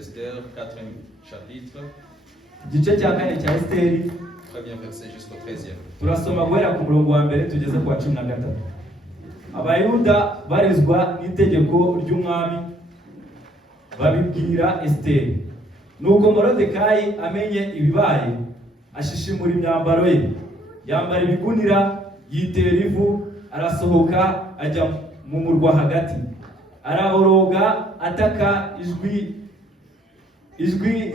Esther, 4e chapitre, igice cya kane cya Esiteri, premier verset jusqu'au 13e. turasoma guhera ku murongo wa mbere tugeze ku wa 13. Abayuda barizwa n'itegeko ry'umwami babibwira Esiteri. Nuko Morodekayi amenye ibibaye, ashishimura imyambaro ye, yambara ibigunira, yitera ivu, arasohoka ajya mu murwa hagati, araboroga ataka ijwi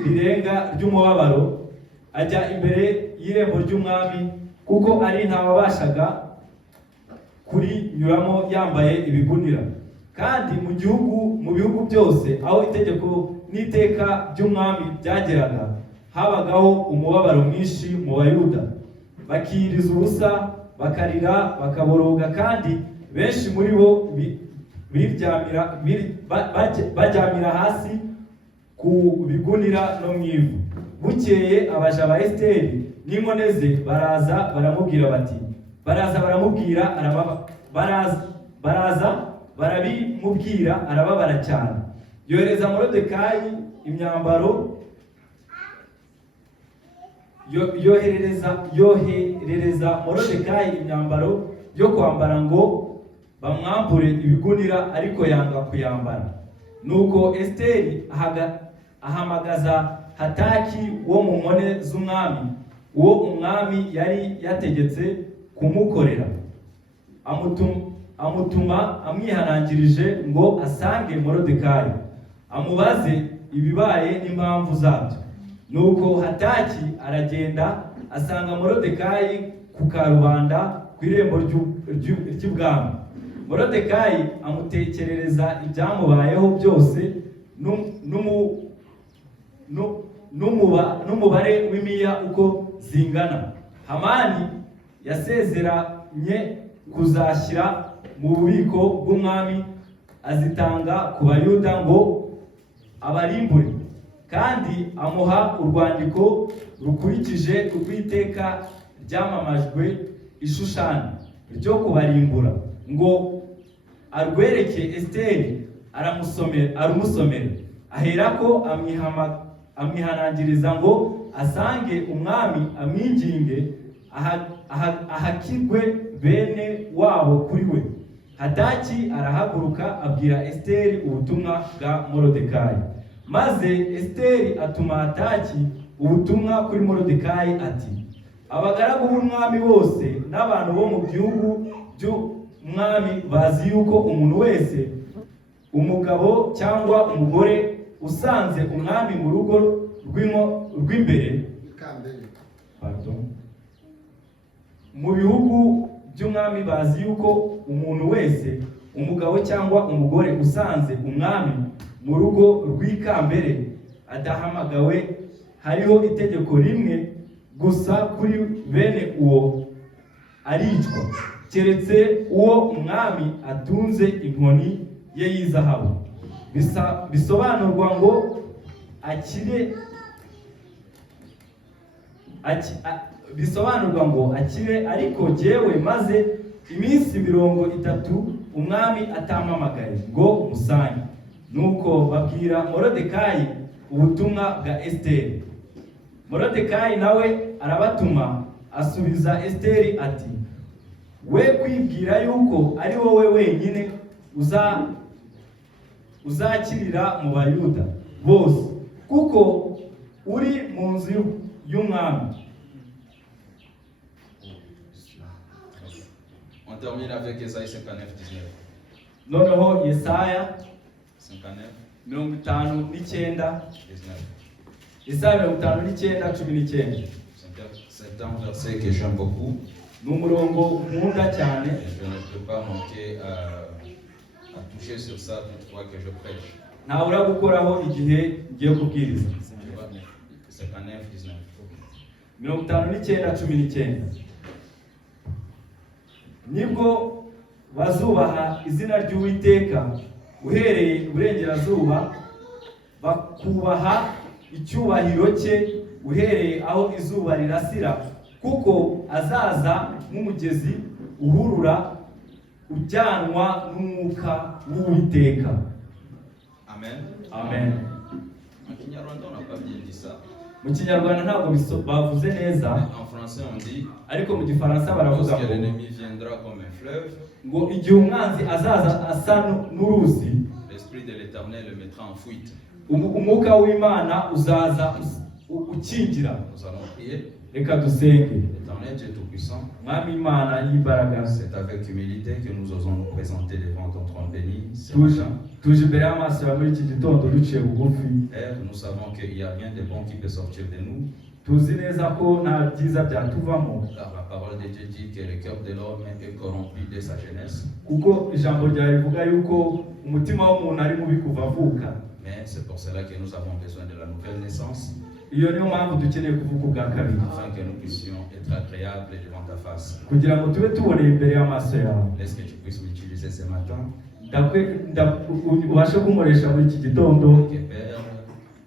rirenga ry'umubabaro, ajya imbere y'irembo ry'umwami, kuko ari ntawabashaga kurinyuramo yambaye ibigunira. Kandi mu bihugu byose aho itegeko n'iteka by'umwami byageraga, habagaho umubabaro mwinshi mu Bayuda, bakiyiriza ubusa, bakarira, bakaboroga, kandi benshi muri bo baryamira hasi ku bigunira no mu ivu. Bukeye abaja ba Esiteri n'inkoneze baraza barabimubwira, arababara cyane. Yohereza Morodekayi imyambaro yo kwambara ngo bamwambure ibigunira, ariko yanga kuyambara. Nuko Esiteri ahamagaza Hataki wo mu nkone z'umwami, uwo umwami yari yategetse kumukorera, amutuma amwihanangirije ngo asange Morodekayi, amubaze ibibaye n'impamvu zabyo. Nuko Hataki aragenda asanga Morodekayi ku karubanda ku irembo ry'ibwami. Morodekayi amutekerereza ibyamubayeho byose n'umubare w'imiya uko zingana. Hamani yasezeranye kuzashyira mu bubiko bw'umwami, azitanga ku Bayuda ngo abarimbure, kandi amuha urwandiko rukurikije urw'iteka ryamamajwe i Shushani ryo kubarimbura, ngo arwereke Esiteri, aramusomera. Aherako amwihanangiriza ngo asange umwami, amwinginge ahakirwe bene wabo kuri we. Hataki arahaguruka abwira Esiteri ubutumwa bwa Morodekayi. Maze Esiteri atuma Hataki ubutumwa kuri Morodekayi ati: abagaragu b'umwami bose n'abantu bo mu gihugu by'umwami bazi yuko umuntu wese, umugabo cyangwa umugore, usanze umwami mu rugo rw'imbere, mu bihugu by'umwami bazi yuko umuntu wese, umugabo cyangwa umugore, usanze umwami mu rugo rw'ikambere adahamagawe, hariho itegeko rimwe gusa kuri bene uwo, aricwa, keretse uwo umwami atunze inkoni ye y'izahabu. Bisobanurwa ngo akire, ariko jyewe maze iminsi 30 umwami atampamagaye ngo musange. Nuko babwira Morodekayi ubutumwa bwa Esiteri. Morodekayi nawe arabatuma, asubiza Esiteri ati: we kwibwira yuko ari wowe wenyine uzakirira mu Bayuda bose, kuko uri mu nzu y'umwami. On termine avec Esaïe 59:19. Noneho Yesaya 59, 59, 19. Yesaya 59:19. C'est un verset que j'aime beaucoup. N'umurongo nkunda cyane. Je ne peux pas manquer à toucher sur ça toutefois que je prêche. Ntabura gukoraho igihe ngiye kubwiriza. 59:19. Nibwo bazubaha izina ry'Uwiteka uhereye iburengerazuba, bakubaha icyubahiro cye uhereye aho izuba rirasira, kuko azaza nk'umugezi uhurura ujyanwa n'umwuka w'Uwiteka. Amen. Amen. ça. Mu Kinyarwanda ntabwo bavuze neza, Mais en français, on dit ariko mu Gifaransa baravuga lorsque ngo l'ennemi viendra comme un fleuve, ngo igihe umwanzi azaza asa n'uruzi, l'Esprit de l'Éternel le mettra en fuite. Umwuka w'Imana uzaza ukingira. Nous allons prier. Reka dusenge. L'Éternel Dieu Tout-Puissant, Mwami Imana y'imbaraga, c'est avec humilité que nous osons nous présenter devant ton trône béni ce tuje matin. tuje imbere y'amaso yawe muri iki gitondo duciye bugufi. Père, nous savons qu'il n'y a rien de bon qui peut sortir de nous, Tuzi neza ko nta byiza byatuvamo, car la parole de Dieu dit que le cœur de l'homme est corrompu dès sa jeunesse. kuko ijambo ryawe rivuga yuko umutima w'umuntu ari mubi kuva avuka. Mais c'est pour cela que nous avons besoin de la nouvelle naissance, Iyo niyo mpamvu dukeneye kuvuka ubwa kabiri, afin que nous puissions être agréables devant ta face. kugira ngo tube tuboneye imbere y'amaso yawe. Laisse que tu puisses m'utiliser ce matin, Ubashe kunkoresha muri iki gitondo, que Père,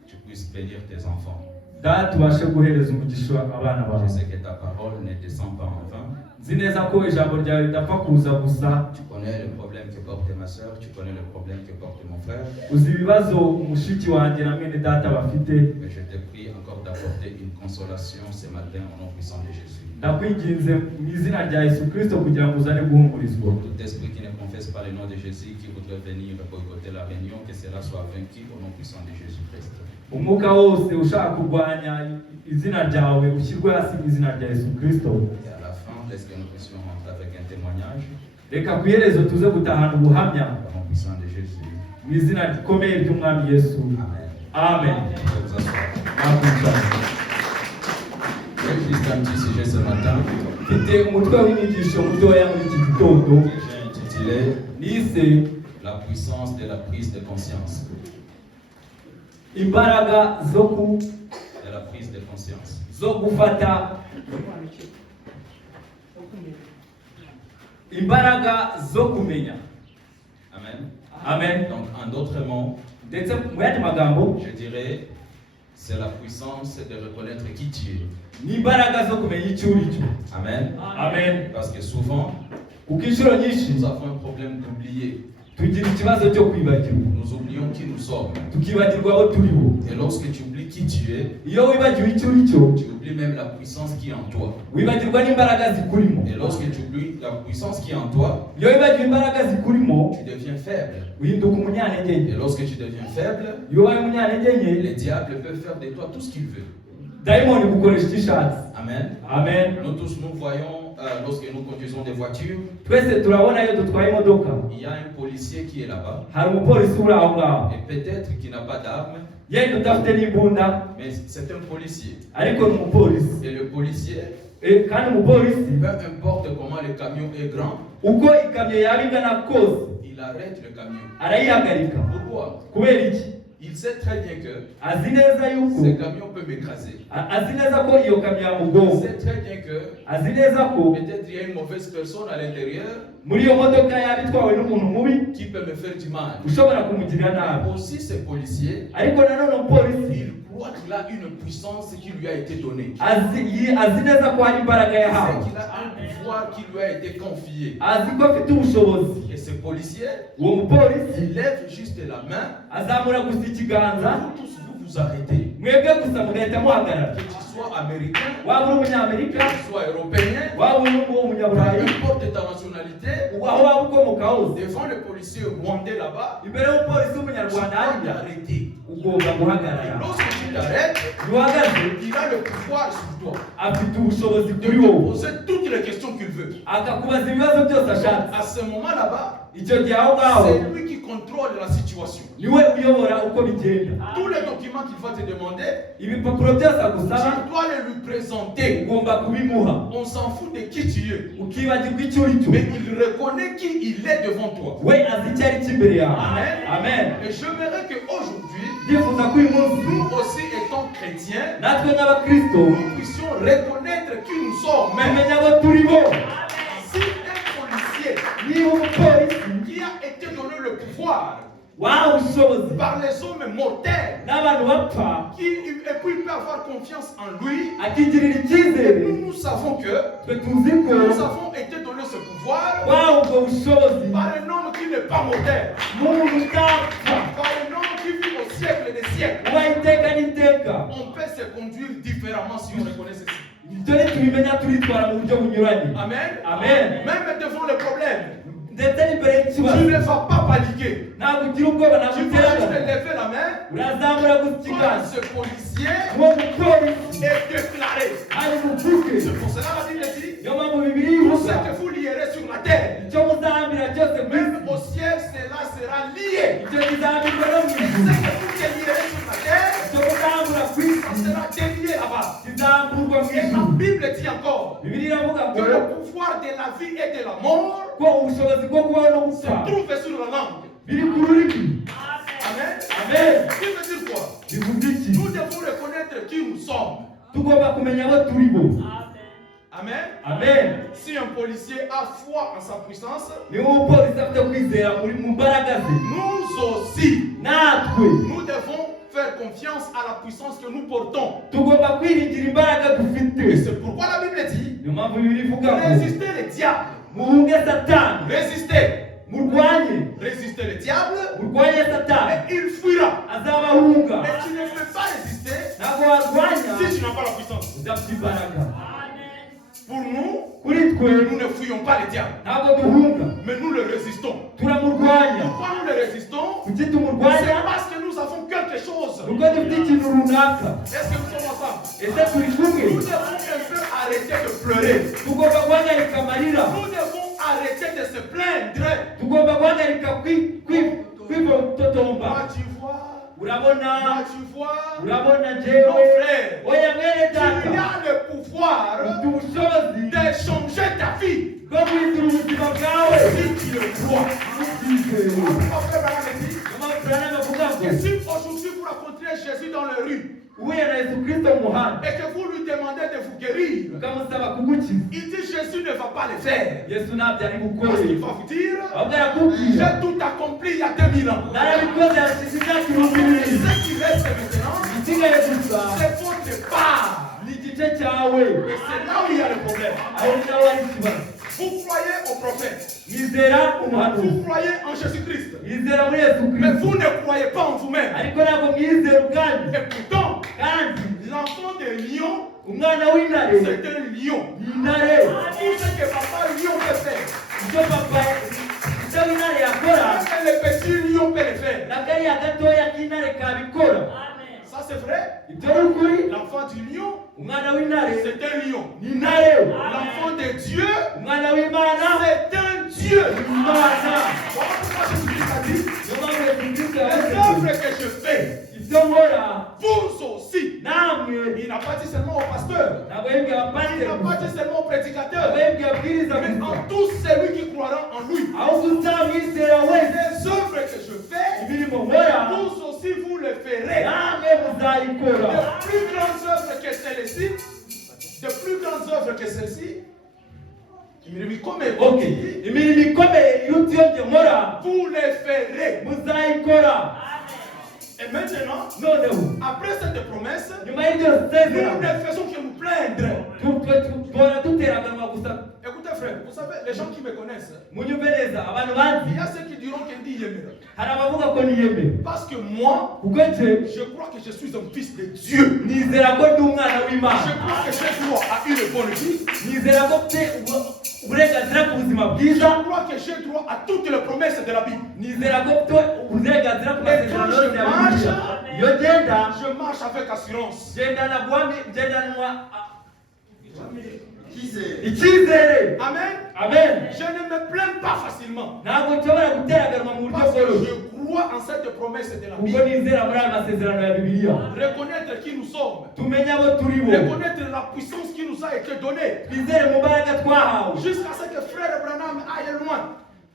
tu puisses bénir tes enfants. data ubashe guhereza umugisha abana Je bawe. sais que ta parole ne descend pas en vain. Nzi neza ko ijambo ryawe ridapfa kuza gusa. Tu connais le problème que porte ma soeur, tu connais le problème que porte mon frère. Uzi ibibazo umushiki wanjye na mwene data bafite. Mais je te prie encore d'apporter une consolation ce matin au nom puissant de Jésus. Ndakwinginze mu izina rya Yesu Kristo kugira ngo uzane guhumurizwa. Tout esprit qui ne confesse pas le nom de Jésus, qui voudrait venir boycotter la réunion, que cela soit vaincu au nom puissant de Jésus-Christ. Umwuka wose ushaka kurwanya izina ryawe ushyirwe hasi mu izina rya Yesu Kristo. Et à la fin, laisse que nous puissions rentrer avec un témoignage Reka ku iherezo tuze gutahana ubuhamya au nom puissant de Jésus. mu izina rikomeye ry'umwami Yesu. Amen. Amen. Vous vous asseoir. Nakwicara. J'ai juste un petit sujet ce matin Mfite umutwe w'inyigisho mutoya muri iki gitondo que j'ai intitulé nise La puissance de la prise de conscience. imbaraga De la prise de conscience. zo gufata, imbaraga zo kumenya. Amen. Amen. Donc, en d'autres mots, Ndetse mu yandi magambo je dirais, c'est la puissance de reconnaître qui tu es. ni imbaraga zo kumenya icyo uri cyo. Amen. Amen. Parce que souvent, Kuko inshuro nyinshi nous avons un problème d'oublier. tugira ikibazo cyo kwibagirwa, Nous oublions qui nous sommes. tukibagirwa abo turi bo. Et lorsque tu oublies qui tu es, Iyo wibagiwe icyo uri cyo, tu oublies même la puissance qui est en toi. wibagirwa n'imbaraga zikurimo. Et lorsque tu oublies la puissance qui est en toi, Iyo wibagiwe imbaraga zikurimo, tu deviens faible. uhinduka umunyantege Et nke. lorsque tu deviens faible, Iyo ubaye umunyantege nke, le diable peut faire de toi tout ce qu'il veut. dayimoni gukoresha icyo ishatse. Amen. Amen. Nous tous, nous voyons, lorsque nous conduisons des voitures, Twese turabona iyo dutwaye imodoka, il y a un policier qui est là-bas. hari umupolisi uri aho ngaho, Et peut-être qu'il n'a pas d'arme, yenda udafite n'imbunda, mais c'est un policier. ariko ni umupolisi. Et le policier, Kandi umupolisi peu importe comment le camion est grand, uko ikamyo yaba ingana kose il arrête le camion. arayihagarika. Pourquoi? Kubera iki? Il sait très bien que Azi neza yuko ce camion peut m'écraser. azi neza ko iyo kamyo Il yamugonga. sait très bien que Azi neza ko peut-être il y a une mauvaise personne à l'intérieur muri iyo modoka yaba itwawe n'umuntu mubi qui peut me faire du mal. ushobora kumugirira nabi. Aussi, ce policier, Ariko nanone umupolisi il croit qu'il a une puissance qui lui a été donnée. azi neza ko hari imbaraga Il yahawe, sait qu'il a un pouvoir qui lui a été confié. azi ko afite ubushobozi. Et ce policier, Uwo mupolisi il lève juste la main. azamura gusa ikiganza, Vous tous, vous vous arrêtez. mwebwe gusa mugahita muhagarara. Que tu sois américain, Waba uri que umunyamerika, tu sois européen, waba uri peu umunyaburayi, importe ta nationalité, aho waba ukomoka hose, devant le policier rwandais là-bas, imbere y'umupolisi tu w'umunyarwanda dois hariya t'arrêter. ugomba Et guhagarara. lorsque tu t'arrêtes, Iyo uhagaze il a le pouvoir sur toi afite ubushobozi de kuri te wowe, poser toutes les questions qu'il veut. akakubaza ibibazo byose ashatse. À ce moment là-bas, Icyo gihe aho ngaho c'est lui qui contrôle la situation. niwe uyobora uko bigenda. Tous les documents qu'il va te demander, Ibipapuro byose agusaba tu dois les lui présenter. ugomba kubimuha, On s'en fout de qui tu es. ukibagirwa icyo uri cyo. Mais il reconnaît qui il est devant toi. We azi icyo ari cyo imbere yawe. Amen. Amen. Et j'aimerais qu'aujourd'hui, Ndifuza ko uyu munsi nous aussi étant chrétiens, natwe nk'abakristo nous puissions reconnaître qui nous sommes. tumenya abo turi bo. Si un policier Niba umupolisi qui a été donné le pouvoir wahawe ubushobozi par les hommes mortels, n'abantu bapfa, et puis il peut avoir confiance en lui, akigirira icyizere, nous savons que twe tuzi ko nous avons été donné ce pouvoir wahawe ubwo bushobozi par un homme qui n'est pas mortel, n'umuntu utapfa, par un homme qui vit au siècle des siècles. ubaho iteka n'iteka. On peut différemment si on reconnaît ceci. ibyo ntitubimenya turitwara mu buryo bunyuranye. Amen. Amen. Même devant le problème, ndetse n'imbere tu y'ikibazo ne vas pas paniquer. ntabwo ugira ubwoba, ntabwo Tu vas juste uteragana, lever la main, urazamura gusa prendre ikiganza ce policier uwo mupolisi et déclarer. ari buvuge. C'est pour cela la Bible dit, niyo mpamvu bibiri tout ivuga ce que vous lierez sur la terre, icyo muzahambira cyose ku même isi au ciel, cela sera lié. icyo kizahambirwa no mu Et ijuru, ce que vous lierez sur la terre, icyo muzahambura ku isi ça sera délié là-bas. kizahamburwa mu Et la ijuru. Bible dit encore bibiri iravuga que ngo le pouvoir de la vie et de la mort ko ubushobozi bwo kubaho no se gupfa trouve sur la langue. biri ku rurimi. Amen. Amen. Qui veut dire quoi? bivuze iki? Nous devons reconnaître qui nous sommes. tugomba kumenya abo turi bo. Amen. Amen. Si un policier a foi en sa puissance, niba umupolisi afite kwizera mu mbaraga ze, nous aussi, natwe nous devons faire confiance à la puissance que nous portons. tugomba kwiringira imbaraga Et dufite. c'est pourquoi la Bible dit, niyo mpamvu bibiri ivuga ngo résistez le diable. muhunge satani, Résistez. murwanye, Résistez le diable murwanye satani et il fuira. azabahunga. Mais tu ne peux pas résister ntabwo warwanya si tu n'as pas la puissance. udafite imbaraga. Pour nous, kuri twe nous ne fuyons pas le diable, ntabwo duhunga, mais nous le résistons. turamurwanya. Pourquoi nous le résistons? kuki C'est tumurwanya? parce que nous avons quelque chose. nuko dufite ikintu runaka. Est-ce que nous sommes ensemble? ese turi kumwe? Nous devons un peu arrêter de pleurer. tugomba guhagarika amarira, Nous devons arrêter de se plaindre. tugomba guhagarika kwivototomba. Moi, tu vois, urabona moi, tu vois, urabona mon jewe, frère, oya mwene tu data, as le pouvoir ufite ubushobozi de changer ta vie bwo guhindura ubuzima bwawe si tu le crois. ubyizeye. Mon frère Branham dit niyo mpamvu Branham avuga ngo que si aujourd'hui vous rencontrez Jésus dans les rues uhuye na Yesu Kristo mu muhanda et que vous lui demandez de vous guérir, ukamusaba kugukiza, il dit Jésus ne va pas le faire. Yesu ntabyo ari Parce bukore, qu'il va vous dire, ahubwo arakubwira j'ai tout accompli il y a 2000 ans. narabikoze hashize imyaka ibihumbi bibiri, Ce qui reste maintenant, igisigaye gusa c'est votre part. ni igice cyawe. Et c'est là où il y a le problème. aho ni naho hari ikibazo. Vous croyez au prophète, mwizera umuhanuzi, vous croyez en Jésus-Christ, mwizera muri Yesu mais Kristo, vous ne croyez pas en vous-même. ariko ntabwo mwizera ubwanyu. Et pourtant, kandi l'enfant de lion, umwana w'intare c'est un lion. ni intare. Tout ce que papa lion peut faire, icyo papa icyo w'intare yakora même le petit lion peut le faire. na kariya gatoya k'intare kabikora. Ça c'est vrai. ibyo ni ukuri. L'enfant du lion, umwana w'intare c'est un lion. ni intare. L'enfant de Dieu, umwana w'imana c'est un Dieu. ni imana. Voilà pourquoi Jésus-Christ a dit, niyo mpamvu Yesu Kristo les yavuze œuvres que je fais, ibyo nkora vous aussi. namwe. Il n'a pas dit seulement au pasteur, ntabwo yibwiye il abapasiteri n'a pas gusa, dit seulement au ntabwo prédicateur, yibwiye abwiriza mais gusa, en tout celui qui croira en lui. ahubwo uzamwizera wese. Les œuvres que je fais, imirimo nkora vous aussi vous le ferez. namwe muzayikora. De plus grandes œuvres que celles-ci, de plus grandes œuvres que celles-ci, Ok, imirimo ikomeye iruta iyo njye nkora vous les ferez. muzayikora. Et maintenant, noneho après cette promesse, nyuma y'iryo nous sezerano ne faisons que nous plaindre. duhora duteraganwa gusa. Écoutez frère, vous savez, les gens qui me connaissent, munyumve neza, abantu banzi il y a ceux qui diront qu'un dit Yémen. hari abavuga ko niyemera, Parce que moi, kuko nje je crois que je suis un fils de Dieu. nizera ko ndi umwana Je w'Imana, crois que j'ai droit à une bonne vie. nizera ko mfite uburenganzira ku buzima bwiza, Je crois que j'ai droit à toutes les promesses de la Bible. nizera ko mfite uburenganzira ku masezerano yose ya Bibiliya. iyo ngenda Je marche avec assurance. ngendana guhamya, ngendanwa icyizere. Amen. Amen. Je ne me plains pas facilement. ntabwo nshobora guteraganwa mu buryo Parce que bworoshye, je crois en cette promesse de la kuko Bible. nizera muri aya masezerano ya Bibiliya. Reconnaître qui nous sommes. tumenye abo turi bo, Reconnaître la puissance qui nous a été donnée. twizere mu mbaraga twahawe, Jusqu'à ce que frère Branham aille loin.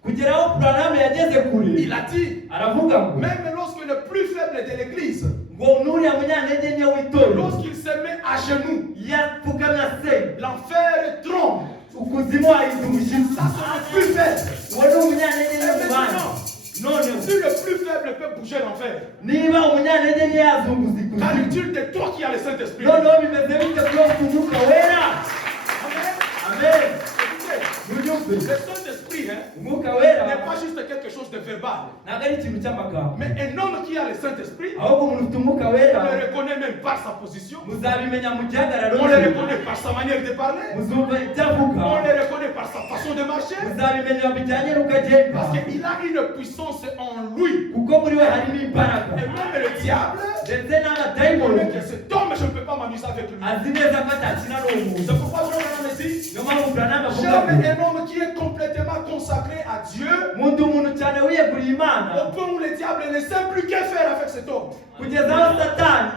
kugera aho Branham yageze kure. Il a dit, aravuga ngo même lorsque le plus faible de l'église, ngo n'uriya munyantege nke w'itorero lorsqu'il se met à genoux, yapfukamye asenga, l'enfer tremble. ukuzimu wahinda umushyitsi. Ça c'est le plus faible. uwo ni umunyantege nke Et mu bandi. maintenant, noneho si le plus faible peut bouger l'enfer, niba umunyantege nke yazunguza qu'en ikuzimu, est-il de toi qui as le Saint-Esprit? noneho bimeze bite kuri ku mwuka wera? Amen. Amen. Écoutez, munyumve, le Saint-Esprit umwuka wera n'est pas juste quelque chose de verbal, ntabwo ari ikintu cy'amagambo, mais un homme qui a le Saint-Esprit, ahubwo umuntu mufite umwuka On wera le reconnaît même par sa position. muzabimenya mu gihagararo On le cye reconnaît par sa manière de parler. muzumva ibyo avuga On le reconnaît par sa façon de marcher. muzabimenya bijyanye n'uko agenda Parce qu'il a une puissance en lui. kuko muri we harimo imbaraga Et même le diable, ndetse il n'abadayimoni connaît que cet homme, je ne peux pas m'amuser avec lui. azi neza ko atakina n'uwo muntu C'est pourquoi je vous ici. niyo mpamvu Branham avuga J'aime ngo un homme qui est complètement consacré à Dieu, nkunda umuntu cyane wiyeguriye imana au point où le diable ne sait plus que faire avec cet homme. kugeza aho satani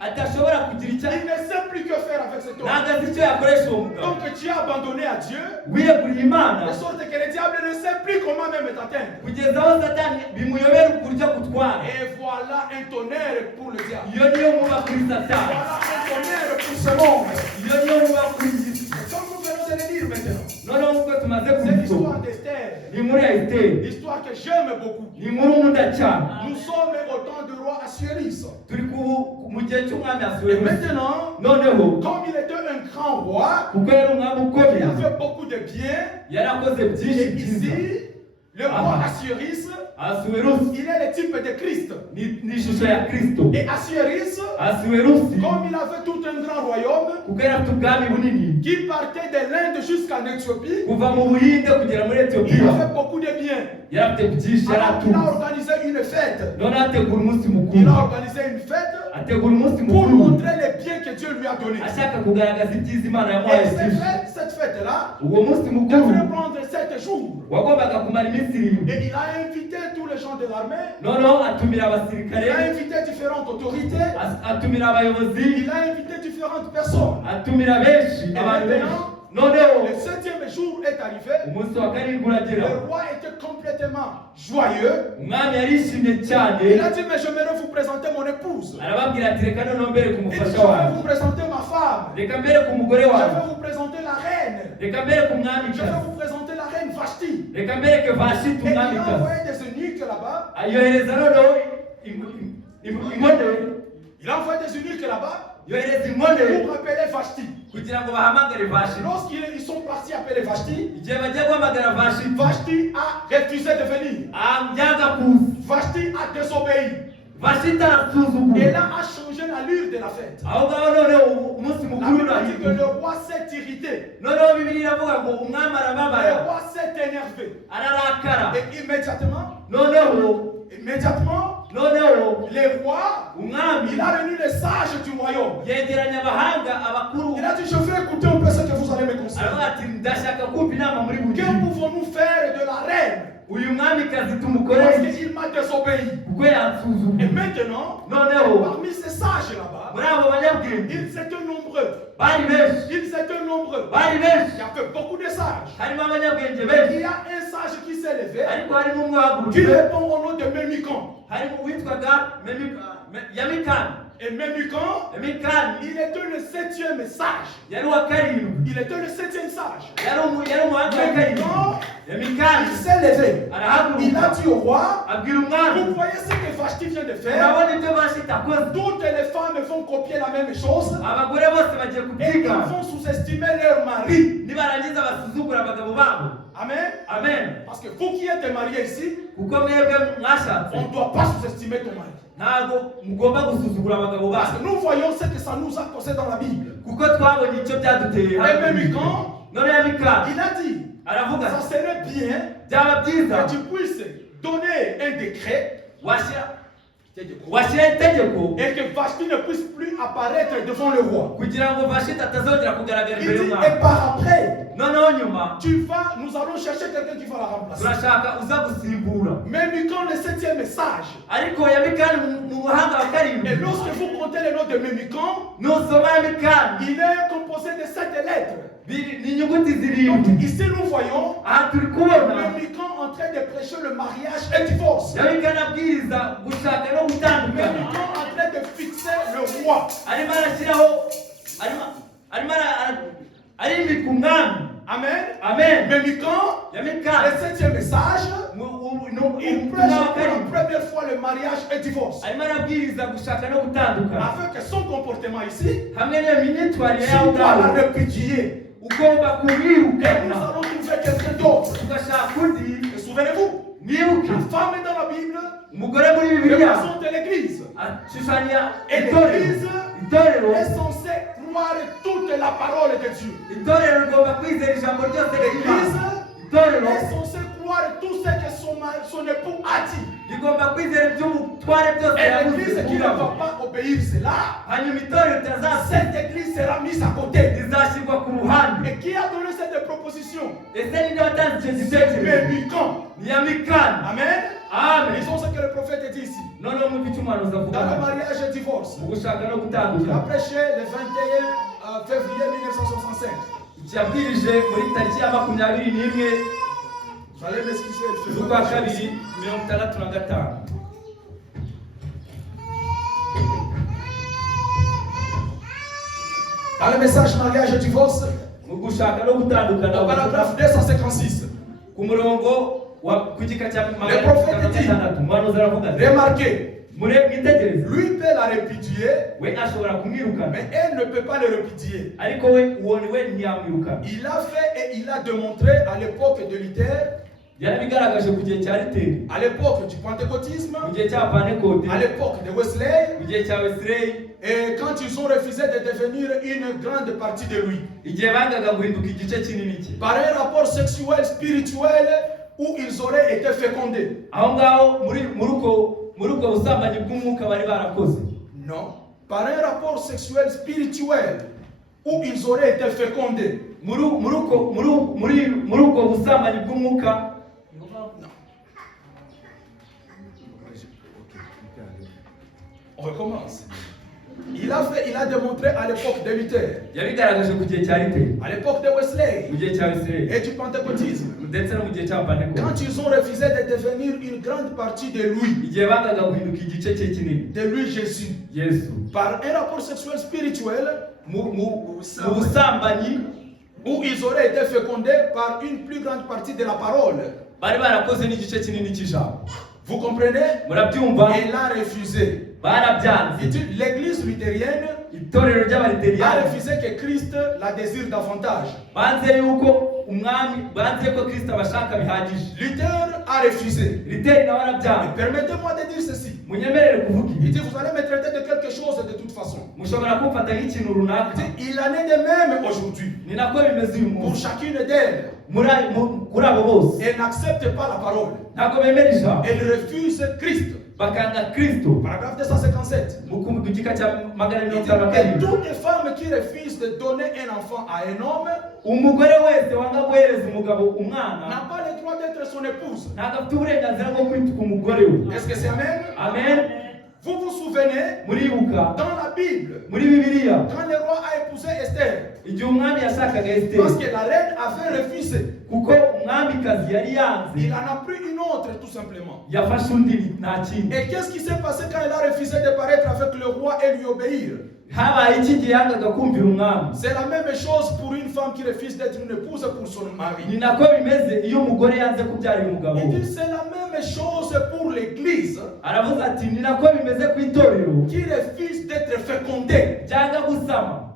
adashobora kugira icyo Il ne sait plus que faire avec cet homme. ntabwo azi icyo yakoresha uwo mugabo Donc tu as abandonné à Dieu, wiyeguriye imana de sorte que le diable ne sait plus comment même t'atteindre. kugeza aho satani bimuyobera uburyo gutwara Et voilà un tonnerre pour le diable. iyo niyo muba kuri satani Voilà un tonnerre pour ce monde. iyo niyo muba kuri iyi si Comme nous venons de le dire maintenant, noneho nk'uko tumaze c'est kubivuga l'histoire d'Esther. ni inkuru ya esiteri L'histoire que j'aime beaucoup. ni inkuru nkunda cyane Nous sommes au temps du roi Assuérus. turi mu gihe cy'umwami Et asuwerusi maintenant, noneho comme il était un grand roi, kuko yari umwami il ukomeye a fait beaucoup de bien. yarakoze byinshi Et byiza ici, le roi Ah. Assuérus, asuwerusi il est le type de Christ. ni ishusho ya kristo Et Assuérus, asuwerusi comme il avait tout un grand royaume kuko yari afite ubwami bunini qui partait de l'Inde jusqu'en Éthiopie, kuva mu buhinde kugera muri il etiyopiya a fait beaucoup de bien. yari afite byinshi yari Alors il a atunze organisé une fête. noneho ategura umunsi Il mukuru a organisé une fête ategura umunsi pour mukuru montrer les biens que Dieu lui a donnés. ashaka kugaragaza ibyiza imana yamuhaye Et byinshi cette fête-là uwo munsi mukuru devrait prendre 7 jours. wagombaga kumara iminsi irindwi Et il a invité tous les gens de l'armée. noneho atumira Il abasirikare a invité différentes autorités. atumira abayobozi Il a invité différentes personnes. atumira benshi abantu benshi noneho Le 7e jour est arrivé. umunsi wa karindwi uragera Le roi était complètement joyeux. umwami yarishimye cyane Il a dit, mais j'aimerais vous présenter mon épouse. arababwira ati reka noneho mbere ku Il dit, je mufasha vais wawe vous présenter ma femme. reka mbere ku mugore Je wawe vais vous présenter la reine. reka mbere ku Je vais mwamikazi vous présenter la reine Vashti. reka mbereke vashiti Et il a umwamikazi envoyé des eunuques là-bas. yohereza noneho inkone Il a envoyé des eunuques là-bas yohereza inkone pour appeler Vashti. kugira ngo bahamagare vashiti Lorsqu'ils sont partis appeler Vashti, igihe bagiye guhamagara vashiti Vashti a refusé de venir. byanga kuza Vashti a désobéi. vashiti Et arasuzugura là a changé l'allure de la fête. aho ngaho noneho umunsi La mukuru Bible dit que urahinduka le roi s'est irrité. noneho bibiri iravuga ngo umwami Le arababara roi s'est énervé. ararakara Et immédiatement, noneho le roi, umwami il a réuni les sages du royaume. yegeranya abahanga abakuru Il a dit, je vais écouter un peu ce que vous allez me conseiller. aravuga ati ndashaka kumva inama muri buri Que gihe pouvons-nous faire de la reine? uyu mwamikazi Parce tumukorere qu'il m'a désobéi. kuko yansuzugura Et maintenant, noneho parmi ces sages là-bas, muri abo banyabwenge ils étaient nombreux. bari benshi Ils étaient nombreux. bari Il benshi y avait beaucoup de sages. harimo abanyabwenge Il benshi y a un sage qui s'est levé, ariko harimo umwe qui uhagurutse répond au nom de Mémicon. harimo uwitwaga yamikani Et Mémicon, yamikani il était le 7e sage. yari uwa karindwi Il était le 7e sage. yari umuhanga wa karindwi Mémicon, yamikani il s'est levé. Il arahaguruka a dit au roi, abwira umwami vous voyez ce que Vashti vient de faire? urabona ibyo vashiti akoze Toutes les femmes vont copier la même chose. abagore bose bagiye Et kubyiga ils vont sous-estimer leur mari. nibarangiza basuzugura abagabo babo Amen. amen Parce que vous qui êtes mariés ici, kuko mwebwe mwashatse on ne doit pas sous-estimer ton mari. ntabwo mugomba gusuzugura abagabo Parce bacu que nous voyons ce que ça nous a causé dans la Bible. kuko twabonye icyo byaduteye Et Mémicon, none yamikani il a dit, aravuga ça serait bien byaba byiza que tu puisses donner un décret washyira itegeko et que Vashti ne puisse plus apparaître devant le roi. kugira ngo vashiti atazongera kugaragara Il imbere dit, y'umwami et par après, noneho nyuma nous allons chercher quelqu'un qui va la remplacer. turashaka uza gusimbura Mémicon, le 7e sage. ariko yamikani mu buhanga wa Et karindwi lorsque vous comptez le nom de Mémicon, nusoma yamikani il est composé de 7 lettres. ni inyuguti Donc zirindwi ici nous voyons aha turi kubona Mémicon en train de prêcher le mariage et divorce. yamikani abwiriza gushaka no gutandukana Mémicon en train de fixer le roi. arimo arashyiraho arimo arimika umwami Amen. amen Mémicon, yamikani le 7e sage, il prêche pour la première fois le mariage et divorce. arimo arabwiriza gushaka no gutandukana Avec son comportement ici, hamwe n'imyitwarire tu yawe dois la ubwawe répudier. ugomba Et nous kumwirukana allons trouver quelqu'un d'autre. ugashaka undi Et souvenez-vous, mwibuke la femme dans la Bible umugore muri bibiliya représente l'église. ashushanya Et itorero l'Église est censée croire toute la parole de Dieu. itorero rigomba kwizera ijambo ryose L'Église itorero est censée croire tout ce que son époux a dit. rigomba kwizera iby'umutware byose Et yavuze l'Église qui ne kugira ngo va pas obéir cela, hanyuma itorero ritazasenya cette Église sera mise à côté. rizashyirwa ku ruhande. Et qui a donné cette proposition? ese ninde watanze icyo C'est gitekerezo? Mémucan. ni ya mikani. Amen. amen. Lisons ce que le prophète dit ici. noneho mwumve icyo umuhanuzi avuga Dans le hano. mariage et divorce. mu gushaka no Il a gutandukana prêché le 21 février 1965. yabwirije muri tariki ya 21 Vous allez m'excuser. je z'ukwa fais quelque chose. kabiri 65. Dans le message mariage et divorce, mu gushaka no gutandukana au paragraphe 256, ku murongo wa ku gika cya Le prophète dit, umuhanuzi aravuga ati remarquez, mwitegereze lui peut la répudier, we ashobora kumwirukana mais elle ne peut pas le répudier. ariko we uwo ni we ntiyamwirukana. Il a fait et il a démontré à l'époque de Luther, yarabigaragaje ku gihe cya Luteri, à l'époque du pentecôtisme, mu gihe cya Pentekote, à l'époque de Wesley, mu gihe cya Wesley, et quand ils ont refusé de devenir une grande partie de lui. igihe bangaga guhinduka igice kinini cye. Par un rapport sexuel, spirituel, où ils auraient été fécondés. aho ngaho muri ubwo busambanyi bw'umwuka bari barakoze. Non. Par un rapport sexuel, spirituel, où ils auraient été fécondés. muri ubwo busambanyi bw'umwuka. On recommence. Il a démontré à l'époque de Luther, yabigaragaje ku gihe cya Luteri, à l'époque de Wesley mu gihe cya Wesley et du pentecôtisme. ndetse no mu gihe cya Pentekote, Quand ils ont refusé de devenir une grande partie de lui, igihe bangaga guhinduka igice cye kinini, de lui Jésus, Yesu, par un rapport sexuel spirituel, mu busambanyi où ils auraient été fécondés par une plus grande partie de la parole. bari barakoze n'igice kinini cy'ijambo. Vous comprenez? murabyumva? Il a refusé. barabyanze. L'église luthérienne itorero a ry'abaliteriyani refusé que Christ la désire davantage. banze yuko umwami, banze ko Kristo abashaka bihagije. Luther a refusé. Luteri nawe Mais arabyanze. permettez-moi de dire ceci. munyemerere kuvuga Il ibi. dit, vous allez me traiter de quelque chose de toute façon. mushobora kumfata nk'ikintu runaka. Il en est de même aujourd'hui. ni nako bimeze uyu Pour munsi chacune d'elles, kuri abo bose. elles n'acceptent pas la parole. ntabwo bemera ijambo, Elles refusent Christ. bakanga Kristo. Paragraphe 257. mu gika cya magana Il mirongo dit, itanu na et karindwi, toute femme qui refuse de donner un enfant à un homme umugore wese wanga guhereza umugabo umwana n'a pas le droit d'être son épouse. ntabwo afite uburenganzira bwo kwita umugore we. Est-ce que c'est Amen? amen. Vous vous souvenez, muribuka dans la Bible, muri Bibiliya quand le roi a épousé Esther, igihe umwami yashakaga parce Esiteri, que la reine avait refusé, kuko umwamikazi yari yanze, il en a pris une autre tout simplement. yafashe undi nta kindi. Et qu'est-ce qui s'est passé quand elle a refusé de paraître avec le roi et lui obéir? habaye iki gihe yangaga kumvira umwami? C'est la même chose pour une femme qui refuse d'être une épouse pour son mari. ni nako bimeze iyo umugore yanze kubyarira umugabo. Il dit c'est la même chose pour l'église aravuze ati ni nako bimeze ku itorero qui refuse d'être fécondée. ryanga gusama.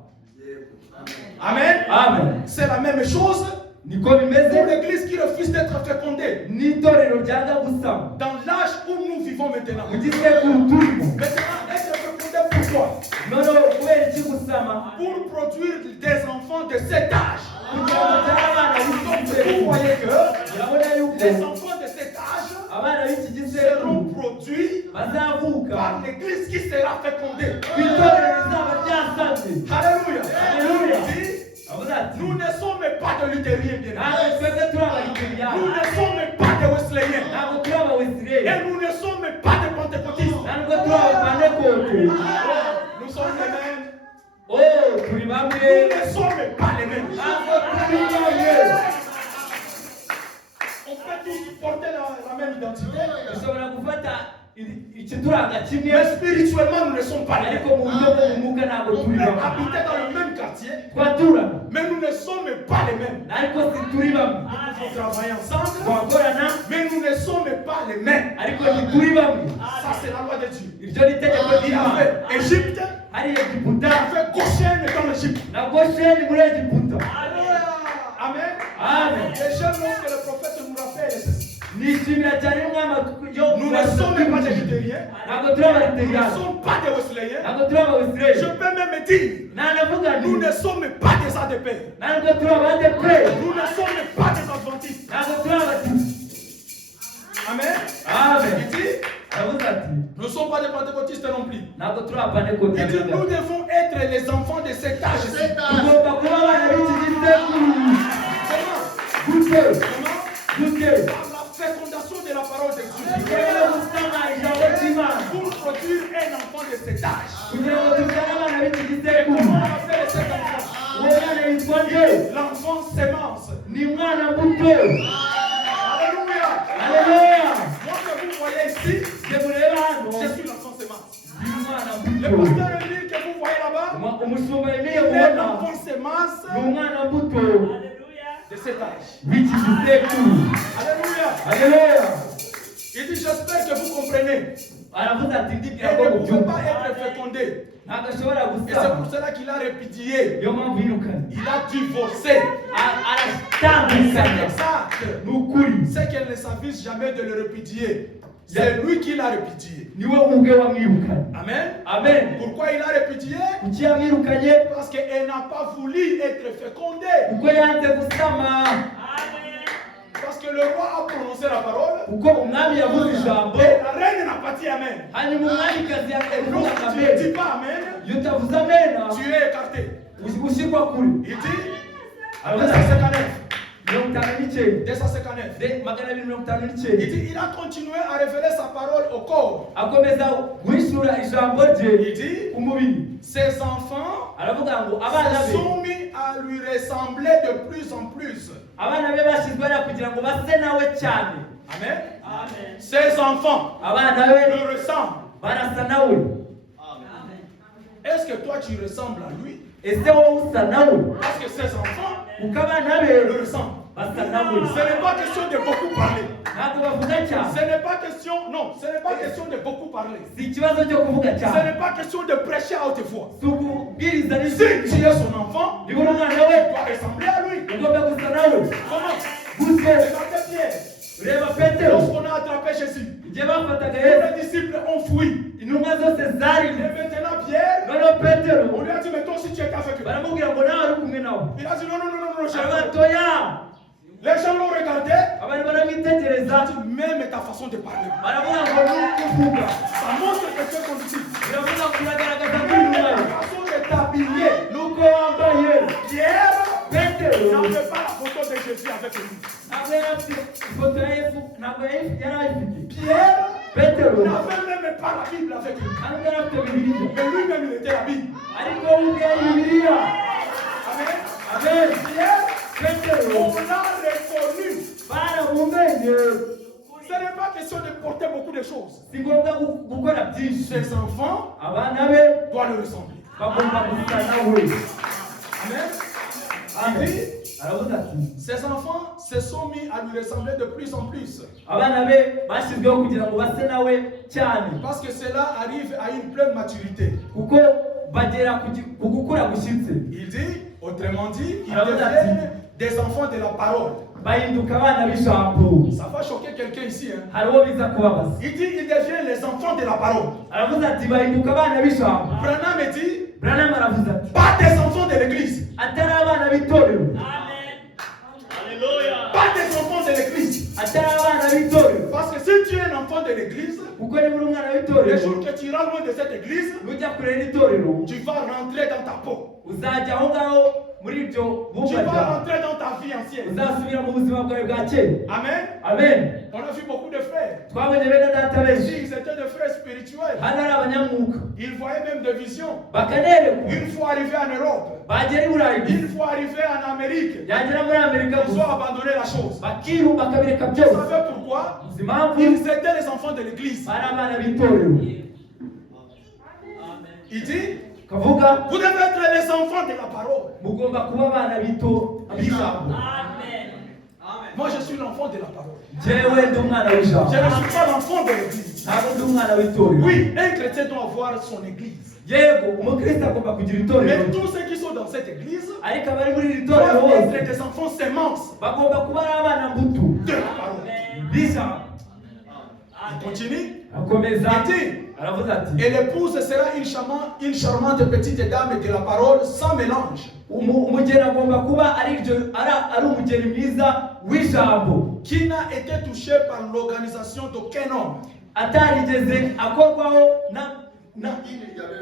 Amen. amen. C'est la même chose niko pour bimeze l'église qui refuse d'être fécondée. n'itorero ryanga gusama. Dans l'âge où nous vivons maintenant. mu gisekuru turimo Maintenant, être fécondé pourquoi? noneho kubera iki gusama? Pour produire des enfants de cet âge. kugira ngo byare abana b'iki Vous voyez que urabona yuko les enfants de cet âge abana b'iki seront gisekuru produits bazavuka par l'église qui sera fécondée. ku itorero rizaba ryasamye. Alléluia. Alléluia. Il dit, avuze ati nous ne sommes pas de luthériens bien. ntabwo twebwe turi abaluteriyani, Nous ne sommes pas de wesleyiens. ntabwo turi abawesireyeli, Et nous ne sommes pas de pentecôtistes. ntabwo turi abapantekote. Nous sommes les mêmes. turi bamwe, Nous ne sommes pas les mêmes. ntabwo turi bamwe. On peut tous porter la même identité. dushobora gufata ikituranga kimwe, Mais spirituellement, nous ne sommes pas les ariko mêmes. mu buryo bw'umwuka ntabwo On turi peut bamwe. habiter dans le même quartier, twaturana mais nous ne sommes pas les mêmes. ariko si turi bamwe. Nous pouvons travailler ensemble, twakorana mais nous ne sommes pas les mêmes. ariko ntituri bamwe. Ça, c'est la loi de Dieu. iryo ni itegeko Il a ry'Imana. fait Égypte, hari il Egiputa a fait Goshen dans l'Égypte. na Gosheni muri Egiputa. Amen. amen. Et j'aime lorsque le prophète nous rappelle ceci. nishimira cyane umwami Nous ne ne sommes pas des luthériens. ntabwo turi Nous ne abaluteriyani, sommes pas des wesleyens. ntabwo turi abawesirayeli. Je peux même dire, Nanavuga nous nti ne sommes pas des ADP. ntabwo turi abadeperi, Nous ne sommes pas des adventistes. ntabwo turi abatisi. Amen. Amen. Il dit, aravuze ati nous ne sommes pas des pentecôtistes non plus. ntabwo turi abapantekote. Il dit, nous devons être les enfants de cet âge-ci. tugomba kuba abana b'iki gisekuru. Comment? gute Comment? gute Par la fécondation de la parole de Dieu. rero gusama ijambo ry'Imana Pour produire un enfant de cet âge. kugira ngo tubyare abana b'iki Et gisekuru. comment on appelle cet enfant? uwo mwana yitwa nde? L'enfant sémence. ni mwana muto. Alléluia. Haleluya. Moi que vous voyez ici, Je mureba hano je suis l'enfant sémence. ni umwana Le muto. pasteur Élie que vous voyez là-bas, umushumba Eliya il est mubona l'enfant sémence ni umwana muto de cet âge. w'iki gisekuru. Alléluia. Haleluya. Il dit, j'espère que vous comprenez. aravuze ati Il ndibwira ko ne pouvait mubyumva. pas être fécondé. ntabwo ashobora Et c'est gusama. pour cela qu'il a répudié. niyo mpamvu yirukanye. Il a divorcé. C'est aratandukanya. exact. ni ukuri. C'est qu'elle ne s'avise jamais de le répudier. C'est lui qui l'a répudié. niwe ubwe wamwirukanye. Amen. Amen. Pourquoi il a répudié? kuki yamwirukanye? Parce qu'elle n'a pas voulu être fécondée. kuko yanze gusama. Parce que le roi a prononcé la parole. kuko umwami yavuze ijambo Et la reine n'a pas dit Amen. hanyuma umwamikazi Donc yavuze si tu ne amen. dis pas Amen, iyo utavuze amena tu es écarté. ushyirwa kure. Il dit, aravuze 259. 59. 259. de 259. Il dit, il a continué à révéler sa parole au corps. akomeza guhishura ijambo rye Il dit, ku mubiri. ses enfants aravuga ngo abana se be sont mis à lui ressembler de plus en plus. abana be bashyizwe hariya kugira ngo base nawe cyane. Amen. Ses enfants abana be le ressemblent. barasa nawe. Est-ce que toi tu ressembles à lui? ese wowe usa nawe? Parce que ses enfants kuko abana le be ressemblent. basa nawe. Ce n'est pas question de beaucoup parler. ntabwo bavuga cyane. Ce n'est pas question, non, ce n'est pas question de beaucoup parler. si ikibazo cyo kuvuga Ce cyane. n'est pas question de prêcher à haute voix. si ukubwiriza Si n'ijwi. tu es son enfant, niba uri umwana tu we dois ressembler à lui. ugomba gusa nawe. Comment? gute? Regardez Pierre. reba petero Lorsqu'on a attrapé Jésus, igihe bafataga et yesu les disciples ont fui. intumwa zose Et zari maintenant Pierre, noneho on petero lui a dit, mais toi aussi tu es avec eux. baramubwira ngo nawe ari kumwe nawe. Il a dit, non, non, non, non, non, j'ai aravuga pas. toya. Les gens l'ont regardé. abantu Il baramwitegereza a dit, même ta façon de parler. baravuga ngo nukuvuga. Ça montre que tu es ton disciple. biravuga ngo uragaragaza ko uri Même umwana. ta façon de t'habiller. nuko wambaye. Pierre petero n'avait pas la photo de Jésus avec lui. ntabwo yari afite ifoto ya yesu, ntabwo yari ayifite. Pierre petero n'avait même pas la Bible avec lui. ntabwo yari afite bibiliya, Mais lui-même, il était la Bible. ariko we ubwe yari bibiliya. Amen. amen. Pierre, petero on l'a reconnu. baramumenye. Ce n'est pas question de porter beaucoup de choses. si ngombwa gukora byinshi. Ses enfants abana be doivent le ressembler. bagomba gusa nawe. Amen. amen. Il dit, aravuze ati ses enfants se sont mis à lui ressembler de plus en plus. abana be bashyizweho kugira ngo base nawe cyane. Parce que cela arrive à une pleine maturité. kuko bagera ku gukura gushyitse. Il dit, autrement dit, ils Alors, deviennent des enfants de la parole. bahinduka abana b'ijambo. Ça va choquer quelqu'un ici. Hein? hari uwo biza kubabaza. Il dit, ils deviennent les enfants de la parole. aravuze ati bahinduka abana b'ijambo. Branham dit, Branham aravuze ati pas des enfants de l'église. atari abana b'itorero. Pas des enfants de l'église. atari abana b'itorero. Parce que si tu es un enfant de l'église, kuko niba uri umwana le w'itorero jour que tu iras loin de cette église, nujya kure n'itorero tu vas rentrer dans ta peau. uzajya aho ngaho muri ibyo Tu bumva vas byawe. rentrer dans ta vie ancienne. uzasubira mu buzima bwawe bwa kera. Amen. amen. On a vu beaucoup de frères. twabonye bene data benshi Ici, ils étaient des frères spirituels. hano ari abanyamwuka Ils voyaient même des visions. bakanerekwa. Une fois arrivés en Europe, bagera i burayi une fois arrivés en Amérique, yagera muri amerika ils ont gusa abandonné la chose. bakiru bakabireka Vous byose. savez pourquoi? uzi impamvu? Ils étaient les enfants de l'église. bari abana b'itorero. Il dit, kavuga vous devez être les enfants de la parole. mugomba kuba abana b'ijambo. Moi, je suis l'enfant de la parole. jewe ndi umwana w'ijambo, Je ne suis pas l'enfant de l'église. ntabwo ndi umwana w'itorero. Oui, un chrétien doit avoir son église. yego umukristo agomba kugira itorero, Mais tous ceux qui sont dans cette église ariko abari muri iri torero doivent bose être des enfants sémences bagomba kuba ari abana mbuto de la parole. b'ijambo. Ils continue. akomeza Il dit, aravuga ati et l'épouse sera une charmante petite dame de la parole sans mélange, umugeni agomba kuba ari umugeni mwiza w'ijambo qui n'a été touché par l'organisation d'aucun homme, atarigeze akorwaho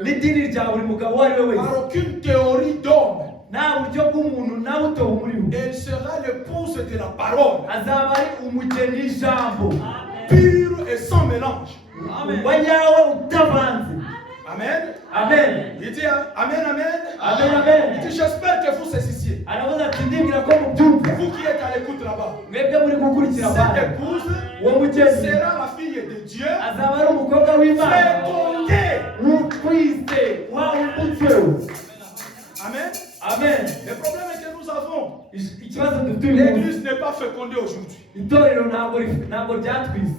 n'idini rya buri mugabo uwo ari we wese, par aucune théorie d'homme. nta buryo bw'umuntu na buto bumuriho. Elle sera l'épouse de la parole, azaba ari umugeni w'ijambo pure et sans mélange. wa nyawe utavanze. Amen. Amen. Il dit Amen, Amen. Amen, amen. Il dit, j'espère que vous saisissiez. aravuze ati ndibwira ko mubyumva Vous qui êtes à l'écoute là-bas. mwebwe muri gukurikira Cette abana. épouse uwo mugeni sera la fille de Dieu, azaba ari umukobwa w'Imana fécondée. utwise wa umutwe. Amen. Amen. Le problème est que nous avons, ikibazo dufite uyu munsi, l'église n'est pas fécondée aujourd'hui. itorero ntabwo ryatwise.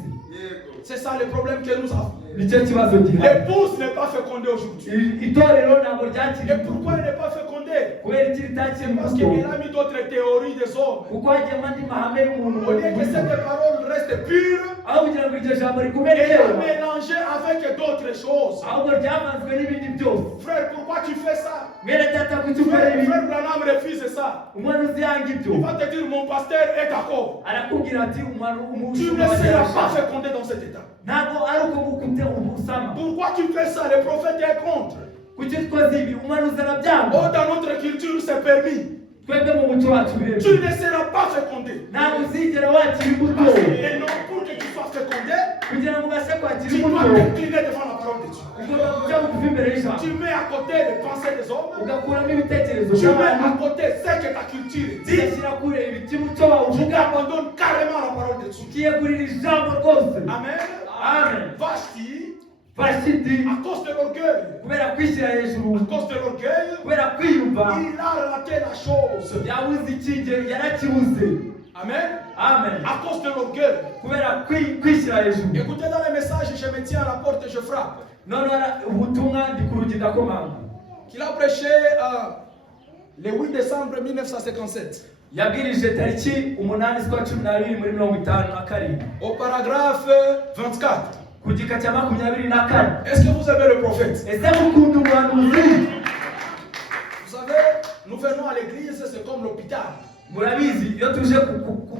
C'est ça le problème que nous avons. nicyo kibazo gihari. L'épouse n'est pas fécondée aujourd'hui. itorero ntabwo Et ryakiriye. pourquoi elle n'est pas fécondée? kubera iki ritakiri Parce muto? qu'il a mis d'autres théories des hommes. kuko hajyamo andi mahame y'umuntu Au lieu que cette parole reste pure, aho kugira ngo iryo jambo elle rikumenyewe, est mélangée avec d'autres choses. ahubwo ryavanzwe n'ibindi byose. Frère, pourquoi tu fais ça? mwene data kuki ukora Frère, ibi? frère Branham refuse ça. umwana uziyanga ibyo Il va te dire, mon pasteur est d'accord. arakubwira ati umwana Tu ne seras pas fécondé dans cet état. ntabwo ari uko gukute ubusama. Pourquoi tu fais ça? Le prophète est contre. kuki twazi ibi? umwana uzana Oh, byanga. dans notre culture, c'est permis. twebwe mu muco wacu biremewe. Tu ne seras pas fécondé. ntabwo uzigera wakira imbuto. Et non, pour que tu sois fécondé, kugira ngo ubashe kwakira tu dois imbuto t'incliner devant la parole de Dieu. ugomba kujya bugufi imbere y'ijambo, Tu mets à côté les pensées des hommes. ugakuramo ibitekerezo Tu mets à by'abantu, côté ce que ta culture dit. ugashyira kure ibiti umuco wawe Tu uvuga, t'abandonnes carrément à la parole de Dieu. ukiyegurira ijambo rwose. Amen. Amen. Vashti, Vashiti à cause de l'orgueil, kubera kwishyira hejuru, à cause de l'orgueil, kubera kwiyumva, il a raté la chose. yabuze ikigero, yarakibuze. Amen. Amen. À cause de l'orgueil. kubera kwishyira hejuru. Écoutez dans le message, je me tiens à la porte et je frappe. none ubutumwa ndi ku rugi ndakomanga. Qu'il a prêché le 8 décembre 1957. yabwirije tariki 8 z'ukwa 12 muri 1952 Au paragraphe 24. ku gika cya 24. Est-ce que vous aimez le prophète? ese mukunda umuhanuzi? Vous savez, nous venons à l'église, c'est comme l'hôpital. murabizi iyo tuje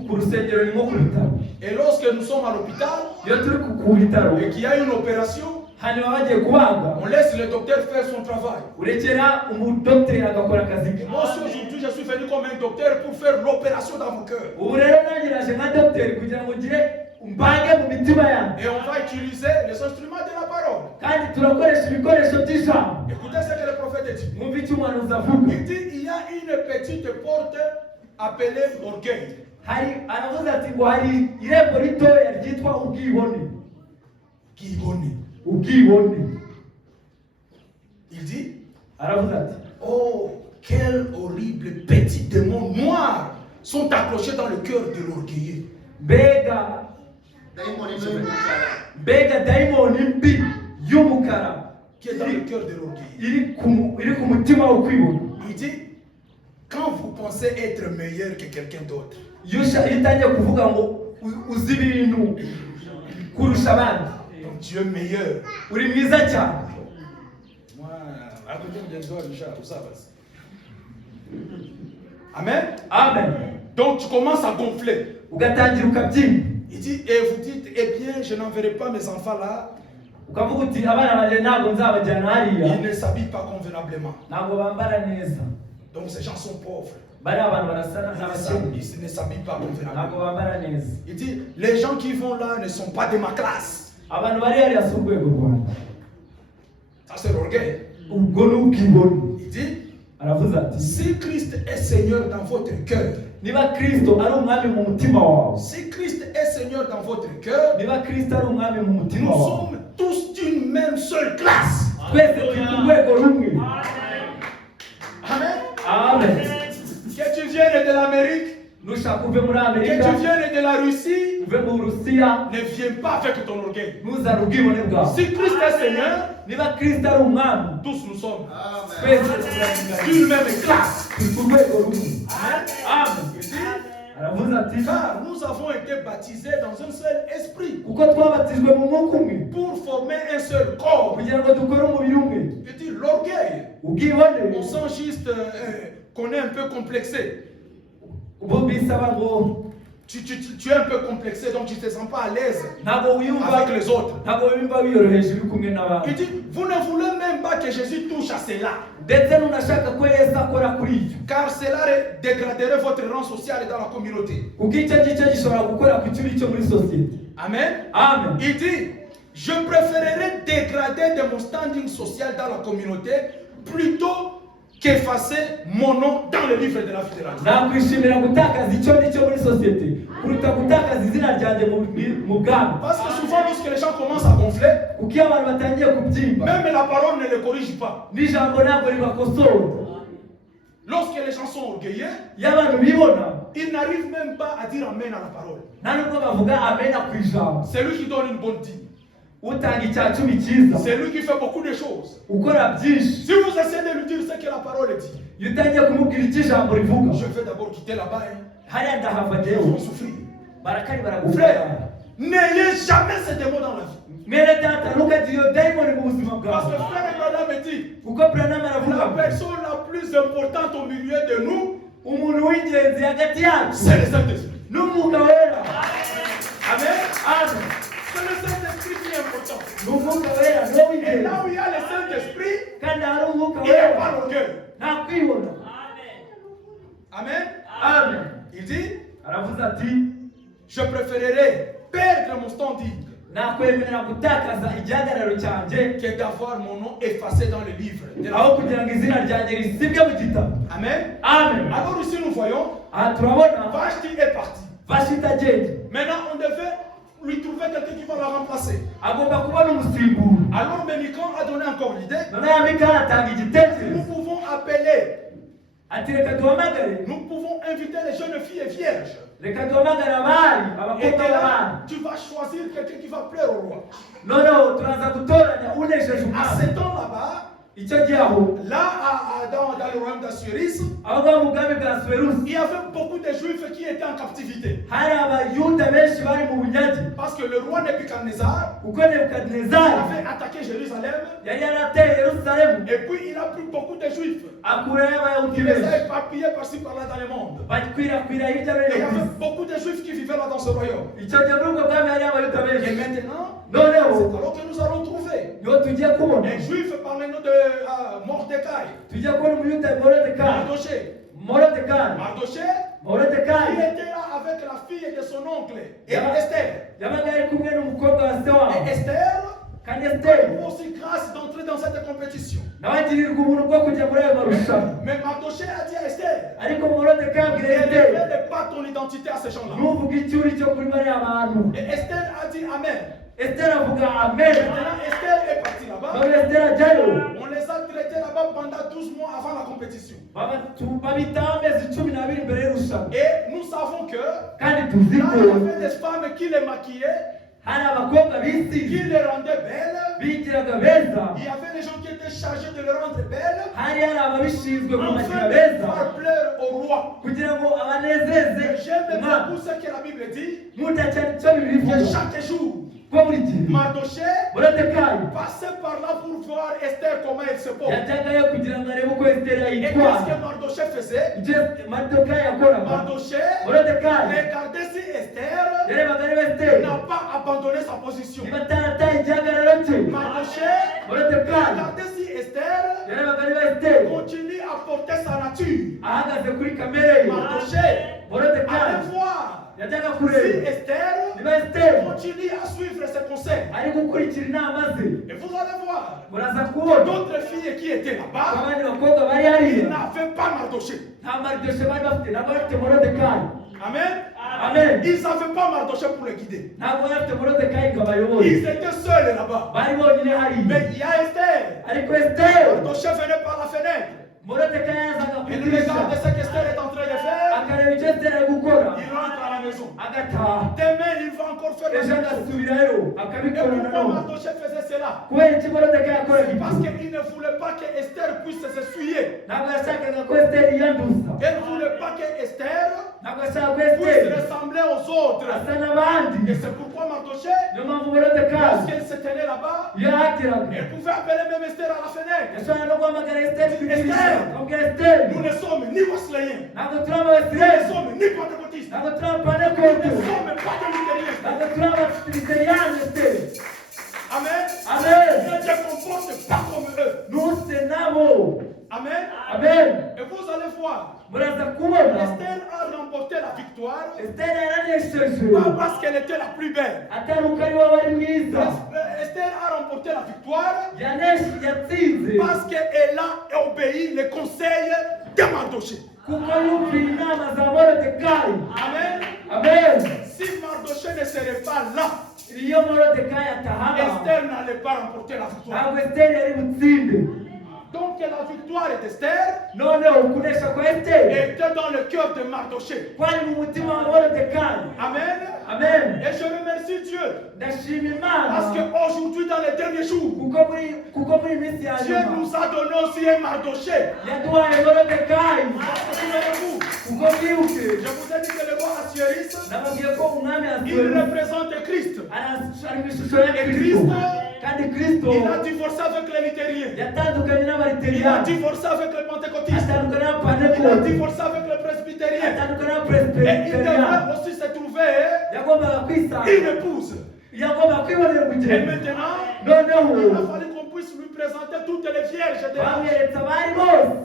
ku rusengero ni nko ku bitaro. Et lorsque nous sommes à l'hôpital iyo turi ku bitaro et qu'il y a une opération, hanyuma bagiye kubaga, on laisse le docteur faire son travail. urekera umudogiteri agakora akazi ke. Moi aussi aujourd'hui, je suis venu comme un docteur pour faire l'opération dans mon cœur. ubu rero nanjye naje nka dogiteri kugira ngo ngire mbange mu mitima yanyu, Et on va utiliser les instruments de la parole. kandi turakoresha ibikoresho by'ijambo. Écoutez ce que le prophète dit. mwumve icyo umuhanuzi avuga. Il dit, il y a une petite porte appelée orgueil. aravuze ati ngo hari irembo ritoya ryitwa ubwibone. Qui connaît? ubwibone. Il dit, aravuze ati oh, quels horribles petits démons noirs sont accrochés dans le cœur de l'orgueilleux. mbega dayimoni mbi y'umukara Qui est dans le cœur de l'orgueilleux. iri ku mutima wo kwibona. Il dit, quand vous pensez être meilleur que quelqu'un d'autre, iyo utangiye kuvuga ngo uzi ibintu kurusha abandi, donc tu es meilleur. uri mwiza cyane. Amen. Amen. Donc tu commences à gonfler. ugatangira ukabyina. Il dit, et vous dites, eh bien, je n'enverrai pas mes enfants là. ukavuga uti abana banjye ntabwo nzabajyana hariya, Ils ne s'habillent pas convenablement. ntabwo bambara neza. Donc ces gens sont pauvres. bari abantu barasa n'abakene, Ils ne s'habillent pas ntabwo convenablement. bambara neza. Il dit, les gens qui vont là ne sont pas de ma classe. abantu bari hariya si urwego rwanjye. Ça c'est l'orgueil. ubwo ni ubwibone. Il dit, aravuze ati si Christ est Seigneur dans votre cœur, niba kristo ari umwami mu mutima wawe, si Christ est Seigneur dans votre cœur, niba kristo ari umwami mu mutima nous wawe, sommes tous d'une même seule classe. twese turi ku rwego rumwe. Amen. Amen. Que tu viennes de l'Amérique, nushaka uve muri que amerika, tu viennes de la Russie, uve mu burusiya, ne viens pas avec ton orgueil. ntuzane ubwibone bwawe. Si Christ est Seigneur, niba kristo ari umwami, tous nous sommes twese turangana, d'une même classe. turi ku rwego rumwe. Amen. Amen. Il dit, aravuze ati Car nous avons été baptisés dans un seul esprit kuko twabatijwe mu mwuka umwe pour former un seul corps. kugira ngo dukore umubiri umwe. Il dit l'orgueil. ubwibone On sent juste qu'on est un peu complexé. ubu bisaba ngo Tu es un peu complexé, donc tu ne te sens pas à l'aise ntabwo wiyumva avec les autres. ntabwo wiyumva wiyoroheje uri kumwe n'abandi. Il dit, vous ne voulez même pas que Jésus touche à cela. ndetse n'unashaka ko Yesu akora kuri ibyo Car cela dégraderait votre rang social dans la communauté. kuko icyo ngicyo gishobora gukora ku kibi cyo muri sosiyete. Amen. Amen. Il dit, je préférerais dégrader de mon standing social dans la communauté plutôt qu'effacer mon nom dans le livre de la vie de la vie. nakwishimira gutakaza icyo ngicyo muri sosiyete kuruta gutakaza izina ryanjye mu bwami. Parce que souvent, lorsque les gens commencent à gonfler, kuko iyo abantu batangiye kubyimba même la parole ne les corrige pas. n'ijambo ntabwo ribakosora. Lorsque les gens sont orgueilleux, iyo abantu bibona ils n'arrivent même pas à dire Amen à la parole. nta nubwo bavuga amena ku ijambo. C'est lui qui donne une bonne dîme. utanga icya cumi cyiza C'est lui qui fait beaucoup de choses. ukora byinshi. Si vous essayez de lui dire ce que la parole dit, iyo utangiye kumubwira icyo ijambo rivuga je vais d'abord quitter là-bas. Hein. hariya ndahava Ils ngewe vont souffrir. barakari Frère, baragufata. n'ayez jamais ces démons dans la vie. mwene data ntukagira iyo dayimoni mu buzima Parce que bwawe frère Abraham me dit, kuko Branham aravuga la ngo personne la plus importante au milieu de nous, umuntu w'ingenzi hagati yacu c'est le Saint-Esprit. n'umwuka wera. Amen. Amen. C'est le Saint-Esprit qui est important. n'umwuka wera niwo Et w'ingenzi là où il y a le Saint-Esprit, kandi hari umwuka il n'y a pas wera l'orgueil. nta kwibona. Amen. Amen. Il dit, aravuze ati je préférerais perdre mon standing nakwemerera gutakaza igihagararo cyanjye que d'avoir mon nom effacé dans le livre. de la aho vie. kugira ngo izina ryanjye risibwe mu gitabo. Amen. Amen. Alors ici nous voyons, aha turabona Vashti est parti. Vashiti agenda Maintenant on devait lui trouver quelqu'un qui va la remplacer. agomba kubona umusimburo. Alors Ménican a donné encore l'idée. noneho mikaya atanga Nous igitekerezo pouvons appeler, ati reka duhamagare nous pouvons inviter les jeunes filles et vierges. reka duhamagare abari Et abakobwa de b'abari. là, tu vas choisir quelqu'un qui va plaire au roi. noneho turaza gutoranya unesheje À umwami. ce temps là-bas, icyo gihe aho là dans le royaume d'Assyrie, aho ngaho mu bwami bwa suwerusi il y avait beaucoup de juifs qui étaient en captivité. hari abayuda benshi bari mu bunyage Parce que le roi Nebuchadnezzar kuko nebukadinezari avait attaqué Jérusalem yari yarateye yerusalemu et puis il a pris beaucoup de juifs. akurayo abayahudi Il les a benshi éparpillés par-ci par-là dans le monde. bakwirakwira hirya no Et il y hino ku avait isi. beaucoup de juifs qui vivaient là dans ce royaume. icyo gihe muri ubwo bwami hari abayuda Et benshi. maintenant, noneho c'est alors que nous allons trouver niho tugiye kubona un juif par le nom de Mordecai, tugiye kubona umuyuda morodekayi Mardoché. morodekayi Mardoché, qui morodekayi était là avec la fille de son oncle et Yeah. Esther. yabaga ari kumwe n'umukobwa wa se wabo Et Esther kandi a esiteri eu aussi grâce d'entrer dans cette compétition. nawe agirirwa ubuntu bwo kujya muri ayo marushanwa. Mais Mardoché a dit à Esther, ariko morodekayi abwira ne esiteri révèle pas ton identité à ces gens-là. ntuvuge icyo uri cyo kuri bariya bantu. Et Esther a dit Amen. esiteri avuga amen. Maintenant, Esther est partie là-bas. none esiteri ajyayo On les a traités là-bas pendant 12 mois avant la compétition. babitaho amezi 12 mbere y'irushanwa. Et nous savons que kandi tuzi là, ko il y avait des femmes qui les maquillaient, hari abakobwa qui bisize les rendaient belles. bigiraga beza. Il y avait des gens qui étaient chargés de les rendre belles, hari ababishinzwe kubagira afin de beza faire plaire au roi. kugira ngo abanezeze Et j'aime umwami. beaucoup ce que la Bible dit, nkunda cyane icyo bibiri que bivuga chaque jour, ko buri gihe Mardoché morodekayi passait par là pour voir Esther comment elle se porte. yajyagayo kugira ngo arebe uko esiteri Et qu'est-ce yitwara. que Mardoché faisait? icyo morodekayi yakoraga Mardoché morodekayi regardait si Esther yarebaga niba esiteri n'a pas abandonné sa position. niba atarataye igihagararo cye. Mardoché morodekayi regardait si Esther yarebaga niba esiteri continue à porter sa nature. ahagaze kuri kamere ye. Mardoché morodekayi allait voir yajyaga si kureba Esther niba esiteri continue à suivre ses conseils. ari gukurikira inama ze. Et vous allez voir, muraza kubona d'autres filles qui étaient là-bas, abandi bakobwa bari ils hariya n'avaient pas Mardoché. nta maridoshe bari bafite ntabwo bari bafite morodekayi. Amen. amen. Ils n'avaient pas Mardoché pour les guider. ntabwo bari bafite morodekayi ngo abayobore. Ils étaient seuls là-bas. bari bonyine hariya. Mais il y a Esther. ariko esiteri Mardoché venait par la fenêtre. morodekayi yazaga ku Il regarde idirishya ce qu'Esther est en train de faire. akareba icyo esiteri ari gukora Il rentre à la maison. agataha. Demain, il va encore faire la ejo même chose. agasubirayo Et akabikora pourquoi nanone. Mardoché faisait cela? kubera iki morodekayi yakoraga Parce ibyo? qu'il ne voulait pas pas que Esther puisse s'essuyer. ntabwo yashakaga ko Esiteri yiyanduza, Elle ne voulait pas que Esther ntabwo yashakaga ko puisse Esiteri ressembler aux autres. asa n'abandi. Et c'est pourquoi Mardochée, Niyo mpamvu Moridekayi lorsqu'elle se tenait là-bas, iyo yahageraga elle pouvait appeler même Esther à la fenêtre. yashobora no guhamagara Esiteri ku Esiteri! idirishya akabwira Esiteri, Nous ne sommes ni Wesleyens, ntabwo turi nous ne abasirayeli, sommes ni pentecôtistes, ntabwo turi nous abapantekote, ne sommes pas de luthériens. ntabwo turi abasiriteriyani. Esiteri, Amen. amen, Ne te comporte pas comme eux. ntuse nabo. Amen. Amen. Et vous allez voir, Muraza kubona Esther a remporté la victoire, Esiteri yaranesheje, pas parce qu'elle était la plus belle. atari uko ari we wari mwiza, Esther a remporté la victoire yatsinze parce qu'elle a obéi les conseils de Mardochée. kuko yumvira inama za Moridekayi. Amen. Amen. Si Mardochée ne serait pas là, Iyo Moridekayi atahaba, Esther n'allait pas remporter la victoire. ntabwo Esiteri yari butsinde. Donc la victoire d'Esther Noneho ukunesha kwa Esiteri était dans le cœur de Mardochée. kwari mu mutima wa Moridekayi. Amen. Amen. Et je remercie Dieu Ndashima parce Imana qu'aujourd'hui, dans les derniers jours, kuko muri iyi minsi ya Dieu nyuma nous a donné aussi un Mardochée. yaduhaye Moridekayi. Souvenez-vous, Kuko mwibuke, je vous ai dit que le roi Assuérus, nababwiye ko umwami il Ahasuwerusi représente Christ. ari mu ishusho ya Et Kristo, Christ, kandi Kristo il a divorcé avec les luthériens. yatandukanye Il a n'abariteriyani, divorcé avec les pentecôtistes. atandukanye Il a n'abapantekote, divorcé avec les presbytériens. atandukanye Et il n'abapresbiteriyani. devrait aussi se trouver Yagombaga kwisanga, une épouse. yagombaga kwibonera Et umugeni. maintenant, Noneho il a fallu qu'on puisse lui présenter toutes les vierges de l'âge. bamweretse abari bose,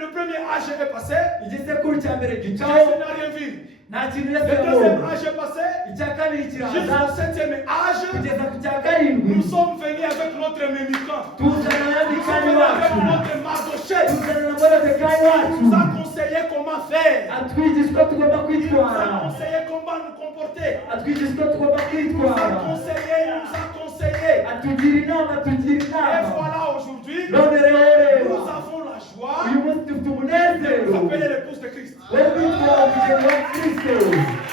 Le premier âge est passé, igisekuru cya mbere Jésus gicaho, n'a rien vu. nta kintu Le Yesu deuxième yabonye. âge est passé, Icya kabiri jusqu'au kiraza, septième âge, kugeza ku cya karindwi nous sommes venus avec notre mémicant. tuzana na Nous sommes mikani venus avec wacu, notre Mardochée. tuzana na Moridekayi Il nous a wacu, conseillé comment faire. atwigisha uko tugomba Il nous a kwitwara, conseillé comment nous comporter. atwigisha uko tugomba Il nous a kwitwara, conseillé, il nous a conseillé. atugira inama, atugira Et inama. voilà aujourd'hui, None rero nous avons la joie uyu munsi dufite de umunezero nous appeler l'épouse de Christ. wo kwitwara umugeni wa Kristo.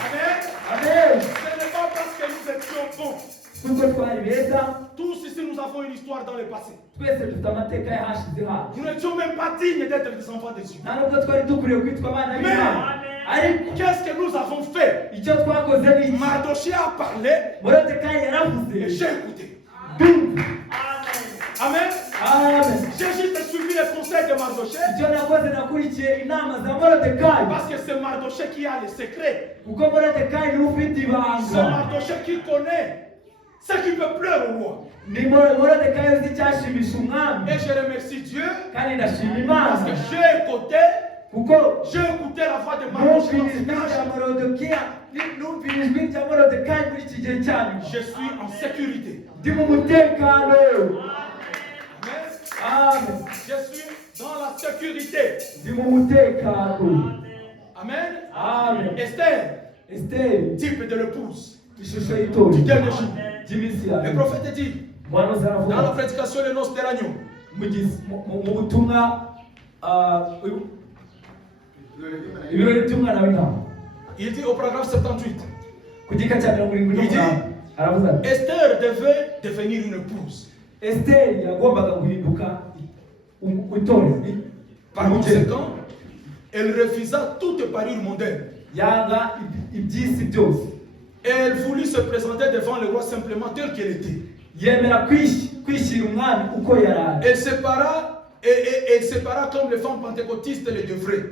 Amen. Amen. Ce n'est pas parce que nous étions bons. Kuko twari beza, Tous ici, nous avons une histoire dans le passé. twese dufite amateka yahashize hacu, Nous n'étions même pas dignes d'être des enfants de Dieu. nta nubwo twari dukwiriye kwitwa abana b'Imana, ariko Qu'est-ce que nous avons fait? icyo twakoze ni iki? Mardochée a parlé Moridekayi et yaravuze, j'ai écouté. ndumva. Amen. Amen. J'ai juste suivi les conseils de Mardochée Icyo nakoze nakurikiye inama za Moridekayi, parce que c'est Mardochée qui a les secrets. kuko Moridekayi niwe ufite C'est ibanga, Mardochée qui connaît ce qui peut plaire au roi. ni Moridekayi uzi icyashimisha umwami, Et je remercie Dieu kandi ndashima parce Imana que j'ai écouté la voix de Mardochée dans numvira ce ijwi rya âge. Moridekayi, numvira ijwi rya Moridekayi muri iki gihe cyanyu, Je suis en sécurité. ndi mu mutekano. Amen. Amen. Je suis dans la sécurité. Ndi mu mutekano. Amen. Amen. Esther, Esiteri, type de l'épouse. ishusho y'itorero Du dernier jour. ry'iminsi ya Le nyuma. prophète dit Umuhanuzi dans la aravuga prédication de noces de l'agneau, mu butumwa, ibirori by'umwana w'intama, il dit au paragraphe 78, ku gika cya 78 aravuga ati, Esther devait devenir une épouse. Esiteri yagombaga guhinduka itorero. Par conséquent, elle refusa toute parure mondaine. Yanga iby'isi byose, Et elle voulut se présenter devant le roi simplement tel qu'elle était. yemera kwishyira umwami uko yari. Elle sépara comme les femmes pentecôtistes le devraient.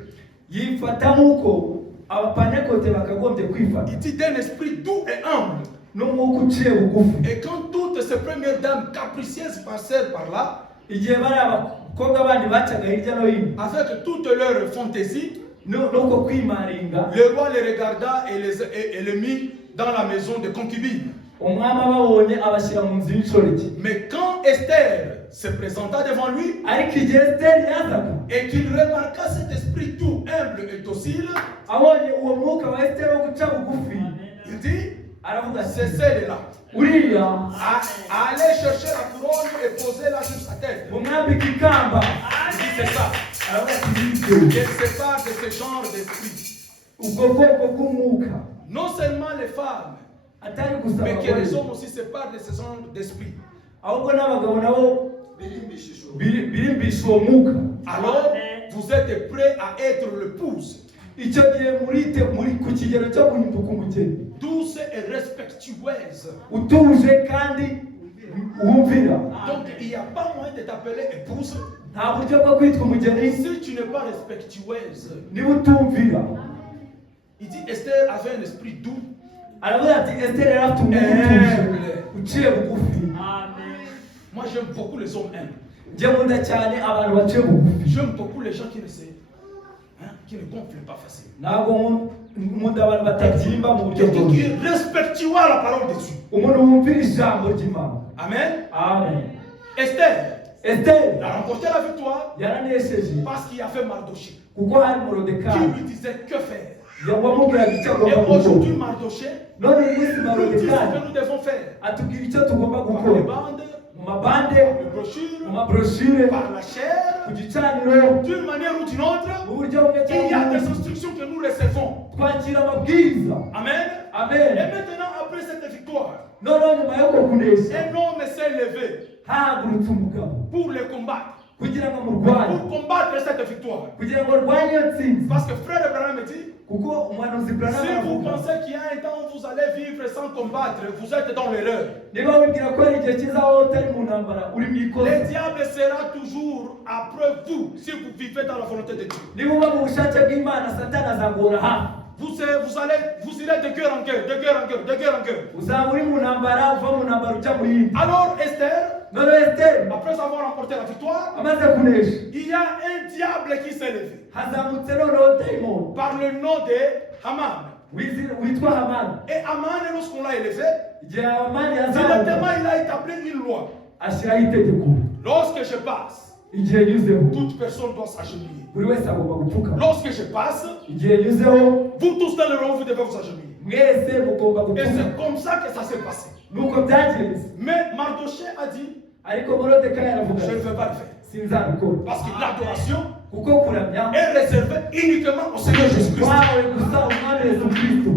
Yifata nk'uko abapantekote bakagombye kwifata, Il dit d'un esprit doux et humble. n'umwuka uciye bugufi. Et quand toutes ces premières dames capricieuses passèrent par là, Igihe bari abakobwa bandi bacaga hirya no hino avec toute leur fantaisie, nuko kwimaringa, le roi les regarda et les mit dans la maison de concubine. umwami ababonye abashyira mu nzu y'inshoreke. Mais quand Esther se présenta devant lui Ariko igihe Esiteri yazaga, et qu'il remarqua cet esprit doux, humble et docile, abonye uwo mwuka wa Esiteri wo guca bugufi, il dit, aravuga ati, c'est celle-là. uriya Allez chercher la couronne et posez-la sur sa tête. umwambika ikamba. Il dit, c'est ça. Aravuga ati, nibyo. Elle se parle de ce genre d'esprit. Ubwo bwoko bw'umwuka Non seulement les femmes, atari gusa mais que les abagore, hommes aussi se parlent de ce genre d'esprit. ahubwo n'abagabo nabo birimbisha uwo mwuka. alors vous êtes prêt à être l'épouse. Icyo gihe muri ku kigero cyo guhinduka umugeni, Douce et respectueuse. utuje kandi wumvira. Donc il n'y a pas moyen de t'appeler épouse Nta buryo bwo kwitwa umugeni si tu n'es pas respectueuse. niba utumvira. Il dit Esther avait un esprit doux. Aravuga ati Esther yari afite umwuka uciye bugufi. Moi j'aime beaucoup les hommes humbles. Njye nkunda cyane abantu baciye bugufi. J'aime beaucoup les gens qui ne gonflent pas facile. Ntabwo nkunda abantu batabyimba mu buryo Quelqu'un qui bwose. est respectueux à la parole de Dieu. Umuntu wumvira ijambo ry'Imana. Amen. Amen. Esther Esther a remporté la victoire yaranesheje parce qu'il y avait Mardoché kuko hari qui Morodekayi lui disait que faire. wamubwiraga icyo Et agomba aujourd'hui gukora. Mardoché None uyu munsi nous dit ce Morodekayi que nous devons faire. atubwira icyo tugomba Par les gukora bandes, mu mabande, les mu brochures, mabroshure, par la chair, ku gicaniro, d'une manière ou d'une autre. mu buryo bumwe Il y a cyangwa des ubundi. instructions que nous recevons. Twakira amabwiriza. Amen. Et Amen. maintenant, après cette victoire, Noneho nyuma yo kunesha un homme s'est levé hahagurutse umugabo pour les combattre, kugira ngo murwanye, pour combattre cette victoire. kugira ngo rwanye iyo ntsinzi. Parce que frère Abraham me dit, Kuko umuhanuzi Branham si vous aravuga, pensez qu'il y a un temps où vous allez vivre sans combattre, vous êtes dans l'erreur. niba wibwira ko hari igihe kizaho utari mu ntambara uri mu Le ikosa, diable sera toujours après vous si vous vivez dans la volonté de Dieu. niba uba mu bushake bw'Imana, Satani azagora hafi. Vous irez de cœur en cœur, de cœur en cœur, de cœur en cœur. Uzaba uri mu ntambara, uva mu ntambara ujya mu yindi. Alors Esther, Noneho Esteri après avoir remporté la victoire, amaze kunesha, il y a un diable qui s'est levé hazamutse noneho dayimoni par le nom de Haman. witwa Hamani. Et Haman, lorsqu'on l'a élevé, Igihe Hamani directement yazamuka, il a établi une loi. ashyiraho itegeko. Lorsque je passe, Igihe nyuzeho, toute personne doit s'agenouiller. buri wese agomba gupfukama. Lorsque je passe, Igihe nyuzeho, vous tous dans le rond, vous devez vous agenouiller. mwese mugomba Et gupfukama. c'est comme ça que ça s'est passé. Nuko byagenze. Mais Mardoché a dit, Ariko Morodekayi aravuga je ne ati, vais pas le faire. sinzabikora. Parce que l'adoration Kuko kuramya est réservée uniquement au Seigneur Jésus-Christ. kwawe gusa umwami Yesu Kristo.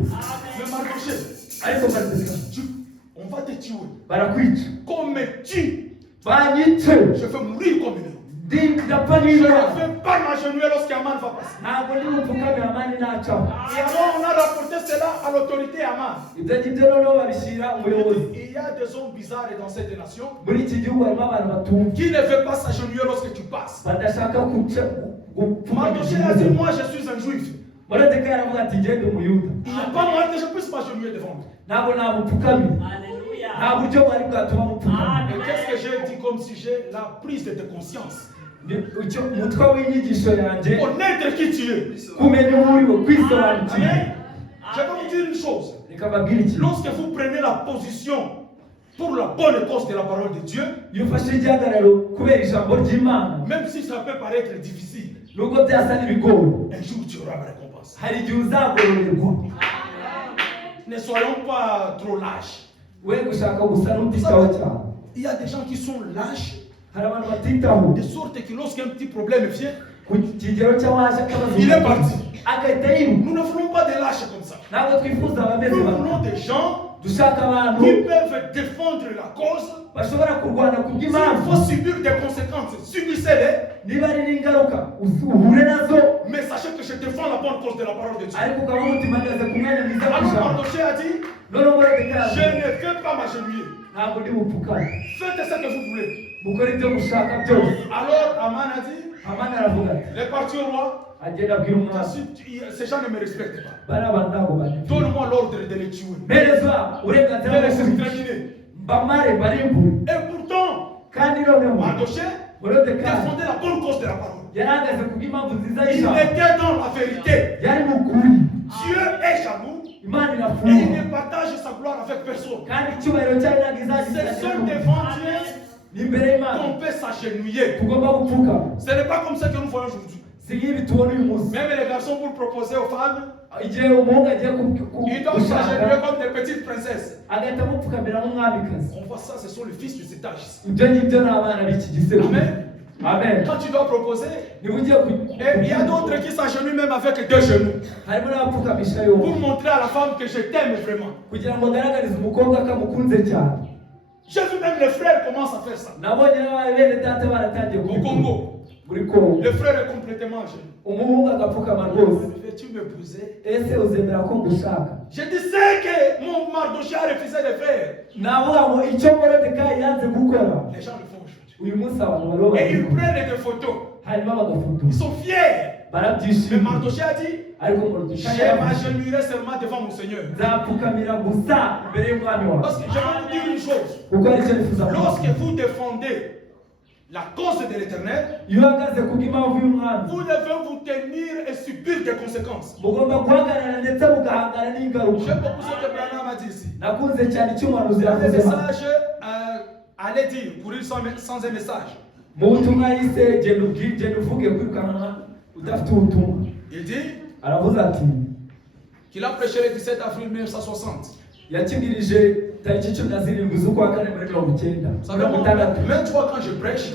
Mais Mardoché, Ariko Morodekayi, on va te tuer. barakwica, Comme me tue, banyice, je vais mourir comme une ndapfa Je ne n'Imana. vais pas m'agenouiller lorsqu'Aman va passer. Ntabwo ndi bupfukamira Hamani nacaho. Et alors on a rapporté cela à l'autorité Aman. Ibyo ngibyo noneho babishyira umuyobozi. Il y a des hommes bizarres dans cette nation Muri iki gihugu harimo abantu batumva, qui ne veulent pas s'agenouiller lorsque tu passes. badashaka gupfukamira Mardoché a dit, moi je suis un juif. Morodekayi aravuga ati ngende umuyuda, Il n'y a pas moyen que je puisse m'agenouiller devant lui. ntabwo namupfukamira, nta buryo bwari bwatuma mupfukamira. Et qu'est-ce que j'ai dit comme sujet? La prise de conscience. Umutwe w'inyigisho yanjye, Connaître qui tu es. kumenya uwo uri we, kwisobanukirwa. Amen. Je vais vous dire une chose. Reka mbabwire iki, Lorsque vous prenez la position pour la bonne cause de la parole de Dieu, iyo ufashe igihagararo kubera ijambo ry'Imana, même si ça peut paraître difficile, nubwo byasa n'ibigori, un jour tu auras la récompense. hari igihe uzagororerwa. Ne soyons pas trop lâches. We gushaka gusa n'utitaho cyane. Il y a des gens qui sont lâches, Hari abantu batitaho, de sorte que lorsqu'un petit problème vient, ku kigero cy'awaje akabazo, il est parti. agahita yiruka. Nous ne voulons pas des lâches comme ça. Ntabwo twifuza abameze Nous batyo. voulons des gens Dushaka abantu qui peuvent défendre la cause. bashobora kurwana ku S'il bw'impamvu, faut subir des conséquences, subissez-les. niba ari n'ingaruka uhure nazo, Mais sachez que je défends la bonne cause de la parole de Dieu. ariko ukaba umutima ageze ku mwanya mwiza Alors w'ijambo. Mardoché a dit, Noneho Morodekayi je aravuga, ne vais pas m'agenouiller. ntabwo ndi bupfukame, Faites ce que vous voulez. mukore ibyo mushaka byose. Alors Aman a dit, Hamani aravuga ati, il est parti au roi. agenda abwira umwami, Ces gens ne me respectent pas. bari abantu ntabwo banyumva. Donne-moi l'ordre de les tuer. Mpereza uburenganzira De bwo les kubica, exterminer. mbamare mbarimbure. Et pourtant, Kandi noneho Mardoché Morodekayi défendait la bonne cause de la parole. yari ahagaze ku bw'impamvu nziza Il y'ijambo, était dans la vérité. yari mu kuri. Dieu est jaloux Imana et il irafunga, ne partage sa gloire avec personne. kandi icyubahiro cyayo ntabwo C'est izagira seul devant Dieu ni imbere y'Imana qu'on peut s'agenouiller. tugomba gupfukama. Ce n'est pas comme ça que nous voyons aujourd'hui. Si nk'ibi tubona uyu munsi, Même les garçons, pour proposer aux femmes, igihe umuhungu agiye ils doivent s'agenouiller gushaka comme des petites princesses. agahita amupfukamira nk'umwamikazi. On voit ça, ce sont les fils de cet âge. Ibyo ngibyo ni abana b'iki gisebo. Amen. Amen. Quand tu dois proposer, Niba ugiye et il y a d'autres qui s'agenouillent même avec deux genoux harimo n'abapfukamisha pour yombi montrer à la femme que je t'aime vraiment. kugira ngo agaragarize umukobwa ko amukunze cyane. J'ai vu même les frères commencent à faire ça. nabonye n'ababene data baratangiye Au Congo, muri Kongo le frère est complètement jeune. umuhungu agapfukama rwose Veux-tu m'épouser? ese uzemera ko ngushaka Je disais que mon Mardochée a refusé de faire. navuga ngo icyo Moridekayi yanze gukora Les gens le font aujourd'hui. uyu munsi abantu bariho Et ils babikora prennent des photos. hanyuma bagafotora Ils sont fiers. Mais barabyishimiye Mardochée a dit, ariko Moridekayi je yaravuze m'agenouillerai seulement devant mon Seigneur. nzapfukamira gusa imbere y'umwami Parce wawe que je vais vous dire une chose. kuko aricyo nifuza Lorsque vous défendez la cause de l'Éternel, iyo uhagaze kubw'impamvu y'umwami vous devez vous tenir et subir des conséquences. mugomba guhagarara ndetse mugahangana n'ingaruka J'aime beaucoup ce que Branham a dit ici. nakunze cyane icyo umuhanuzi Dans les yavuze hano messages, allez dire, courir sans un message. mu butumwa yise genda uvuge kwirukanka udafite ubutumwa Il dit aravuze ati qu'il a prêché le 17 avril 1960. yakibwirije tariki 17 z'ukwa kane muri 1990 Vous savez, moi, même fois quand je prêche,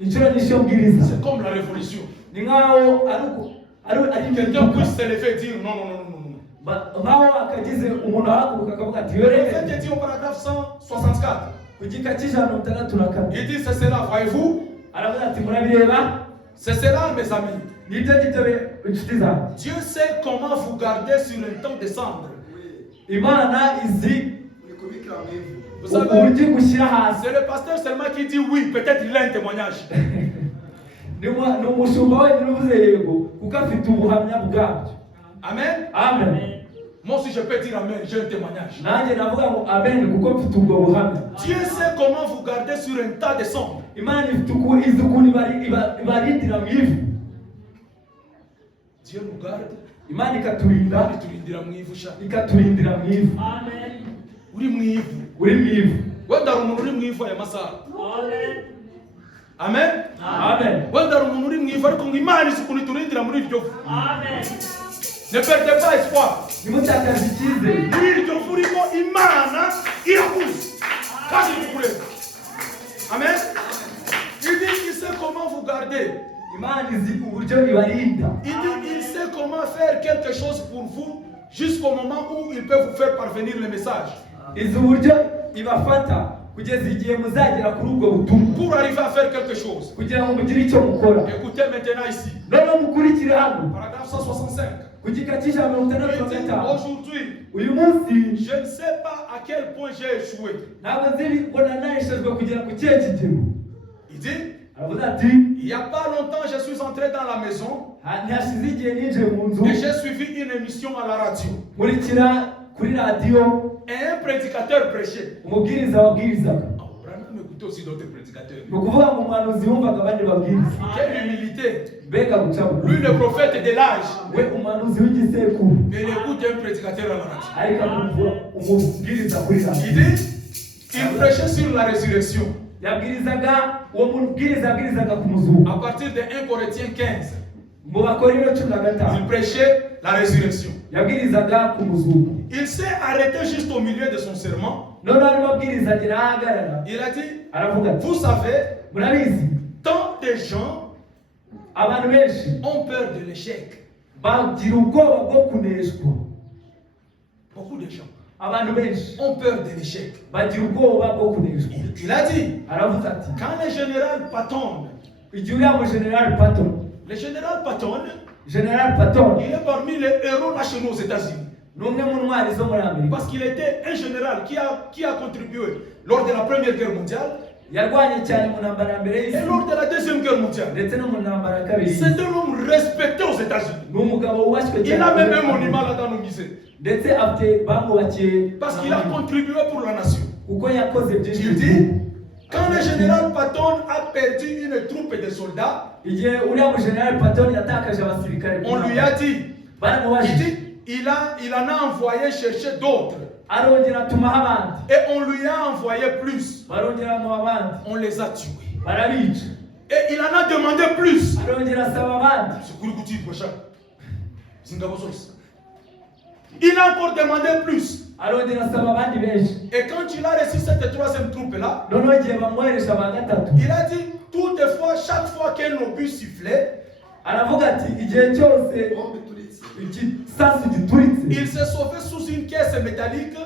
inshuro nyinshi yo mbwiriza c'est comme la révolution. ni nkaho ari Quelqu'un puisse se lever et dire non, non, non, non, non. nkaho akagize umuntu ahaguruka akavuga ati Le yore prophète dit au paragraphe 164. ku gika c'64 Il dit c'est cela, voyez-vous, aravuga ati murabireba c'est cela, mes amis. nibyo gitobe inshuti zanjye Dieu sait comment vous garder sur un temps de cendre. imana izi Vous savez, uburyo gushyira hasi c'est le pasteur seulement qui dit oui, peut-être il a un témoignage. ni umushumba wenyine uvuze yego kuko afite ubuhamya bwabyo Amen. amen Moi aussi je peux dire amen, j'ai un témoignage. nanjye navuga ngo amen kuko mfite ubwo buhamya Dieu sait comment vous garder sur un tas de cendre. imana ifite izi ukuntu ibarindira mu ivu Dieu nous garde. imana ikaturinda ikaturindira mu ivu Uri mu ivu. uri mu ivu Wenda hari umuntu uri mu ivu aya masaha. Amen. amen Wenda hari umuntu uri mu ivu ariko ngo Imana izi ukuntu iturindira muri iryo vu. Ne perdez pas espoir. nimutakaze icyizere Muri iryo vu urimo Imana irakuzi kandi irakureba. Amen. Il dit qu'il sait comment vous garder. imana izi uburyo ibarinda Il dit il sait comment faire quelque chose pour vous jusqu'au moment où il peut vous faire parvenir le message. izi uburyo ibafata kugeza igihe muzagera kuri ubwo butumwa Pour arriver à faire quelque chose. kugira ngo mugire icyo mukora Écoutez maintenant ici. noneho mukurikire hano Paragraphe 165. ku gika c'65 Il dit aujourd'hui, uyu munsi je ne sais pas à quel point j'ai échoué. ntabwo nzi ngo nanaheshejwe kugera ku kihe kigero Il dit, aravuga ati il n'y a pas longtemps, je suis entré dans la maison ntihashize igihe ninjiye mu nzu et j'ai suivi une émission à la radio. nkurikira kuri radiyo Et un prédicateur prêchait. umubwiriza wabwirizaga Oh, Branham écoutait aussi d'autres prédicateurs. ni ukuvuga ngo umuhanuzi yumvaga abandi babwiriza Quelle humilité. mbega guca Lui, le prophète de l'âge, we umuhanuzi w'igisekuru mais il écoute un prédicateur à la radio. ariko akumva umubwiriza kuri radiyo Il dit, il prêchait sur la résurrection. yabwirizaga uwo mubwiriza yabwirizaga ku muzuko À partir de 1 Corinthiens 15, mu bakorino 15 il prêchait la résurrection. yabwirizaga ku muzuko Il s'est arrêté juste au milieu de son serment. noneho arimo abwiriza agira ahagarara Il a dit, aravuga ati vous savez, murabizi tant de gens abantu benshi ont peur de l'échec. bagira ubwoba bwo kuneshwa Beaucoup de gens abantu benshi ont peur de l'échec. bagira ubwoba bwo kuneshwa Il a dit, aravuga ati quand le général Patton, igihe uriya mu general Patton le général Patton, general Patton il est parmi les héros là chez nous aux États-Unis. ni umwe mu ntwari zo muri Amerika Parce qu'il était un général qui a contribué lors de la Première Guerre mondiale yarwanye cyane mu ntambara ya mbere et y'isi lors de la Deuxième Guerre mondiale. ndetse no mu ntambara ya kabiri C'est un homme respecté aux États-Unis. ni umugabo wubashywe Il cyane a même muri un Amerika. monument là dans nos musées. ndetse afite bamwubakiye Parce qu'il a contribué pour la nation. kuko yakoze byinshi Il dit, quand le général Patton a perdu une troupe de soldats, igihe uriya mu general Patton yatakaje abasirikare on lui a dit, il baramubajije dit, il en a envoyé chercher d'autres. arongera atumaho abandi Et on lui a envoyé plus. barongera bamuha abandi On les a tués. barabica Et il en a demandé plus. arongera asaba abandi C'est Kourouti, prochain. Singabosos. Il a encore demandé plus. arongera asaba abandi benshi Et quand il a reçu cette troisième troupe-là, noneho igihe bamwohereje aba gatatu il a dit, toutefois, chaque fois qu'un obus sifflait, aravuga ati igihe cyose igisasu gituritse il s'est sauvé sous une caisse métallique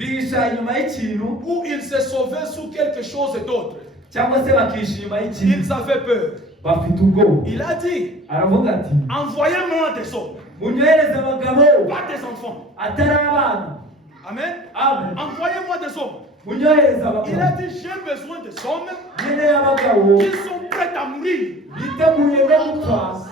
bihisha inyuma y'ikintu ou ils se sauvaient sous quelque chose d'autre. cyangwa se bakihisha inyuma y'ikintu Ils avaient peur. bafite ubwoba. Il a dit, Aravuga ati envoyez-moi des hommes, munyohereze abagabo pas des enfants. atari abana. Amen. Amen. Envoyez-moi des hommes. munyohereze Il a abagabo dit, j'ai besoin des hommes nkeneye abagabo qui sont prêts à mourir. biteguye no gupfa.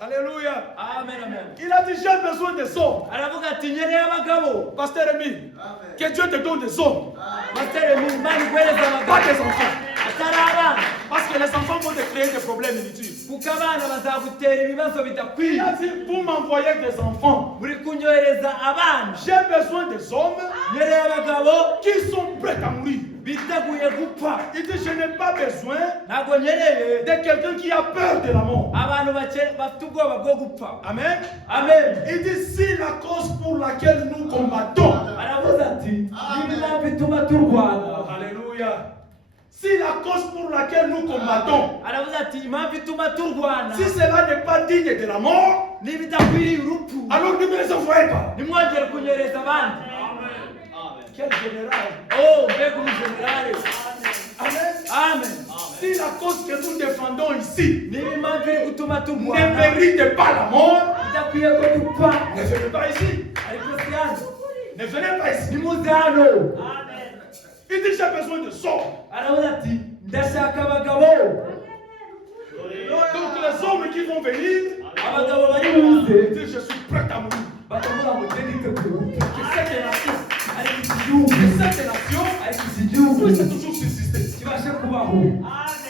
Alléluia. Amen, amen. Il a dit, j'ai besoin des hommes. Aravuga ati nkeneye abagabo. Pasteur Rémi, que Dieu te donne des hommes, Pasiteri Imana iguhereze pas abagabo des enfants. atari abana, Parce que les enfants vont te créer des problèmes inutiles. kuko abana bazagutera ibibazo Il bidakwiye. a dit, vous m'envoyez des enfants. Muri kunyohereza abana, J'ai besoin des hommes nkeneye abagabo qui sont prêts à mourir. biteguye gupfa. Il dit, je n'ai pas besoin Ntabwo nkeneye de quelqu'un qui a peur de la mort. abantu bafite ubwoba bwo gupfa. Amen. Amen. Il dit, si la cause pour laquelle nous combattons, Aravuze ati niba impamvu ituma turwana. Alléluia. Si la cause pour laquelle nous combattons, Aravuze ati impamvu ituma turwana si cela n'est pas digne de la mort, niba idakwiriye urupfu, alors ne me les envoyez pas. nimwongere kunyohereza abandi. Quel général. Oh, mbega umujenerali. Amen. Amen. Si la cause que nous défendons ici Niba impamvu iri gutuma ne turwana mérite pas la mort, idakwiye ko dupfa, ne venez pas ici. ariko si hano, Ne venez pas ici. nimuze hano. Il dit, j'ai besoin de sort. Aravuze ati ndashaka abagabo. Donc les hommes qui vont venir, Abagabo bari il buze dit, je suis prêt à mourir. bakavuga ngo njye niteguye gupfa. Que cette nation, Ariko iki gihugu, que cette nation ariko iki gihugu puisse toujours subsister. kibashe kubaho.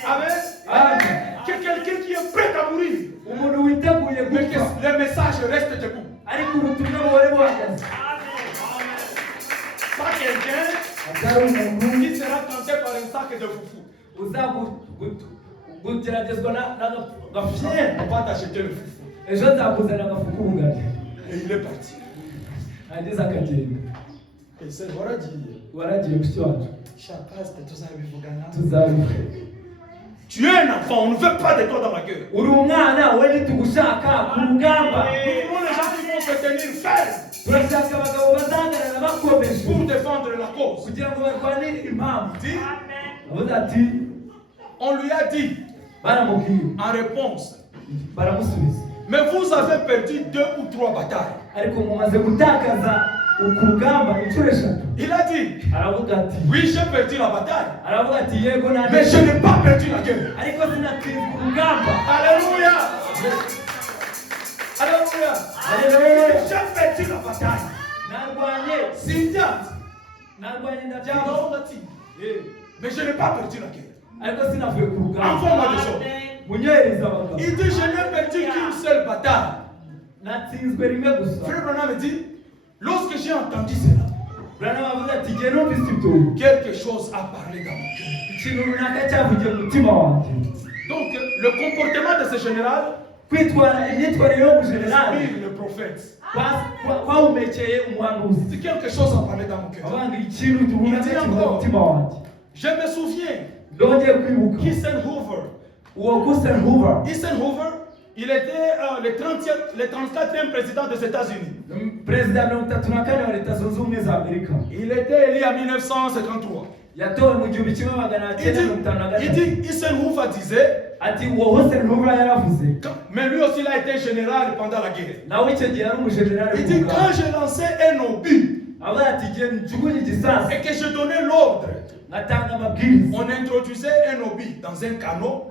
Amen. Amen. Que quelqu'un qui est prêt à mourir, Umuntu witeguye mais que gupfa, le message reste debout. ariko ubutumwa buhore buhagaze. Pas quelqu'un Atari umuntu qui sera tenté par un sac de foufou. uzageragezwa n'agafuka. Viens, on va t'acheter le foufou. Ejo nzakuzanira agafuka ubugari. Et il est parti. Ageze akagenda. Et c'est voilà dit. Waragiye mushiki wacu Chapaste, tout ça, il faut gagner. tuzabihe. Tu es un enfant, on ne veut pas de toi dans la gueule. Uri umwana we ntitugushaka ku rugamba. Nous voulons les gens qui vont se tenir fermes Turashaka abagabo bazahagarara bakomeje pour défendre la cause. kugira ngo barwanire impamvu. Dit, Avuze ati on lui a dit baramubwiye en réponse, baramusubiza, mais vous avez perdu 2 ou 3 batailles. ariko mumaze gutakaza ku rugamba inshuro eshatu. Il a dit, Aravuga ati oui, j'ai perdu la bataille, aravuga ati yego mais je nanjye n'ai pas perdu la guerre. ariko sinatsinzwe urugamba. Alléluia. Alléluia. Haleluya. J'ai perdu la bataille. Narwanye Cynthia, narwanye Dieu ndabyanga, m'a dit, mais je n'ai pas perdu la guerre. ariko sinavuye ku rugamba. Envoie-moi des hommes. Munyohereza abagabo. Il dit, je n'ai perdu qu'une seule bataille. Natsinzwe rimwe gusa. Frère Branham dit, lorsque j'ai entendu cela, Branham avuze ati jye numvise ibyo quelque chose a parlé dans mon cœur. ikintu runaka cyavugiye mu mutima wanjye. Donc, le comportement de ce général Kwitwara imyitwarire y'umujenerali inspire le prophète. kwahumekeye umuhanuzi. Si quelque chose a parlé dans mon cœur. Abanga ikintu runaka kivuye mu mutima wanjye. Je me souviens Ndongeye kwibuka qu'Eisenhower, uwo Eisenhower, Eisenhower, il était le 34e président des États-Unis. perezida wa 34 wa Leta Zunze Ubumwe za Amerika. Il était élu en 1953. Yatowe mu 1953. Il dit, Eisenhower disait, Ati uwo Eisenhower yaravuze, mais lui aussi il a été général pendant la guerre. nawe icyo gihe yari umujenerali Il dit, w'umugabo. quand je lançais un obus Avuga ati igihe njugunye igisasu et que je donnais l'ordre, ngatanga amabwiriza, on introduisait un obus dans un canot.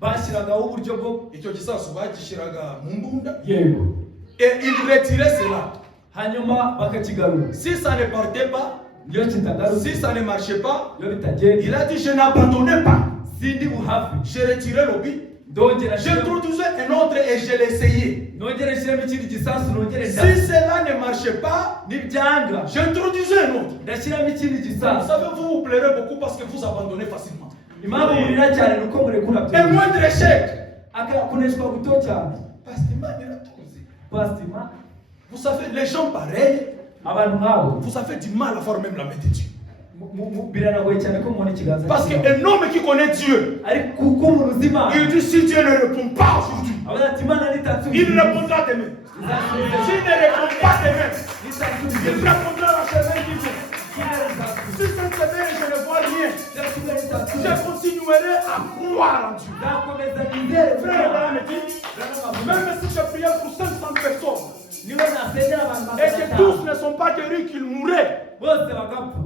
bashyiragaho uburyo bwo Icyo gisasu bagishiraga mu mbunda. yego, Et il retirait cela. hanyuma bakakigarura. Si ça ne partait pas, Iyo kitagarutse, si ça ne marchait pas, iyo bitagenda, il a dit, je n'abandonnais pas. sindi buhafi, J'ai retiré l'obus. ndongera nshyiremo, J'introduisais un autre et je l'essayais. nongere nshyiremo ikindi gisasu, nongere Si ndase. cela ne marchait pas, Nibyanga j'introduisais un autre. ndashyiramo ikindi Vous gisasu. savez, vous vous plairez beaucoup parce que vous abandonnez facilement. Impamvu murira cyane ni uko murekura Un byose. moindre échec. Kuneshwa guto cyane. Pasteur, il a tout causé. Pastima, Vous savez, les gens pareils, abantu nk'abo vous avez du mal à voir même la main de Dieu. biranagoye cyane ko mubona ikiganza Parce cy'Imana. qu'un homme qui connaît Dieu, Ariko kuko umuntu uzi Imana il dit si Dieu ne répond pas aujourd'hui, avuga ati Imana il répondra demain. S'il ne répond pas demain, il répondra la semaine qui vient. Si cette semaine je ne vois rien, je continuerai à croire en Dieu. Frère Abraham dit, même si je priais pour 500 personnes, et que tous ne sont pas guéris qu'ils mourraient,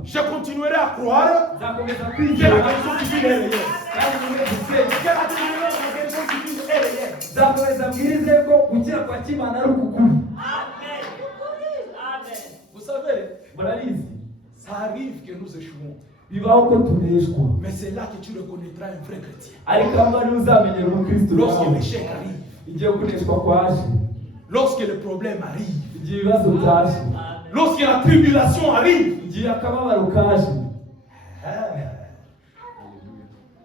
je continuerai à croire que la guérison divine est réelle. Que la guérison divine est réelle. Vous savez, ça arrive que nous échouons. Mais c'est là que tu reconnaîtras un vrai chrétien. Lorsque l'échec arrive, lorsque le problème arrive, lorsque la tribulation arrive.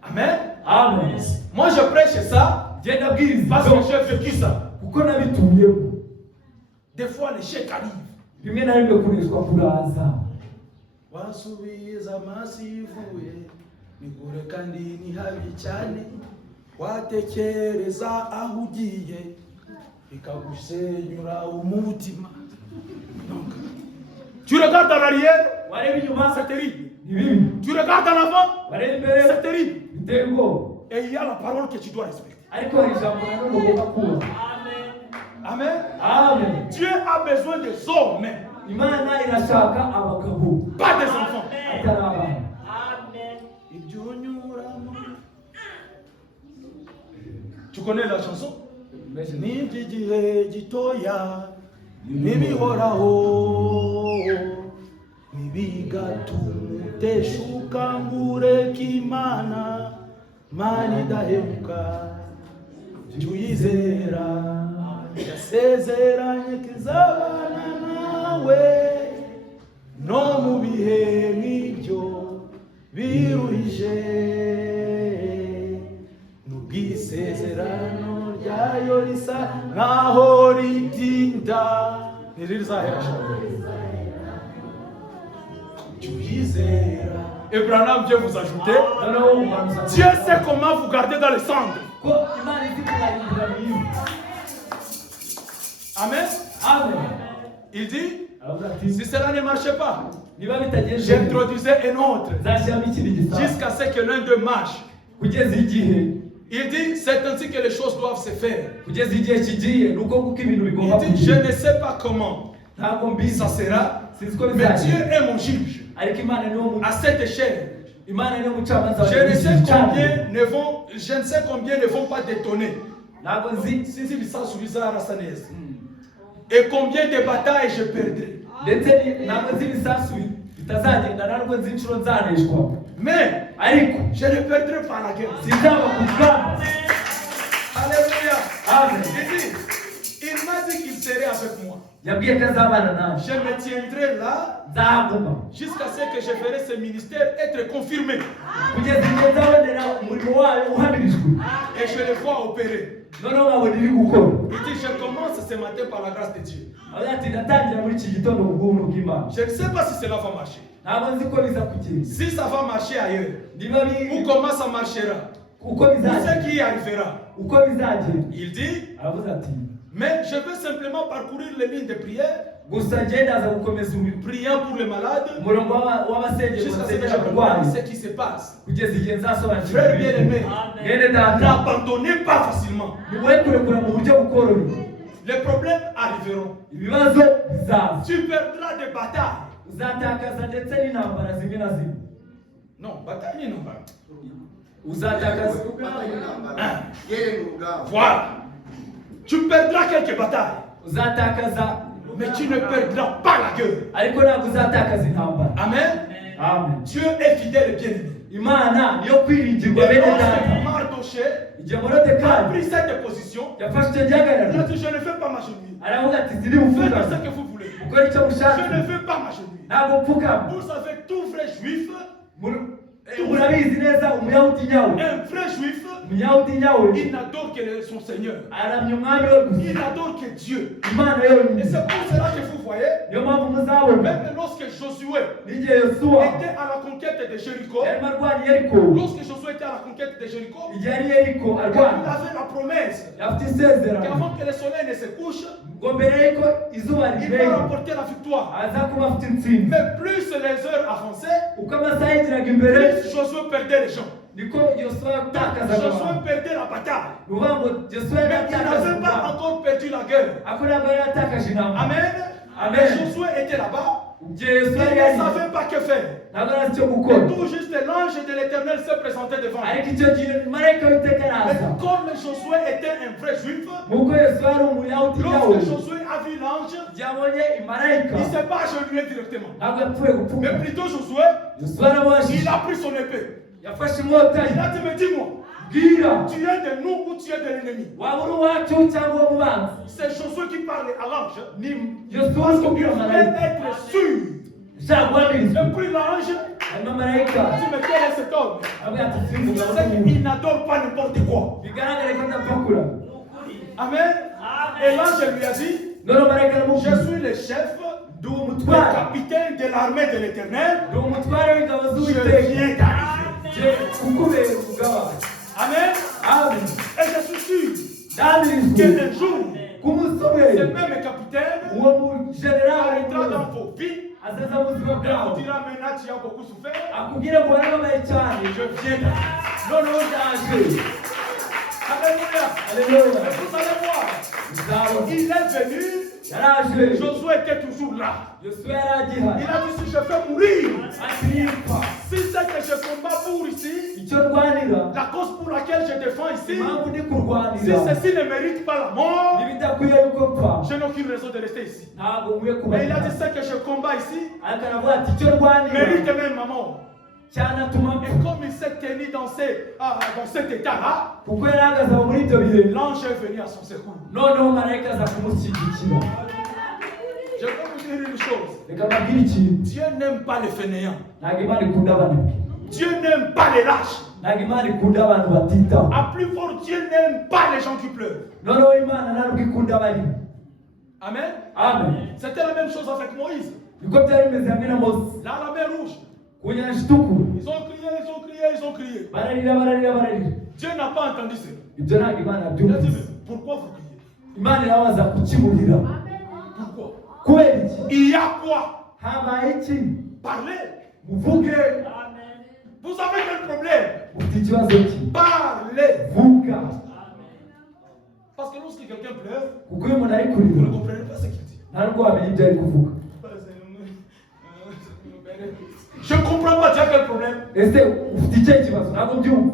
Amen. Amen. Moi je prêche ça parce que j'ai vécu ça. Des fois l'échec arrive. Wasubiza masivuye nikure kandi ni habi cyane watekereza aho ugiye bikagusenyura umutima. Donc tu regardes en arrière, c'est terrible. Tu regardes en avant, c'est terrible. Et il y a la parole que tu dois respecter. Amen. Amen. Dieu a besoin des hommes, pas des enfants. Tu connais la chanson? Niby'igihe gitoya nibihoraho nibigatuteshuka ngureka Imana Mana idahemuka tuyizera yasezeranye kizabana nawe no mu bihe nk'ibyo biruhije n'ubwisezerano ryayo risa nkaho ritinda ntirizahera tuyizera. Et Branham vient vous ajouter, Dieu sait comment vous garder dans les cendres. Amen. Amen. Il dit, si cela ne marchait pas, j'introduisais un autre jusqu'à ce que l'un d'eux marche. Il dit, c'est ainsi que les choses doivent se faire. Il dit, je ne sais pas comment ça sera, mais Dieu est mon juge. À cette échelle, je ne sais combien ne vont pas détonner. Et combien de batailles je perdrai. Mais je ne perdrai pas la guerre. Alléluia. Il m'a dit qu'il serait avec moi. Je me tiendrai là jusqu'à ce que je ferai ce ministère être confirmé. Et je le vois opérer. Il dit, je commence ce matin par la grâce de Dieu. Je ne sais pas si cela va marcher. Si ça va marcher ailleurs, ou comment ça marchera, ou ce qui y arrivera. Il dit, mais je veux simplement parcourir les lignes de prière, priant pour les malades, jusqu'à ce que je comprenne ce qui se passe. Frère bien-aimé, n'abandonnez pas facilement. Les problèmes arriveront. Tu perdras des batailles. Non, bataille non. Voilà. Tu perdras quelques batailles. Mais tu ne perdras pas la gueure. Amen. Amen. Dieu est fidèle et bien-aimé. Mardoché a pris cette position. Il a dit, je ne veux pas m'agenouiller. Faites ce que vous voulez. Je ne veux pas m'agenouiller. Vous savez, tout vrai juif urabizi neza umuyahudi nyawe Un vrai juif, umuyahudi nyawe il n'adore que son Seigneur. aramya umwami we gusa Il n'adore que Dieu. imana Et yonyine c'est pour cela que vous voyez, niyo mpamvu muzabona même lorsque Josué n'igihe yosuwa était à la conquête de Jéricho, yarimo arwanya yeriko lorsque Josué était à la conquête de Jéricho, igihe ari yeriko il arwanya avait la promesse afite isezerano qu'avant que le soleil ne se couche, ngo mbere y'uko izuba il rirenga va remporter la victoire. aza kuba afite intsinzi Mais plus les heures avançaient, uko amasaha yagiraga imbere plus Josué perdait les gens. niko yosuwa yatakazaga Josué abantu perdait la bataille. ni ukuvuga ngo yosuwa Mais il yatakaza n'avait pas urugamba encore perdu la guerre. ako ntabwo yari yatakaje intambara Amen. Amen. Mais Josué était là-bas. igihe Il yosuwa ne yari savait pas que faire. ntabwo yari azi icyo gukora Et tout juste l'ange de l'Éternel se présentait devant lui. ariko icyo gihe marayika w'iteka Mais araza comme Josué était un vrai juif, nk'uko yosuwa ari umuyahudi nyawe lorsque Josué a vu l'ange, yabonye imarayika il ne s'est pas agenouillé directement. ntabwo yapfuye gupfuka Mais plutôt Josué, yosuwa aramubajije il a pris son épée. yafashe inkota ye Il a dit, mais dis-moi, bwira tu es de nous ou tu es de l'ennemi? waba uri uwacu cyangwa uwo mu banzi C'est Josué qui parle à l'ange. ni yosuwa Parce uri qu'il kubwira voulait marayika être sûr. ushaka guhamiriza Et puis l'ange hanyuma marayika a dit, mais quel est cet homme? avuga ati simbuga C'est qu'il n'adore pas n'importe quoi. bigaragare ko adapfa kura Amen. Et l'ange lui a dit, noneho marayika je aramubwira suis le chef, ndi le umutware capitaine de l'armée de l'Éternel. ndi umutware w'ingabo Je z'uwiteka viens t'arriver. je kukubera umugaba Amen. amen Et je suis sûr ndamirijwe qu'un jour, ku munsi ce umwe même capitaine uwo mujenerali entrera dans vos vies azaza mu buzima et vous bwawe dira maintenant tu as beaucoup souffert. akubwire ngo warababaye cyane Je viens t'arriver. noneho ndaje Alléluia. aleluya Et vous allez voir, uzabona il est venu, yaraje Josué était toujours là. yosuwa yari agihari Il a dit si je fais mourir, akiripfa si c'est que je combats pour ici, icyo ndwanira la cause pour laquelle je défends ici, impamvu ndi si kurwanira ceci ne mérite pas la mort, ntibidakwiye yuko mpfa je n'ai aucune raison de rester ici. ntabwo nkwiye kuba Et il a dit ce que je combats ici ariko aravuga ati icyo ndwanira mérite même ma mort. cyanatuma Et mpfa comme il s'est tenu dans cet état-là, kuko yari ahagaze aho muri ibyo bihe l'ange est venu à son secours. noneho marayika aza kumushyigikira Je peux vous dire une chose. reka mbabwire ikintu Dieu n'aime pas les fainéants. ntabwo imana ikunda abanebwe Dieu n'aime pas les lâches. ntabwo imana ikunda abantu batitaho À plus fort, Dieu n'aime pas les gens qui pleurent. noneho imana ntabwo ikunda abari Amen. amen C'était la même chose avec Moïse. niko byari bimeze hamwe na mose Là, la mer rouge. ku nyanja itukura Ils ont crié, ils ont crié, ils ont crié. bararira bararira bararira Dieu n'a pas entendu cela. ibyo ntabwo imana Il a dit, yabyumvise mais pourquoi vous criez? imana irabaza kukimurira Pourquoi? kubera iki Il y a quoi? habaye iki Parlez. muvuge Vous avez quel problème? ufite ikibazo ki Parlez. vuga Parce que lorsque quelqu'un pleure, kuko iyo umuntu ari vous kurira ne comprenez pas ce qu'il dit. nta nubwo wamenya ibyo ari kuvuga Je ne comprends pas, tu as quel problème? ese ufite icyo kibazo ntabwo byumva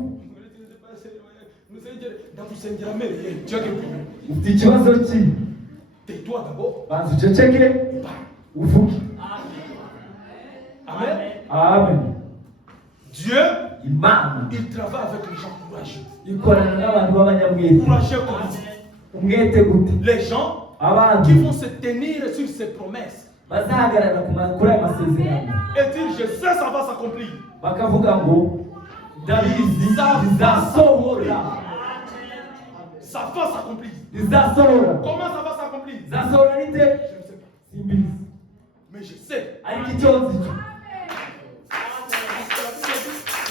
Tu as quel problème? ufite ikibazo ki Tais-toi d'abord. banza uceceke uvuge Amen. amen Dieu, imana il travaille avec les gens courageux. ikorana n'abantu b'abanyamwete Courageux comme nous. umwete gute Les gens abantu qui vont se tenir sur ses promesses bazahagarara kuri aya masezerano et dire je sais ça va s'accomplir. bakavuga ngo ndabizi bizasohora Ça va s'accomplir. bizasohora Comment ça va s'accomplir? bizasohora rite Je ne sais pas. simbizi Mais je sais. ariko icyo nzi cyo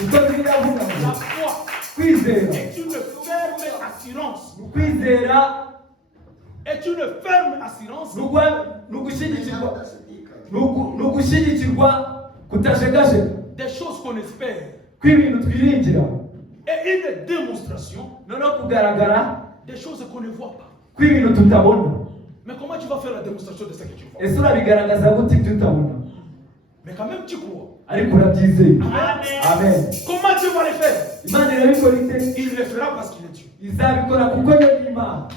uko biravuga La ngo foi kwizera est une ferme assurance. ni ukwizera Est une ferme assurance ni ugushyigikirwa kutajegajega des choses qu'on espère. kw'ibintu twiringira Et une démonstration noneho kugaragara des choses qu'on ne voit pas. kw'ibintu tutabona Mais comment tu vas faire la démonstration de ce que tu vois? ese urabigaragaza gute ibyo utabona Mais quand même tu crois. ariko urabyizeye Amen. amen Comment Dieu va le faire? imana irabikora ite Il le fera parce qu'il est Dieu. izabikora kuko yo ni imana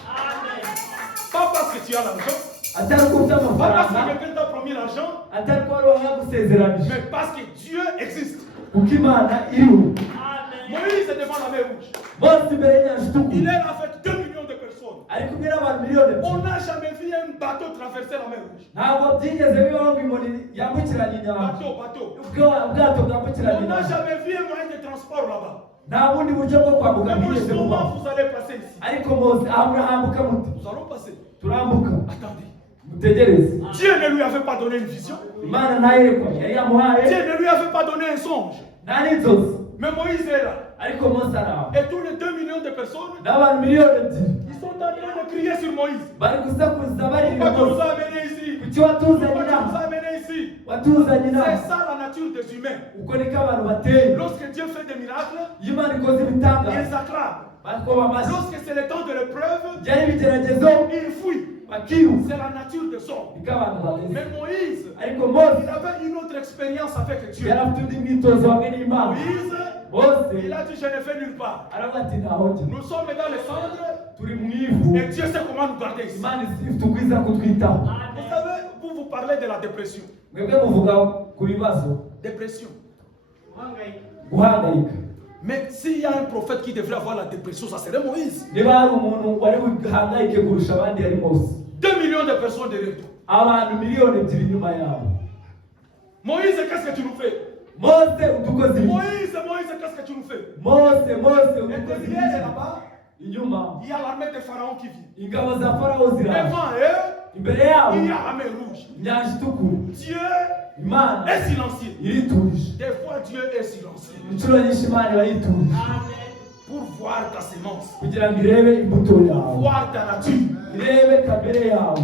Pas parce que tu as l'argent, atari uko ufite pas parce que amafaranga quelqu'un t'a promis l'argent, atari ko wari wayagusezeranije mais parce que Dieu existe. kuko imana iriho Moïse est devant la mer rouge. bose imbere y'inyanja Il itukura est là avec 2 millions de personnes. ari kumwe n'abantu miliyoni On ebyiri n'a jamais vu un bateau traverser la mer Rouge. ntabwo byigeze bibaho ngo inkoni yambukiranya inyanja Bateau. ubwato bwambukiranya On n'a inyanja jamais vu un moyen de transport là-bas. nta bundi buryo bwo kwambuka Mais bwigeze comment bubaho vous allez passer ici? ariko mose aha murahambuka mute Nous allons passer. turambuka Attendez. mutegereze Dieu ne lui avait pas donné une vision. imana ntayerekwa yari yamuhaye Dieu ne lui avait pas donné un songe. nta n'inzozi Mais Moïse est là. ariko mose ari aho Et tous les 2 millions de personnes, n'abantu miliyoni ebyiri ils sont en train de crier sur Moïse. bari gusakuza barira Pourquoi tu nous mose as amenés ici? kuki watuzanye Pourquoi tu nous inama as amenés ici? watuzanye inama C'est ça la nature des humains. uko niko abantu bateye Lorsque Dieu fait des miracles, iyo imana ikoze ibitangaza ils acclament. bakoma amashyi Lorsque c'est le temps de l'épreuve, byari ibigeragezo ils fuient. bakiruka C'est la nature des hommes. niko abantu bameze Mais Moïse, ariko mose il avait une autre expérience avec Dieu. yari afite undi mwitozo hamwe n'imana Moïse, mose il a dit, je ne vais nulle part. aravuga ati ntaho njya Nous sommes dans les cendres turi mu ivu et Dieu sait comment nous garder ici. imana ifite ukwiza kutwitaho Vous savez, vous parlez de la dépression. mwebwe muvuga ku bibazo Dépression. guhangayika Mais s'il y a un prophète qui devrait avoir la dépression, ça serait Moïse. niba hari umuntu wari buhangayike kurusha abandi yari mose 2 millions de personnes derrière toi. abantu miliyoni ebyiri inyuma yawe Moïse, qu'est-ce que tu nous fais? mose udukoze ibi Moïse, qu'est-ce que tu nous fais? mose Et udukoze ibi derrière là-bas, inyuma il y a l'armée de Pharaon qui vient. ingabo za farawo ziraje Devant eux, imbere yabo il y a la mer rouge. inyanja itukura Dieu imana est silencieux. iriturije Des fois, Dieu est silencieux inshuro nyinshi imana iba yiturije pour voir ta sémence, kugira ngo irebe imbuto pour yawe voir ta nature. irebe kamere yawe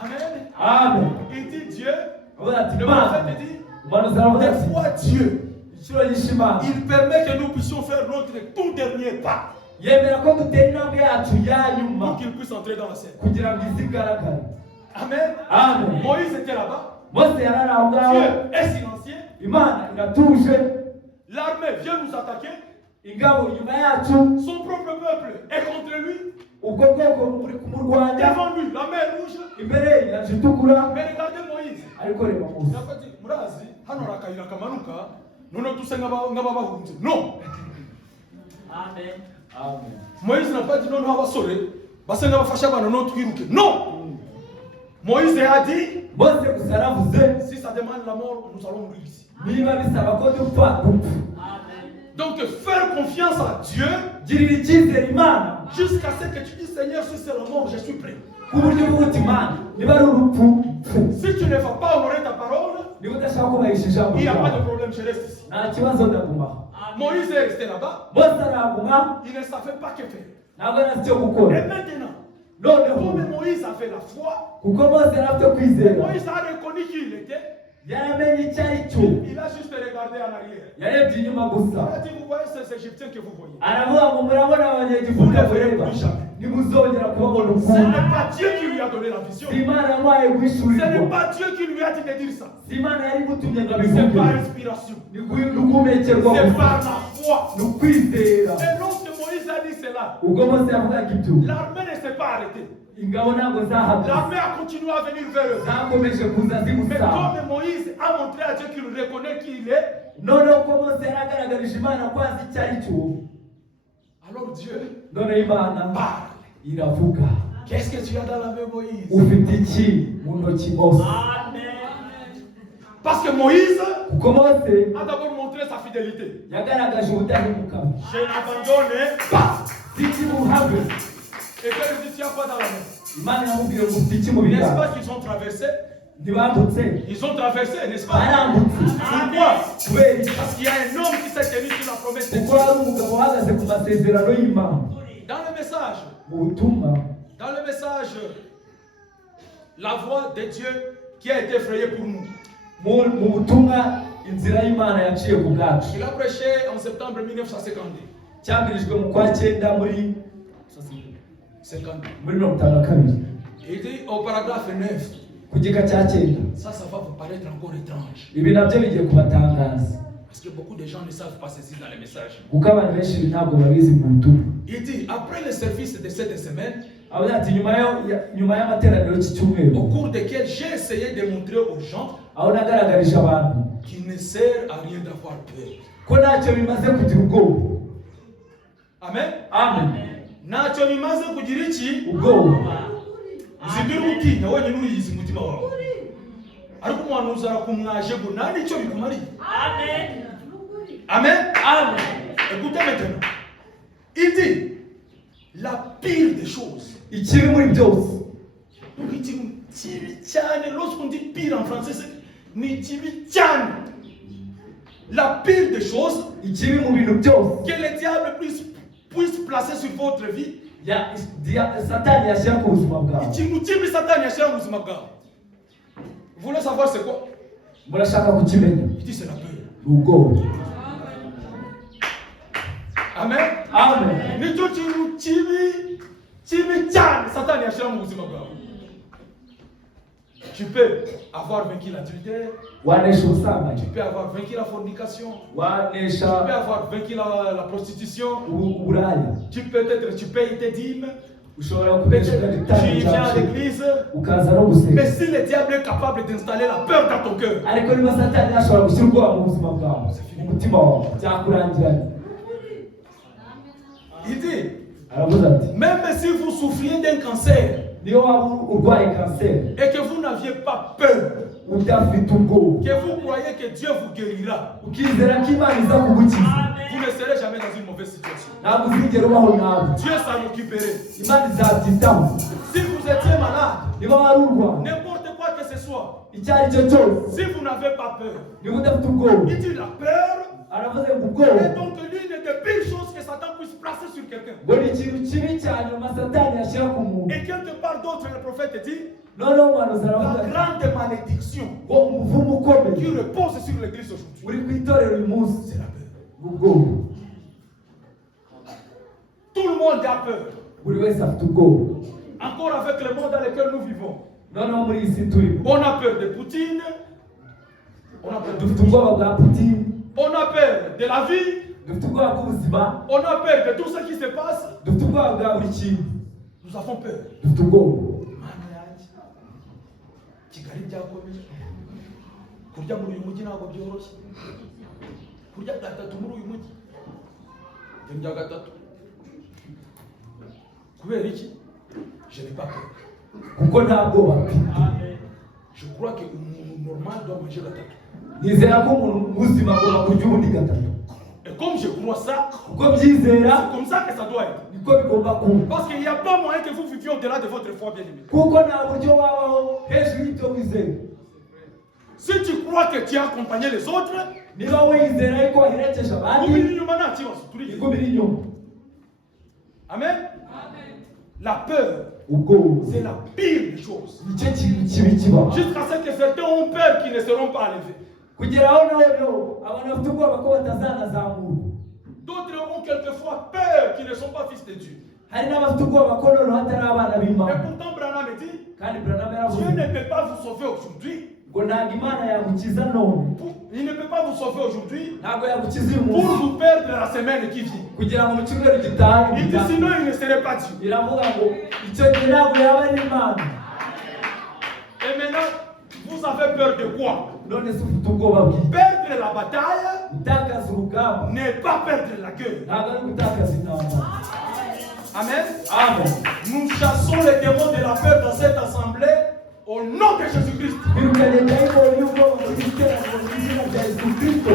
Amen. amen Il dit Dieu, avuga ati le imana prophète dit, umuhanuzi aravuga des ati fois Dieu, inshuro nyinshi imana il permet que nous puissions faire notre tout dernier pas yemera ko dutera intambwe yacu ya nyuma pour qu'il puisse entrer dans la scène. kugira ngo izi igaragare Amen. amen Moïse était là-bas. mose yari ari aho ngaho Dieu est silencieux. imana iratuje L'armée vient nous attaquer. ingabo inyuma yacu Son propre peuple est contre lui. ubwo bwoko buri kumurwanya Devant lui, la mer rouge. imbere ye inyanja itukura Mais regardez Moïse. ariko reba mose Il a pas dit, murazi, hano rakayira kamanuka, none tuse nk'ababahunze. Non. amen Moïse n'a pas dit non, abasore, base nk'abafashe abantu no twiruke. Non. Moïse a dit, mose gusa yaravuze si ça demande la mort, nous allons mourir ici. niba bisaba ko dupfa dupfa Donc faire confiance à Dieu girira icyizere imana jusqu'à ce que tu dis Seigneur, si c'est la mort, je suis prêt. ku buryo bw'uti imana niba ari urupfu pfu Si tu ne vas pas honorer ta parole, niba udashaka kubahisha ijambo il n'y a pas de ryawe problème, je reste ici. nta kibazo ndagumaho Moïse est resté là-bas, mose araguma il ne savait pas que faire. ntabwo yari azi icyo gukora Et maintenant, noneho comme Moïse avait la foi, kuko mose yari afite kwizera Moïse a reconnu qui il était, yaramenye icyo ari cyo il a juste regardé en arrière. yarebye inyuma Il gusa a dit, vous voyez ces Égyptiens que vous voyez. aravuga ngo murabona abanyegiputa mureba ntimuzongera kubabona Ce ukundi n'est pas Dieu qui lui a donné la vision. si imana yamuhaye Ce n'est guhishurirwa pas Dieu qui lui a dit de dire ça. si imana yari imutumye ngo C'est abivuge par inspiration. ni guhumekerwa C'est gusa par la foi. ni ukwizera Et lorsque Moïse a dit cela, ubwo mose yavugaga ibyo l'armée ne s'est pas arrêtée. ingabo ntabwo zahagaze L'armée a continué à venir vers eux. zakomeje kuza Mais zimusaba comme Moïse a montré à Dieu qu'il reconnaît qui il est, noneho ko mose yari agaragarije imana ko azi icyo ari cyo alors Dieu noneho imana parle. iravuga Qu'est-ce que tu as dans la main, Moïse? ufite iki mu ntoki mose Parce que Moïse kuko mose a d'abord montré sa fidélité. yagaragaje ubudahemuka Je n'abandonne pas. z'ikimuhabe Et Dieu lui dit, tu as quoi dans la main? imana yamubwiye ngo ufite iki mu N'est-ce biganza pas qu'ils ont traversé? ntibambutse Ils ont traversé, n'est-ce pas? barambutse Pourquoi? kubera iki Parce qu'il y a un homme qui s'est tenu sur la promesse de kuko Dieu. hari umugabo uhagaze ku masezerano y'imana Dans le message, mu butumwa la voix de Dieu qui a été frayée pour nous. mu butumwa inzira y'imana yaciye ku bwacu Il a prêché en septembre 1952. cyabwirijwe mu kwa cyenda muri 52. 52 Il dit au paragraphe 9, ku gika cya cyenda ça va vous paraître encore étrange. ibi nabyo bigiye kubatangaza Parce que beaucoup de gens ne savent pas saisir dans les messages. kuko abantu benshi ibi ntabwo babizi mu butumwa Il dit, après le service de cette semaine, avuga ati nyuma y'amateraniro y'iki cyumweru au cours desquels j'ai essayé de montrer aux gens aho nagaragarije abantu qu'il ne sert à rien d'avoir peur. ko ntacyo bimaze kugira ubwoba Amen. amen ntacyo bimaze kugira iki ubwoba uzigira utinya wenyine uriyizi umutima wawe ariko umuhanuzi arakumwaje ngo nta n'icyo bikumariye. Amen. Amen. Écoutez maintenant. Il dit la pire des choses. ikibi muri byose. Donc il dit tibi. Lorsqu'on dit pire en français, c'est ni tibi tiane. La pire des choses ikibi mu bintu byose que le diable puisse placer sur votre vie. Satani yashyira ku buzima bwawe. Ikintu kibi Satani yashyira mu buzima bwawe. Vous voulez savoir c'est quoi? Murashaka kukimenya? Il dit c'est la peur. Ubwoba. Amen. Amen. Nicyo kintu kibi cyane Satani yashyira mu buzima bwawe. Tu peux avoir vaincu l'adultère. Wanesha ubusambanyi. Tu peux avoir vaincu la fornication. Tu peux Wanesha avoir vaincu la prostitution. uburaya. Tu payes tes dîmes. Ushobora Tu kubesha viens à l'église. ukaza no gusenga. Mais si le diable est capable d'installer la peur dans ton cœur, ariko niba Satani ashobora gushyira ubwoba mu buzima bwawe mu mutima wawe byakurangiranye. il dit, Aravuze ati même si vous souffriez d'un cancer niyo waba urwaye kanseri et que vous n'aviez pas peur, udafite ubwoba que vous croyez que Dieu vous guérira, ukizera ko Imana iza kugukiza vous ne serez jamais dans une mauvaise situation. ntabwo uzigera ubaho nabi. Dieu s'en occuperait. Imana izabyitaho. Si vous étiez malade, niba wari urwaye n'importe quoi que ce soit, icyo ari cyo cyose si vous n'avez pas peur, niba udafite ubwoba il dit la peur aravuze ngo ubwoba est donc l'une des pires choses que Satan puisse placer sur quelqu'un. ngo ni ikintu kibi cyane mu Satani yashyira ku muntu. Et quelque part d'autre, le prophète dit noneho umuhanuzi la aravuga ati grande malédiction ngo umuvumo qui ukomeye repose sur l'église aujourd'hui, uri ku itorero uyu munsi c'est la peur. ubwoba. Tout le monde a peur. buri wese afite ubwoba. Encore avec le monde dans lequel nous vivons. noneho muri iyi si turimo On a peur de Poutine. On a peur de dufite ubwoba bwa Putin, On a peur de la vie. dufite ubwoba bw'ubuzima, On a peur de tout ce qui se passe. dufite ubwoba bwa buri kintu, Nous avons peur. dufite ubwoba. Kigali byakomeye. Kurya muri uyu mujyi ntabwo byoroshye. Kurya gatatu muri uyu mujyi. Ndya gatatu. Kubera iki? Je n'ai pas peur. kuko nta bwoba mfite. Je crois que umuntu normal doit manger gatatu. Nizera ko umuntu muzima agomba kurya ubundi gatatu. Et comme je crois ça, kuko byizera c'est comme ça que ça doit être. niko bigomba kuba. Parce qu'il n'y a pas moyen que vous viviez au-delà de votre foi, bien-aimé. kuko nta buryo wabaho hejuru y'ibyo wizera. Si tu crois que tu as accompagné les autres, niba wizera yuko waherekeje abandi igumira inyuma. Amen. La peur, ubwoba c'est la pire des choses. nicyo kintu kibi kibaho. Jusqu'à ce que certains ont peur qu'ils ne seront pas enlevés. kugera aho noneho abantu bafite ubwoba ko batazanazamurwa. D'autres ont quelquefois peur qu'ils ne sont pas fils de Dieu. hari n'abafite ubwoba ko noneho hatari abana Et b'Imana. pourtant, Branham dit, kandi Branham Dieu yaravuze ne peut pas vous sauver aujourd'hui. ngo ntabwo Imana yagukiza none, Il ne peut pas vous sauver aujourd'hui ntabwo yagukiza uyu pour munsi vous perdre la semaine qui vient. kugira ngo mu cyumweru gitaha Il dit sinon il ne serait pas Dieu. iravuga ngo icyo gihe ntabwo yaba ari Imana. Et maintenant, vous avez peur de quoi? none se ufite ubwoba bw'iki? Perdre la bataille gutakaza urugamba n'est pas perdre la gueule. ntabwo ari gutakaza intambara. Amen. Amen. Nous chassons les démons de la peur dans cette assemblée au nom de Jésus-Christ. birukanye dayimoni y'ubwoba muri iri teraniro mu izina rya Yesu Kristo.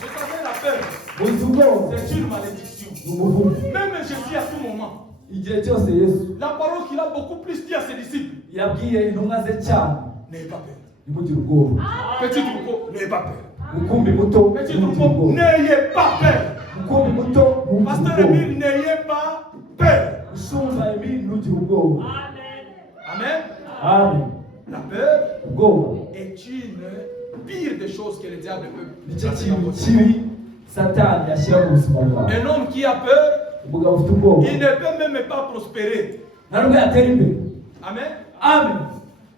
Vous savez, la peur, muzi ubwoba c'est une malédiction. ni umuvumo. Même Jésus à tout moment. igihe cyose Yesu La parole qu'il a beaucoup plus dit à ses disciples. yabwiye intumwa ze cyane N'ayez pas peur. ntimugire ubwoba. Petit troupeau, n'ayez pas peur. mukumbi muto Petit ntimugire troupeau, ubwoba. n'ayez pas peur. mukumbi muto ntugire Pasteur ubwoba. Emile, n'ayez pas peur. usumba Emile ntugire ubwoba. Amen. Amen. La peur ubwoba est une pire des choses que le diable peut nicyo placer dans kintu votre vie. kibi Satani yashyira mu buzima bwawe. Un homme qui a peur, umugabo ufite ubwoba il ne peut même pas prospérer. nta nubwo yatera imbere. Amen. Amen.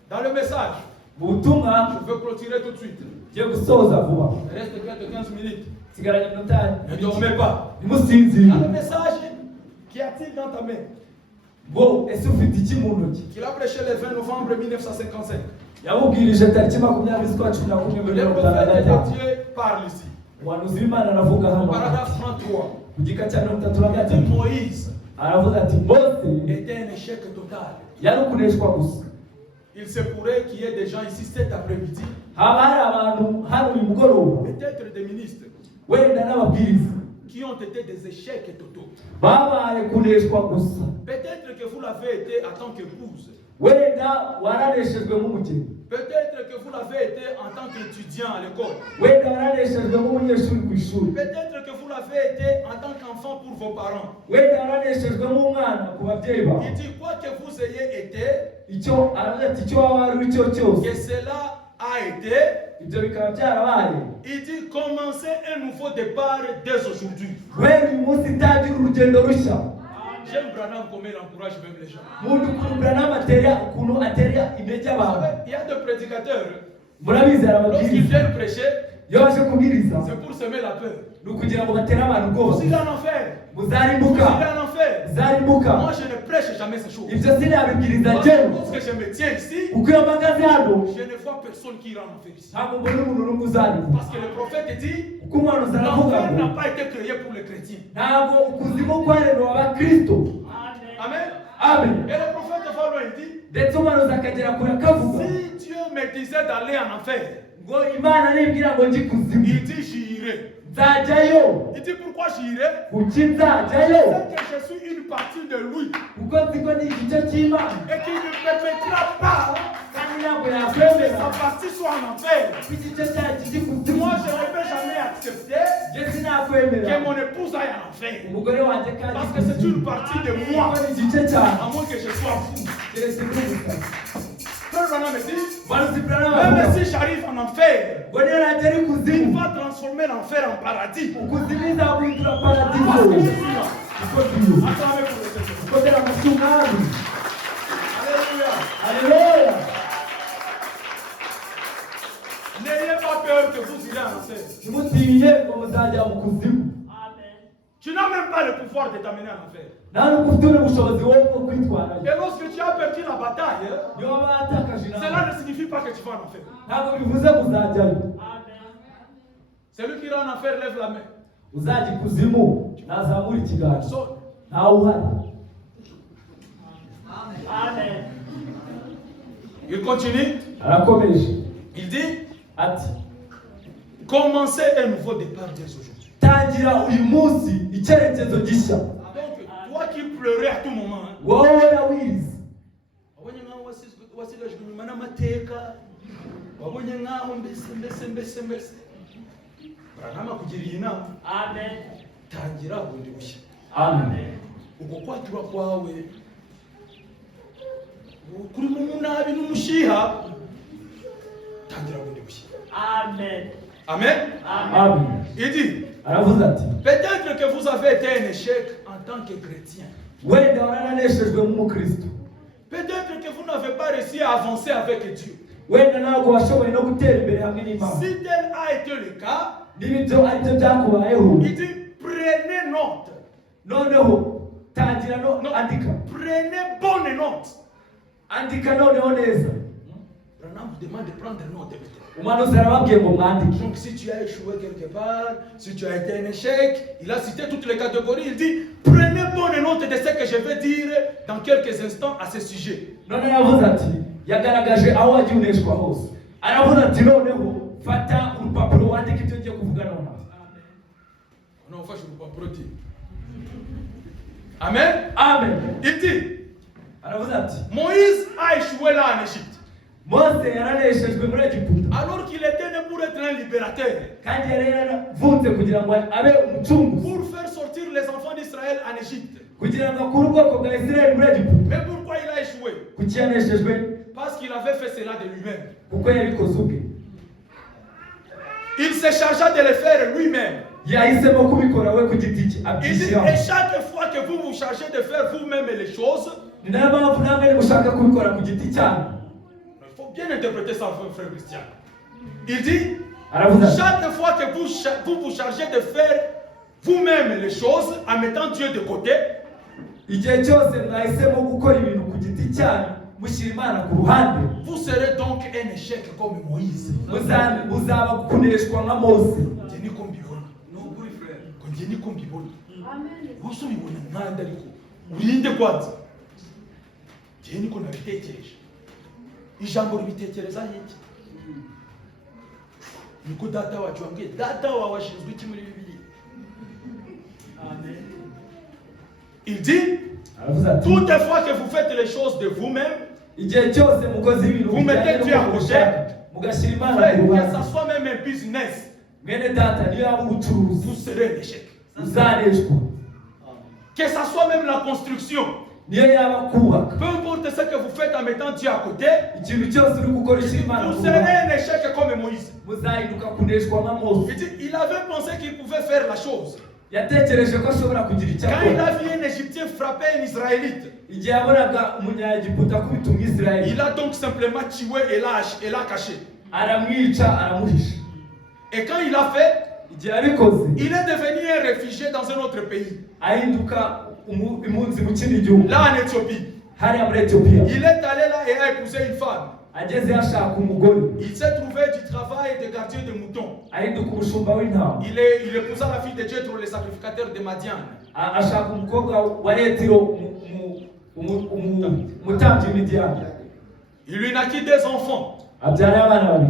Dans le message, mu butumwa je veux clôturer tout de suite. ngiye gusoza vuba. Il reste peut-être 15 minutes. sigaranye iminota Ne dormez pas. ntimusinzire. Dans le message, qu'y a-t-il dans ta main? ngo ese ufite iki mu ntoki? Qu'il a prêché le 20 novembre 1955. yamubwirije tariki 20 z'ukwa cumi na kumwe muri Le mirongo itanu na prophète gatanu. de Dieu parle ici. umuhanuzi w'Imana aravuga hano Paragraphe 33. ku gika cya 33 Moïse aravuga ati Mose était un échec total. yari ukuneshwa gusa. Il se pourrait qu'il y ait des gens ici cet après-midi, Haba hari abantu hano uyu mugoroba peut-être des ministres, wenda n'ababwiriza qui ont été des échecs totaux. babaye kuneshwa gusa. Peut-être que vous l'avez été en tant qu'épouse. Wenda waraneshejwe nk'umugeni, Peut-être que vous l'avez été en tant qu'étudiant à l'école. wenda waraneshejwe nk'umunyeshuri ku ishuri, Peut-être que vous l'avez été en tant qu'enfant pour vos parents. wenda waraneshejwe nk'umwana ku babyeyi bawe. Il dit quoi que vous ayez été, Icyo aravuga ati icyo waba ari cyo cyose, que cela a été, ibyo bikaba byarabaye. il dit commencez un nouveau départ dès aujourd'hui. Wenda uyu munsi itangira urugendo rushya. J'aime Branham comme il encourage même les gens. Umuntu ukurura n'amateria ukuntu atera intege Vous abantu. savez, il y a des prédicateurs, Murabizi lorsqu'ils arababwiriza viennent prêcher, iyo baje kubwiriza c'est pour semer la peur. ni ukugira ngo batere abantu Vous ubwoba. irez en enfer. Vous Muzarimbuka, irez en enfer. muzarimbuka. Moi, je ne prêche jamais ces choses. Ibyo sinabibwiriza Parce njyewe que je me tiens ici, kuko iyo mpagaze hano je ne vois personne qui ira en enfer ici. ntabwo mbona umuntu n'umwe uzarimbuka. Parce que le prophète dit, Kuko umuhanuzi aravuga l'enfer ngo n'a pas été créé pour les chrétiens. ntabwo ukuzimu kwaremewe abakristo. Amen. Amen. Et le prophète va loin, il dit, Ndetse umuhanuzi akagera kure akavuga si Dieu me disait d'aller en enfer, ngo Imana nimbwira ngo njye ikuzimu il dit j'irai. nzajyayo. Il dit pourquoi j'irai? Kuki nzajyayo? C'est que je suis une partie de lui Kuko nzi ko ni igice cy'Imana et qu'il ne permettra pas kandi ntabwo que yakwemera sa partie soit en enfer. ko igice cyayo kijya ikuzimu. Moi, je ne peux jamais accepter Njye sinakwemera que mon épouse aille en enfer. umugore wanjye kandi Parce que c'est une partie de moi, kuko ni igice cyayo. à moins que je sois fou. Keretse n'ubusa. Frère Branham me dit, Umuhanuzi Branham même avuga si j'arrive en enfer, ngo niyo nagera il ikuzimu va transformer l'enfer en paradis. ukuzimu izaguhindura Parce paradizo. que je suis là. Kuko ndiyo Acclamez pour le Seigneur. kongera amashyi umwami. Alléluia. Haleluya. N'ayez pas peur que vous irez en enfer. Ntimutinye ngo muzajya mu kuzimu. Tu n'as même pas le pouvoir de t'amener en enfer. nta n'ubwo ufite ubushobozi wowe bwo kwitwarayo. Et lorsque tu as perdu la bataille, Iyo waba watakaje cela intambara ne signifie pas que tu vas en enfer. ntabwo bivuze ngo uzajyayo. Celui qui ira en enfer lève la main. Uzajya ikuzimu ntazamura ikiganza. Personne. Ntawe uhari. Il continue. Arakomeje Il dit, ati commencez un nouveau départ dès aujourd'hui. tangira uyu munsi icyerekezo gishya. Donc, toi qui pleurais à tout moment, hein, Wowe wirize wabonye nkaho wasigajwe inyuma n'amateka, wabonye nkaho mbese Branham akugiriye inama, tangira bundi bushya. amen. Uko kwatura kwawe kuri mu nabi n'umushiha, tangira bundi bushya. Amen. Amen. Il dit, Aravuze ati peut-être que vous avez été un échec en tant que chrétien. wenda warananeshejwe nk'umukristo. Peut-être que vous n'avez pas réussi à avancer avec Dieu. Wenda ntabwo washoboye no gutera imbere hamwe n'Imana. Si tel a été le cas, Niba ibyo ari byo byakubayeho, il dit prenez note. noneho tangira no Non, andika. prenez bonne note. Andika noneho neza. Branham vous demande de prendre note maintenant. Umuhanuzi arababwiye ngo mwandike. Donc si tu as échoué quelque part, si tu as été un échec, il a cité toutes les catégories, il dit prenez bonne note de ce que je vais dire dans quelques instants à ce sujet. None yavuze ati yagaragaje aho wagiye uneshwa hose. Aravuze ati noneho fata urupapuro wandike ibyo ngiye kuvuga nonaha. Non, enfin, je ne vous comprends pas. Amen. Amen. Il dit Aravuze ati Moïse a échoué là en Égypte. Mose yaraneshejwe muri Egiputa Alors qu'il était né pour être un libérateur, kandi yari yaravutse kugira ngo abe umucunguzi, pour faire sortir les enfants d'Israël en Égypte. kugira ngo akure ubwoko bwa Isirayeli muri Egiputa. Mais pourquoi il a échoué? Kuki yaneshejwe? Parce qu'il avait fait cela de lui-même. Kuko yabikoze ubwe. Il se chargea de le faire lui-même. Yahisemo kubikora we ku giti cye Il dit, abyishyiraho. et chaque fois que vous vous chargez de faire vous-même les choses, Ni nayo mpamvu namwe nimushaka kubikora ku giti cyanyu. il faut bien interpréter ça, frère Christian. Il dit, Aravuze ati chaque fois que vous vous chargez de faire vous-même les choses en mettant Dieu de côté, igihe cyose mwahisemo gukora ibintu ku giti cyanyu mushyira Imana ku ruhande, vous serez donc un échec comme Moïse. muzaba kuneshwa nka Mose. Dieu comme Bibona. Non, oui, frère. Dieu comme Bibona. Gusa ubibona nkanda ariko urinde kwanza. Je niko nabitekereje. Ijambo ribitekereza iki? Niko data wacu wambwiye, data wawe ashinzwe iki muri Bibiliya? Amen. Il dit, toutefois que vous faites les choses de vous-même, vous mettez Dieu à côté, que ça soit même un business, vous serez un échec. Que ça soit même la construction, peu importe ce que vous faites en mettant Dieu à côté, vous serez un échec comme Moïse. Il avait pensé qu'il pouvait faire la chose. Quand il a vu un Égyptien frapper un Israélite, il a donc simplement tué et l'a caché. Et quand il a fait, il est devenu un réfugié dans un autre pays. Là en Éthiopie. Il est allé là et a épousé une femme. Il s'est trouvé du travail de gardien de moutons. Il épousa la fille de Dieu pour les sacrificateurs de Madian. Il lui naquit des enfants.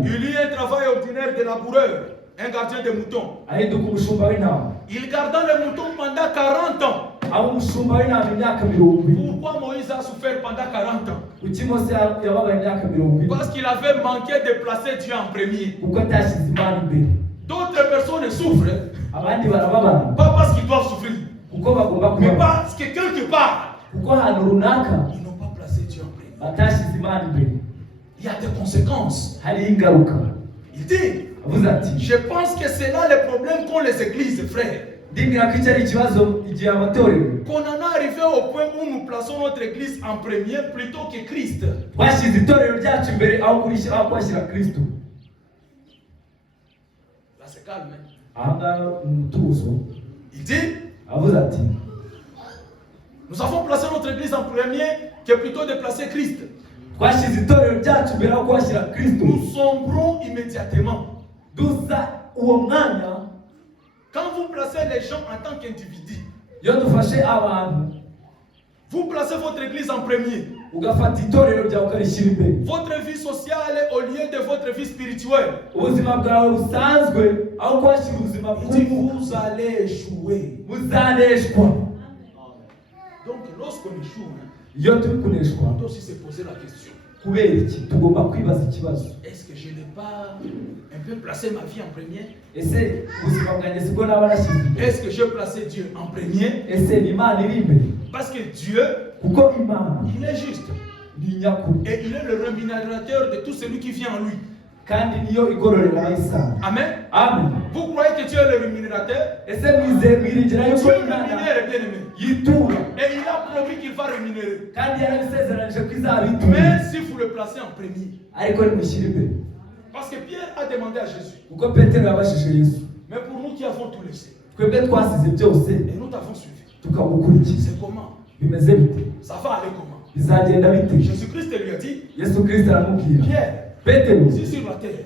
Il eut un travail ordinaire de laboureur, un gardien de moutons. Il garda les moutons pendant 40 ans. Pourquoi Moïse a souffert pendant 40 ans? Parce qu'il avait manqué de placer Dieu en premier. D'autres personnes souffrent, pas parce qu'ils doivent souffrir, mais parce que quelque part, ils n'ont pas placé Dieu en premier. Il y a des conséquences. Il dit, je pense que c'est là le problème qu'ont les églises, frères. Qu'on en a arrivé au point où nous plaçons notre église en premier plutôt que Christ. Là c'est calme. Il dit, nous avons placé notre église en premier que plutôt de placer Christ. Nous sombrons immédiatement. Quand vous placez les gens en tant qu'individus, vous placez votre église en premier. Votre vie sociale est au lieu de votre vie spirituelle. Vous allez échouer. Donc lorsqu'on échoue, on doit aussi se poser la question. Est-ce que je n'ai pas un peu placé ma vie en premier? Est-ce que je placé Dieu en premier? Parce que Dieu, il est juste. Et il est le rémunérateur de tout celui qui vient en lui. Amen. Vous croyez que Dieu est le rémunérateur? Dieu rémunère, bien aimé. Et il a promis qu'il va rémunérer. Mais si vous le placez en premier. Parce que Pierre a demandé à Jésus. Mais pour nous qui avons tout laissé. Et nous t'avons suivi. C'est comment? Ça va aller comment? Jésus-Christ lui a dit, Pierre, ici sur la terre,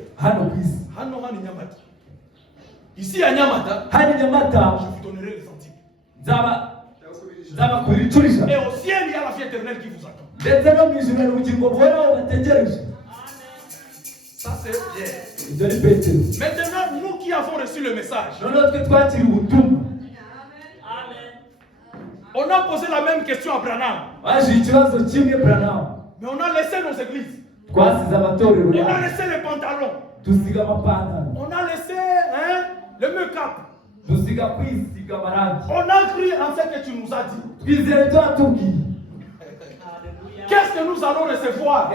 ici à Nyamata, je vous donnerai les antiques. Et au ciel, il y a la vie éternelle qui vous attend. Ça c'est Pierre. Maintenant, nous qui avons reçu le message, on a posé la même question à Branham. Mais on a laissé nos églises. On a laissé les pantalons. On a laissé le make-up. On a cru en ce que tu nous as dit. Qu'est-ce que nous allons recevoir?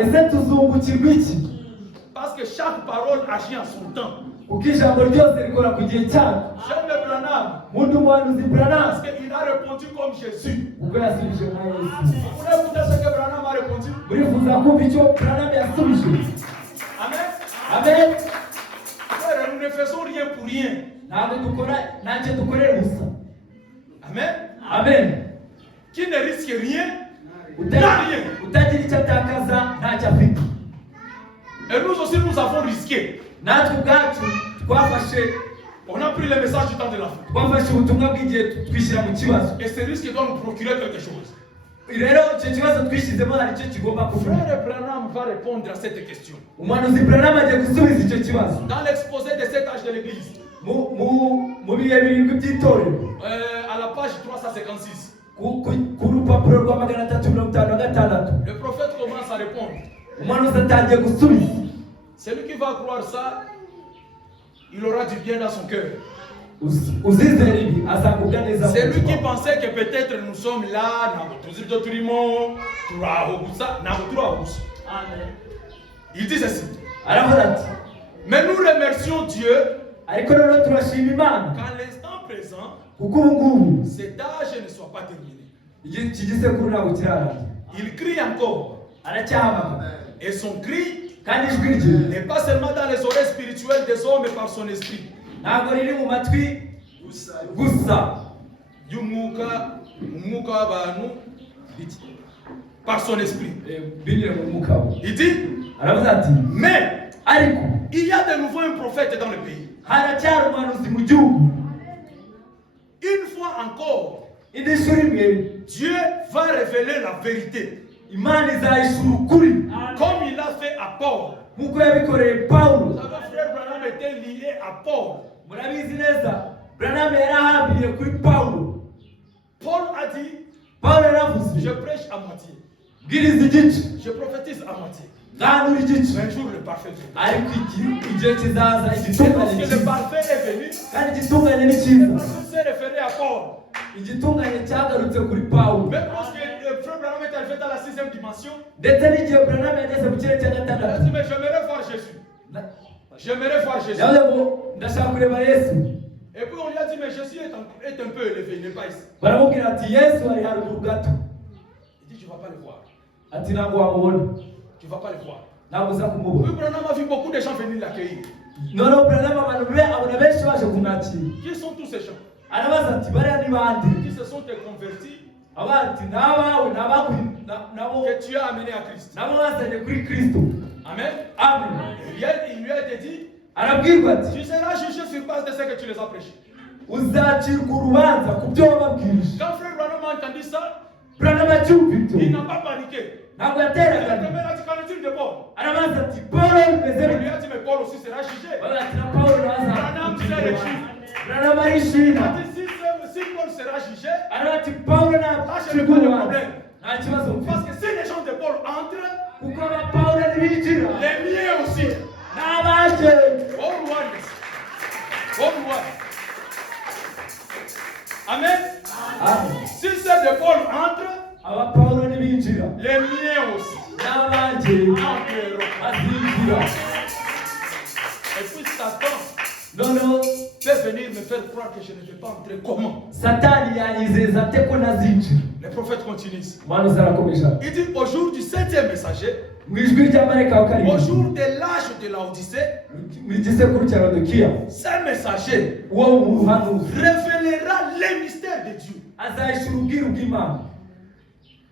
Parce que chaque parole agit en son temps. J'aime le Branham. Parce qu'il a répondu comme Jésus. Vous voulez écouter ce que Branham a répondu? Amen. Amen. Frère, nous ne faisons rien pour rien. Amen. Amen. Qui ne risque rien n'a rien. Et nous aussi nous avons risqué. On a pris le message du temps de la fin. twafashe ubutumwa bw'igihe twishyira mu kibazo. Et ce risque doit nous procurer quelque chose. Rero icyo kibazo twishyizemo hari icyo kigomba kuvuga. Frère Branham va répondre à cette question. Umuhanuzi Branham agiye gusubiza icyo kibazo. Dans l'exposé de cet âge de l'église. mu bihe birindwi by'itorero. À la page 356. ku rupapuro rwa 356. Le prophète commence à répondre. Umuhanuzi atangiye gusubiza. Celui qui va croire ça, il aura du bien dans son cœur. C'est lui qui pensait que peut-être nous sommes là, il dit ceci. Mais nous remercions Dieu qu'à l'instant présent, cet âge ne soit pas terminé. Il crie encore. Et son cri n'est pas seulement dans les oreilles spirituelles des hommes, mais par son esprit. Par son esprit. Il dit, mais il y a de nouveau un prophète dans le pays. Une fois encore, Dieu va révéler la vérité. Comme il a fait à Paul. Vous savez, frère Branham était lié à Paul. Paul a dit, je prêche à moitié. Je prophétise à moitié. Un jour le parfait vient. Lorsque le parfait est venu, il s'est référé à Paul. Même lorsque le frère Branham est arrivé dans la 6e dimension, il a dit, mais j'aimerais voir Jésus. J'aimerais voir Jésus. Et puis on lui a dit, mais Jésus est un peu élevé, il n'est pas ici. Il dit, tu ne vas pas le voir. Tu ne vas pas le voir. Oui, Branham a vu beaucoup de gens venir l'accueillir. Qui sont tous ces gens? Qui se sont convertis, que tu as amené à Christ. Amen. Il lui a été dit, tu seras jugé sur base de ce que tu les as prêchés. Quand frère Branham a entendu ça, il n'a pas paniqué. Il a dit, qu'en est-il de Paul? Il lui a dit, mais Paul aussi sera jugé. Branham dit les juges. Il a dit, si Paul sera jugé, là je n'ai pas de problème. Parce que si les gens de Paul entrent, les miens aussi. Amen. Si ceux de Paul entrent, les miens aussi. Et puis Satan peut venir me faire croire que je ne vais pas entrer. Comment? Le prophète continue. Il dit au jour du 7e messager, au jour de l'âge de l'Odyssée, ce messager révélera les mystères de Dieu.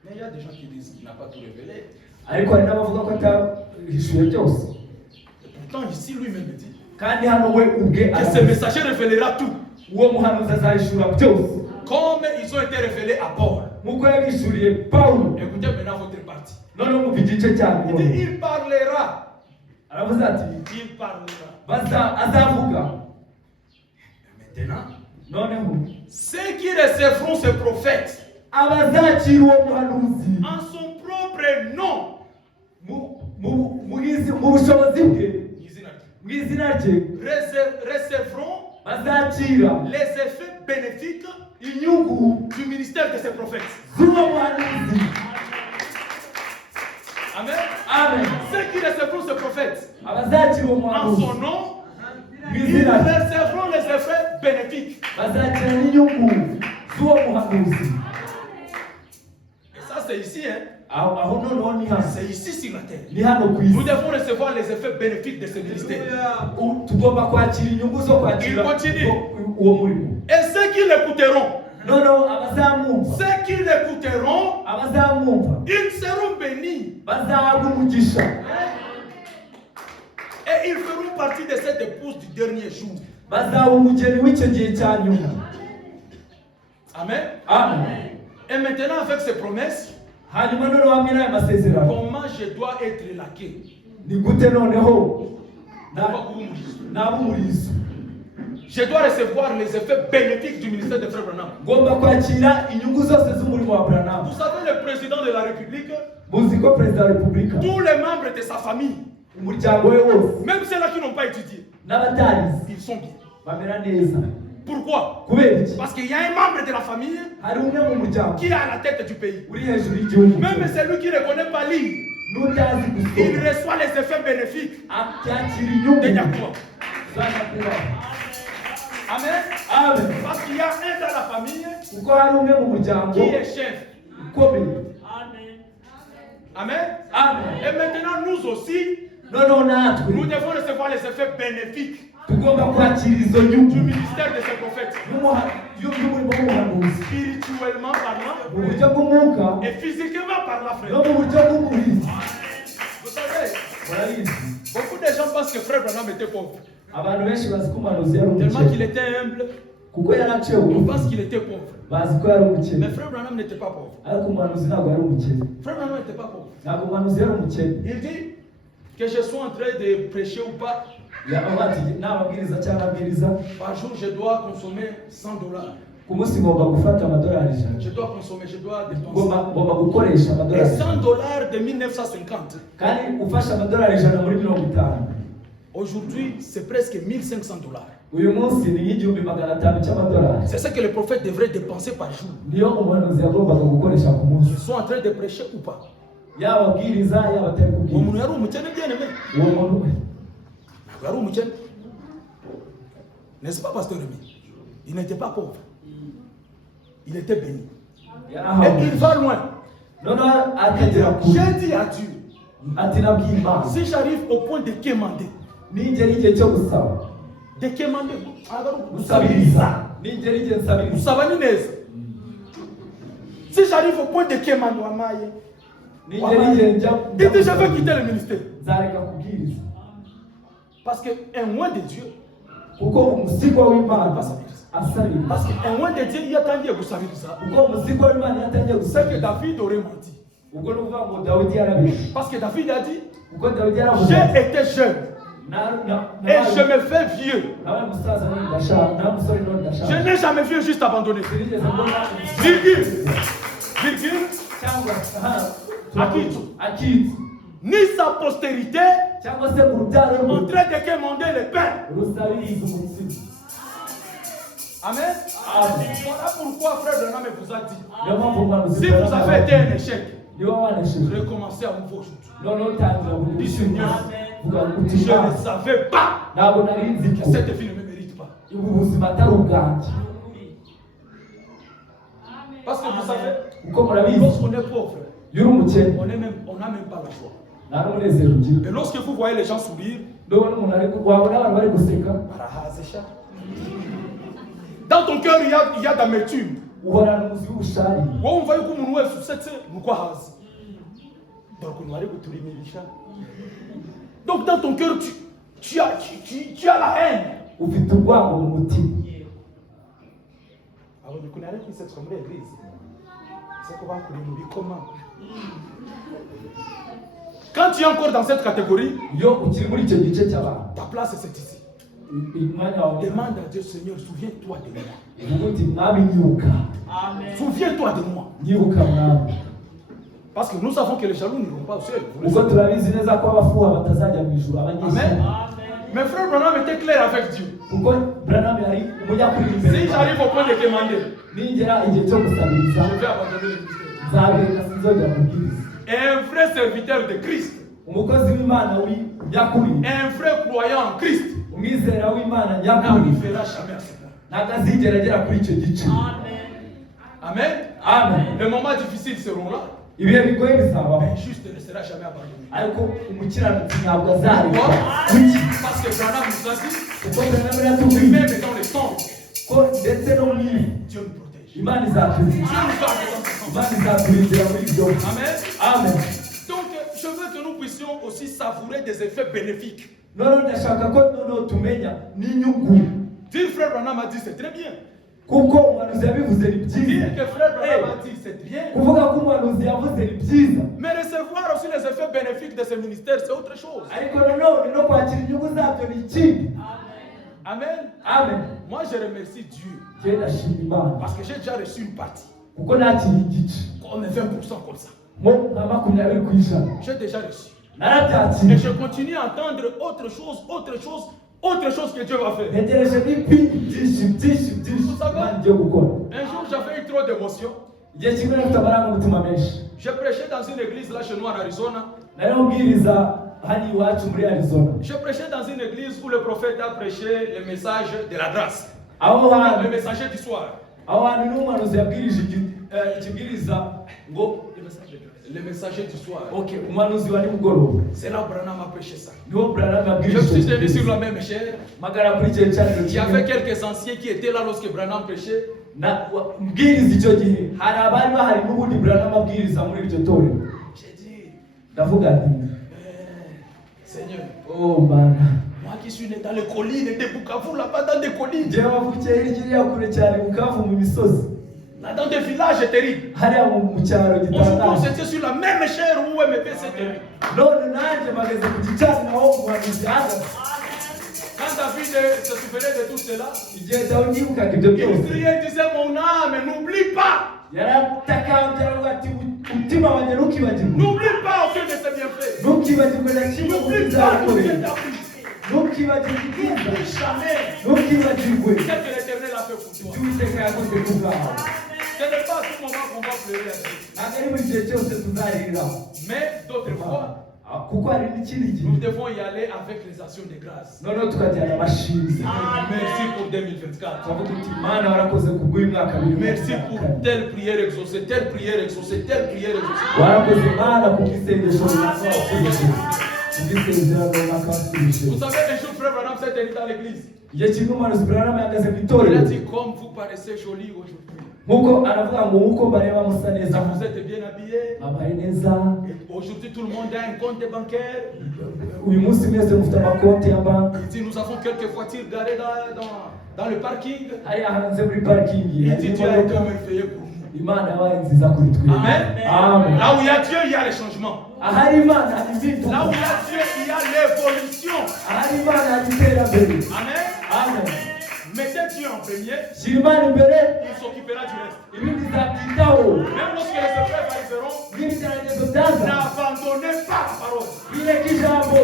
Mais il y a des gens qui disent qu'il n'a pas tout révélé. Et pourtant ici lui-même dit que ce messager révélera tout. Comme ils ont été révélés à Paul. Écoutez maintenant votre partie. Il dit, il parlera. Il parlera. Maintenant, ceux qui recevront ce prophète en son propre nom, recevront les effets bénéfiques du ministère de ce prophète. Amen. Amen. Ceux qui recevront ce prophète en son nom, ils recevront les effets bénéfiques. Et ça c'est ici, hein. C'est ici sur la terre. Nous devons recevoir les effets bénéfiques de ce ministère. Il continue. Et ceux qui l'écouteront, ils seront bénis. Et ils feront partie de cette épouse du dernier jour. bazaba umugeni w'icyo gihe cya nyuma. Amen. Amen. Et maintenant, avec ces promesses, Hanyuma noneho hamwe n'aya masezerano, comment je dois être laqué? ni gute noneho Naba kuba umurizo. naba umurizo? Je dois recevoir les effets bénéfiques du ministère de Frère Branham. Ngomba kwakira inyungu zose z'umurimo wa Branham. Vous savez, le président de la République, Muzi ko perezida wa repubulika, tous les membres de sa famille, umuryango we wose même ceux-là qui n'ont pas étudié, n'abatarize ils sont bien. bamera neza. Pourquoi? Kubera iki? Parce qu'il y a un membre de la famille Hari umwe mu muryango qui est à la tête du pays. uri hejuru y'igihugu, Même celui qui ne connaît pas lire, n'utazi il gusoma reçoit les effets bénéfiques abyakira inyungu de Yakoua. za nyakubahwa. Amen. Amen. Parce qu'il y a un dans la famille Kuko hari umwe mu muryango qui est chef. ukomeye. Amen. Amen. Et maintenant, nous aussi, Noneho natwe nous devons recevoir les effets bénéfiques tugomba kwakira izo du nyungu ministère de ces prophètes. y'umurimo w'ubuhanuzi Spirituellement parlant mu buryo bw'umwuka et physiquement parlant, frère. no mu buryo bw'umubiri. Vous savez, Murabizi, beaucoup de gens pensent que Frère Branham était pauvre. abantu benshi bazi ko umuhanuzi yari Tellement qu'il umukene, était humble, kuko yari aciye on bugufi. pense qu'il était pauvre. Bazi ko yari Mais umukene, Frère Branham n'était pas pauvre. ariko umuhanuzi ntabwo yari umukene. Frère Branham n'était pas pauvre. Ntabwo umuhanuzi yari umukene. Il dit que je sois en train de prêcher ou pas, Yavuga ati nababwiriza cyangwa abwiriza, par jour je dois consommer $100. ku munsi ngomba gufata amadolari ijana, Je dois consommer, je dois dépenser. ngomba gukoresha Et amadolari ijana. $100 de 1950. Kandi ufashe amadolari ijana muri 50, Aujourd'hui, c'est presque $1500. uyu munsi ni nk'igihumbi magana atanu cy'amadolari. C'est ce que le prophète devrait dépenser par jour. Niyo umuhanuzi yagombaga gukoresha ku munsi, Ils sont en train de prêcher ou pas. yaba abwiriza yaba atari Uwo kubwiriza. muntu yari umukene bien aimé. Uwo muntu Ntabwo yari umukene. N'est-ce pas, Pasteur Rémi? Il n'était pas pauvre. Il était béni. yarahawe. Et il va loin. Noneho akagera kure, J'ai dit à Dieu, ati nabwiye Imana, si j'arrive au point de quémander, nigera igihe cyo gusaba, de quémander, gusabiriza, nigera igihe nsabiriza, usaba ni neza. Si j'arrive au point de quémander, wamaye, nigera igihe njya il dit je veux quitter le ministère. nzareka kubwiriza, Parce qu'un loin de Dieu, kuko umusigwa w'Imana asabiriza, parce qu'un loin de Dieu, il y a tant de gusabiriza. kuko umusigwa w'Imana yatangiye C'est que gusabiriza. David aurait menti. Ubwo ni ukuvuga ngo Dawidi yarabishe, Parce que David a dit, kuko Dawidi yaravuze j'ai été jeune et je me fais vieux. nabaye umusaza none ndashaje, nabaye umusore none ndashaje. Je n'ai jamais vu un juste abandonné. Sinigeze mbona Virgule. Virgule. cyangwa Akitu. akitu Ni sa postérité cyangwa se urubyaro en rwe train de quémander le pain. rusabiriza umutsima. Amen. Amen. Voilà pourquoi Frère Branham vous a dit, Niyo mpamvu umuhanuzi si vous avez été un échec, niba wanesheje recommencez à nouveau aujourd'hui. noneho utangira buri Dis munsi, Seigneur, vuga ngo je Imana, ne savais pas ntabwo nari nzi que ko cette vie ne me mérite pas. ubu buzima atari ubwanjye. Parce que vous savez, Kuko murabizi lorsqu'on est pauvre, iyo uri umukene on n'a même pas la joie. nta n'umunezero ugira. Et lorsque vous voyez les gens sourire, Ndabona umuntu ari wabona abantu bari guseka, dans ton cœur, il y a d'amertume. uhorana umuzi w'ubusharire. Wowe umva yuko umuntu wese usetse nuko ahazi. Donc on va kuturimirisha. Donc dans ton cœur, tu as la haine. Ufite urwango mu mutima. Alors du coup, on arrive ici comme l'église. C'est qu'on va courir comment. Quand tu es encore dans cette catégorie, Iyo ukiri muri icyo gice cy'abantu, ta place c'est ici. umwanya wawe Demande à Dieu, Seigneur, souviens-toi de moi. uvuga uti mwami nyibuka, Souviens-toi de moi. nyibuka mwami. Parce que nous savons que les jaloux n'iront pas au ciel. Vous le Ubwo savez. turabizi neza ko abafuha batazajya mu ijuru, Amen. abanyeshuri. Mais frère Branham était clair avec Dieu. Kuko Branham yari umunyakuri imbere Si y'Imana. j'arrive au point de quémander, Ningera igihe cyo gusabiriza, je vais abandonner le ministère. nzabireka sinzongera kubwiriza. Et un vrai serviteur de Christ, Umukozi w'Imana nyakuri, un vrai croyant en Christ, umwizera w'Imana nyakuri, n'arrivera jamais à ce point. ntabwo azigera agera kuri icyo gice. Amen. Amen. Les moments difficiles seront là, Ibihe bigoye bizabaho, mais juste ne sera jamais abandonné. ariko umukiranutsi ntabwo azareka. Pourquoi? Kuki? Parce que Branham nous a dit, Kuko Branham yatubwiye même dans les temps, ko ndetse no mu ibi Dieu nous protège. Imana izaturinda. Dieu nous garde dans ses Imana izaturindira muri ibyo. Amen. Amen. Donc, je veux que nous puissions aussi savourer des effets bénéfiques. Noneho ndashaka ko noneho tumenya n'inyungu Dire frère Branham a dit c'est très bien. kuko umuhanuzi yabivuze ni byiza. Dire que frère Branham a dit c'est bien. Kuvuga ko umuhanuzi yavuze ni byiza. Mais recevoir aussi les effets bénéfiques de ce ministère, c'est autre chose. Ariko nanone no kwakira inyungu zabyo ni ikindi. Amen. Amen. Moi je remercie Dieu. Je ndashima Imana Parce que j'ai déjà reçu une partie. kuko nakira igice Comme 20% comme ça. mo nka 20%. J'ai déjà reçu. Et narabyakira je continue à entendre autre chose que Dieu va faire. ntegereje n'ibindi byinshi Imana igiye gukora. Un jour j'avais eu trop d'émotions. Igihe kimwe nafite amarangamutima menshi. Je prêchais dans une église là chez nous en Arizona. nari mbwiriza hano iwacu muri Arizona. Je prêchais dans une église où le prophète a prêché le message de la grâce. aho Le hantu messager du soir. aho hantu n'umuhanuzi yabwirije ikibwiriza ngo Le messager du soir. okay umuhanuzi wa nimugoroba. C'est là où Branham a prêché ça. niwo Branham Je yabwirije. me suis tenu sur la même chair. magara kuri icyo cyane. Il y avait quelques anciens qui étaient là lorsque Branham prêchait. mbwiriza icyo gihe hari abari bahari n'ubundi Branham abwiriza muri iryo torero. J'ai dit, ndavuga nti Seigneur, oh Mana, moi qui suis né dans les collines de Bukavu, là-bas dans des collines, njyewe wavukiye hirya iriya kure cyane Bukavu mu misozi là dans des villages terribles. hariya mu cyaro Aujourd'hui, gitangaje. c'était sur la même chair où MP s'était. none nanjye mageze ku gicaniro aho umuhanuzi ahagaze. Quand David se souvenait de tout cela, igihe Dawidi yibukaga ibyo il byose criait, il disait, mon âme, n'oublie pas. yaratakambye aravuga ati umutima wanjye ntukibagirwe, N'oublie pas aucun de ses bienfaits. ntukibagirwe na kimwe mu N'oublie pas tout ce bizakorera, qu'il t'a pris. ntukibagirwe ibyiza, N'oublie jamais ntukibagirwe ce que l'Éternel a fait pour toi. ibyo Uwiteka yakoze ku bwawe. Ce n'est pas à tout moment qu'on va pleurer à Dieu. ntabwo ari buri gihe cyose tuzarira, Mais d'autres fois, kuko hari n'ikindi nous gihe devons y aller avec les actions de grâce. noneho tukajyana amashimwe. Merci pour 2024. turavuga tuti Mana warakoze ku bw'uyu mwaka Merci pour telle prière exaucée, telle prière exaucée, telle prière exaucée. warakoze Mana ku bw'isengesho runaka wasubije, ku bw'isezerano runaka wasubije. Vous savez, un jour, frère Branham s'est tenu dans l'église. igihe kimwe umuhanuzi Branham yahagaze mu Il itorero, a dit, comme vous paraissez jolie aujourd'hui, nk'uko aravuga ngo uko bareba musa neza, vous êtes bien habillés. bambaye neza, Et aujourd'hui, tout le monde a un compte bancaire. uyu munsi mwese mufite amakonti ya banki, Il dit, nous avons quelques voitures garées dans le parking. hariya hanze muri parikingi Il hari dit, Dieu a été imodoka. merveilleux pour nous. Imana yabaye nziza kuri twe. Amen. Amen. Là où il y a Dieu, il y a les changements. ahari Imana hari impinduka, Là où il y a Dieu, il y a l'évolution. ahari Imana hari iterambere. Amen. Amen. Mettez Dieu en premier, shyira Imana imbere, il s'occupera du reste. ibindi zabyitaho. Même lorsque les épreuves arriveront, n'ibigeragezo byaza, n'abandonnez pas la parole. bireke ijambo,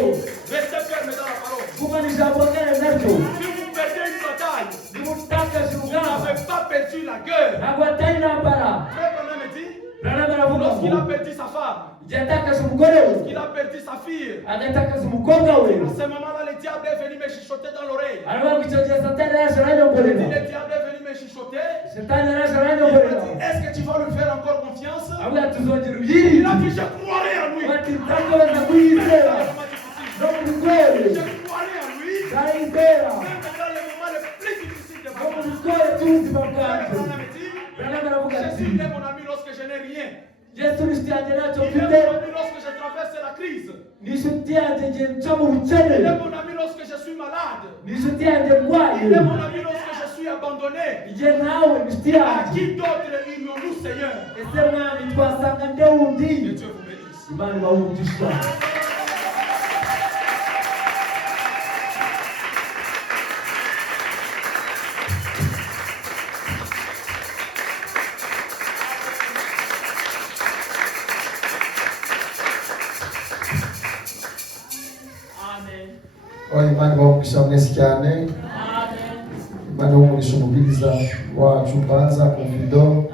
Restez ferme dans la parole. gumana ijambo ryari naryo. Si vous perdez une bataille, nimutakaje vous urugamba, n'avez pas perdu la guerre. ntabwo atari intambara. Frère Branham me dit, Branham aravuga lorsqu'il a ngo perdu sa femme, igihe atakaje umugore we, qu'il a perdu sa fille, agatakaza umukobwa we, à ce moment-là, le diable est venu me chuchoter dans l'oreille. aravuga ngo icyo gihe satani yaraje Il dit, aranyongorera, le diable est venu me chuchoter. satani yaraje Il m'a aranyongorera, dit, est-ce que tu vas lui faire encore confiance? aravuga ati uzongera Il a uyirinde, dit, je croirai en lui. ati nzakomeza kuyizera no mu bigore, Je croirai en lui. nzayizera Même dans les moments les plus difficiles de no ma mu vie. bigore by'ubuzima Frère bwanjye. Branham me dit, Branham aravuga ati Jésus est mon ami lorsque je n'ai rien. yesu ni inshuti yanjye ntacyo Il est mfite, mon ami lorsque je traverse la crise. ni inshuti yanjye igihe nca mu bukene, Il est mon ami lorsque je suis malade. ni inshuti yanjye ndwaye, Il est mon ami lorsque je suis abandonné. igihe nawe ni inshuti À yanjye. qui d'autre unions-nous, Seigneur? ese mwami twasanga nde wundi? Que Dieu vous bénisse. Imana ibawugisha. Imana ibamugisha mwese cyane. Imana ibamugisha umubwiriza wacu mbanza Confido,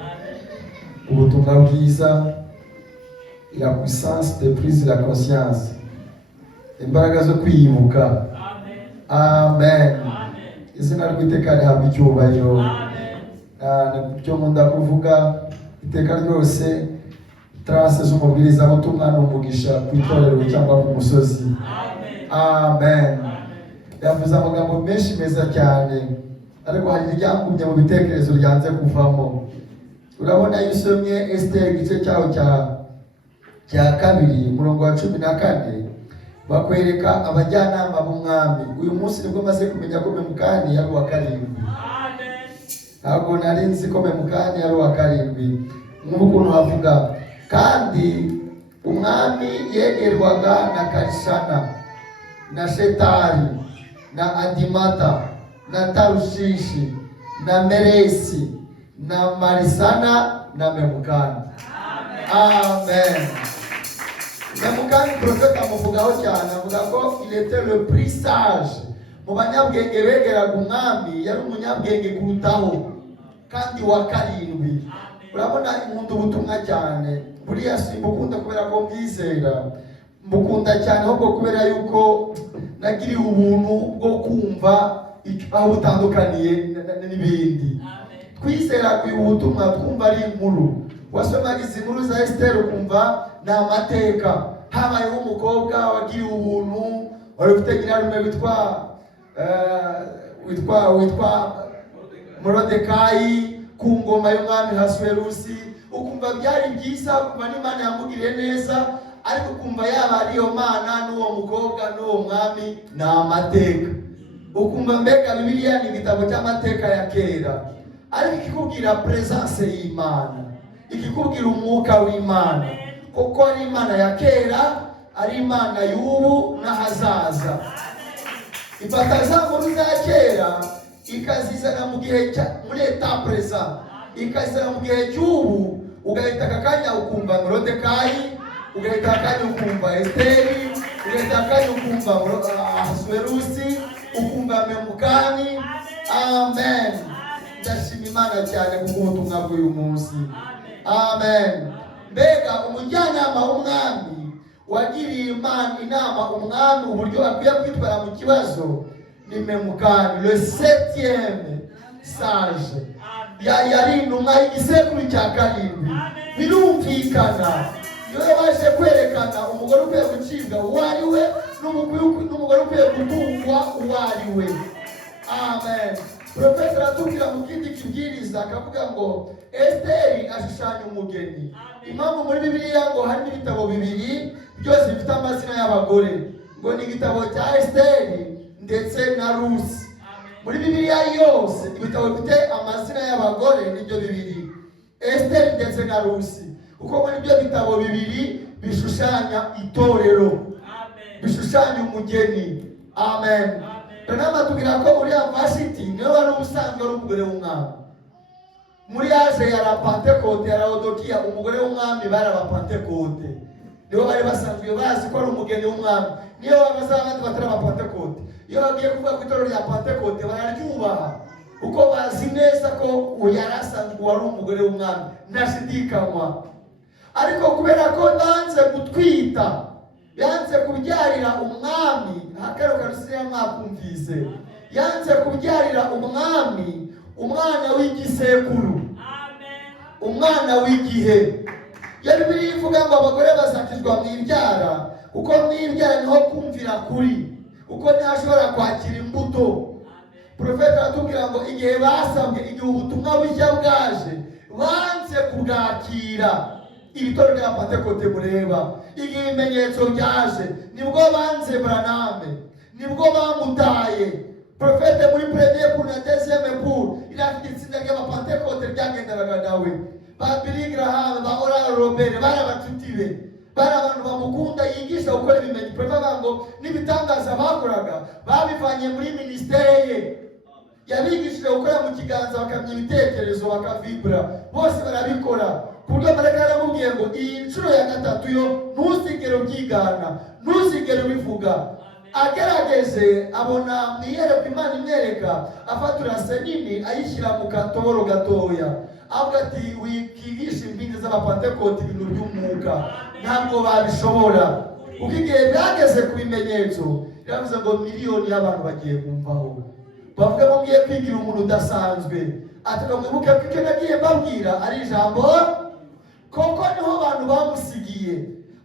ubutumwa bwiza, la puissance de prise de la conscience, imbaraga zo kwiyibuka. Amen. Izina ry'Uwiteka rihabwa icyubahiro. Nicyo nkunda kuvuga iteka ryose, trace z'umubwirizabutumwa ni umugisha ku itorero cyangwa ku musozi. Amen. Yavuze amagambo menshi meza cyane, ariko hari iryagumye mu bitekerezo ryanze kuvamo. Urabona iyo usomye Esiteri igice cyaho cya kabiri umurongo wa 14, bakwereka abajyanama b'umwami. Uyu munsi nibwo maze kumenya ko Memukani yari uwa karindwi. Ntabwo nari nzi ko Memukani yari uwa karindwi nk'ukuntu havuga. Kandi umwami yegerwaga na Karishana na Shetari na Adimata na Tarushishi na Meresi na Marisana na Memukani. Amen. Memukani profeta amuvugaho cyane, avuga ko il était le plus sage mu banyabwenge begeraga umwami, yari umunyabwenge kurutaho kandi wa karindwi. Urabona inkunda ubutumwa cyane, buriya simbukunda kubera ko mbwizera, mbukunda cyane ahubwo kubera yuko nagiriwe ubuntu bwo kumva aho butandukaniye n'ibindi. Twizeraga uyu butumwa twumva ari inkuru, wasomaga izi nkuru za Esiteri ukumva ni amateka. Habayeho umukobwa wagiriwe ubuntu, wari ufite nyirarume witwa Morodekayi ku ngoma y'umwami Hasuwerusi. Ukumva byari byiza, ukumva n'Imana yamugiriye neza, ariko ukumva yaba ariyo Mana n'uwo mukobwa n'uwo mwami ni amateka. Ukumva mbega Bibiliya ni igitabo cy'amateka ya kera, ariko ikikubwira presence y'Imana, ikikubwira umwuka w'Imana, kuko ari Imana ya kera, ari Imana y'ubu n'ahazaza. Ifata za nkuru za kera ikazizana mu gihe muri eta present, ikazizana mu gihe cy'ubu, ugahita akanya ukumva Morodekayi, ugahita akanya ukumva Esiteri, ugahita akanya ukumva Ahasuwerusi, ukumva Memukani. Amen. Ndashima Imana cyane kubw'ubutumwa bw'uyu munsi. Amen. Mbega umujyanama w'umwami wagiriye Imana inama umwami uburyo akwiye kwitwara mu kibazo ni Memukani, le 7e sage. Yari intumwa y'igisekuru cya karindwi. Birumvikana iyo baje kwerekana umugore ukwiye gucibwa uwo ari we n'umugore ukwiye gutungwa uwo ari we. Amen. Profeta aratubwira mu kindi kibwiriza akavuga ngo Esiteri ashushanya umugeni. Impamvu muri Bibiliya ngo hari ibitabo bibiri byose bifite amazina y'abagore, ngo ni igitabo cya Esiteri ndetse na Rusi. Muri Bibiliya yose ibitabo bifite amazina y'abagore nibyo bibiri, Esiteri ndetse na Rusi, kuko muri ibyo bitabo bibiri bishushanya itorero, bishushanya umugeni. Amen. Ranama tubwira ko uriya Vashiti niwe wari ubusanzwe ari umugore w'umwami. Muri yaje ya la Pentecote ya Laodikiya, umugore w'umwami bari aba Pentecote, nibo bari basanzwe bazi ko ari umugeni w'umwami. Niyo babaza abandi batari aba Pentecote, iyo bagiye kuvuga ku itorero rya Pentecote bararyubaha, kuko bazi neza ko yari asanzwe wari umugore w'umwami, ntashidikanywa. Ariko kubera ko banze gutwita, yanze kubyarira umwami, hakero karusira mwakumvise, yanze kubyarira umwami umwana w'igisekuru, umwana w'igihe. Ya Bibiliya ivuga ngo abagore bazakizwa mu ibyara, kuko mu ibyara niho kumvira kuri, kuko ntashobora kwakira imbuto. Profeta aratubwira ngo igihe basabwe, igihe ubutumwa bushya bwaje, banze kubwakira. Itorero rya Pentecote mureba, igihe ibimenyetso byaje, nibwo banze Braname, nibwo bamutaye. Profete muri premier pour na deuxième pour, irafite itsinda ry'abapentecote ryagenderaga nawe. Ba Billy Graham, ba Oral Robert, bari abacuti be, bari abantu bamukunda, yigisha gukora ibimenyetso. Profeta ngo n'ibitangaza bakoraga babivanye muri ministere ye, yabigishije gukora mu kiganza, bakamya ibitekerezo, bakavibura, bose barabikora. Kurya mareka yaramubwiye ngo iyi nshuro ya gatatu yo ntuzigere ubyigana, ntuzigere ubivuga. Agerageze abona mwiyereka Imana imwereka, afatura senini ayishyira mu katoro gatoya, avuga ati wikigisha impinja z'abapentecote ibintu by'umwuka, ntabwo babishobora. Kuko igihe byageze ku bimenyetso, yavuze ngo miliyoni y'abantu bagiye kumvaho, bavuga ngo ngiye kwigira umuntu udasanzwe. Ati mwibuke ko icyo nagiye mbabwira ari ijambo, koko niho abantu bamusigiye.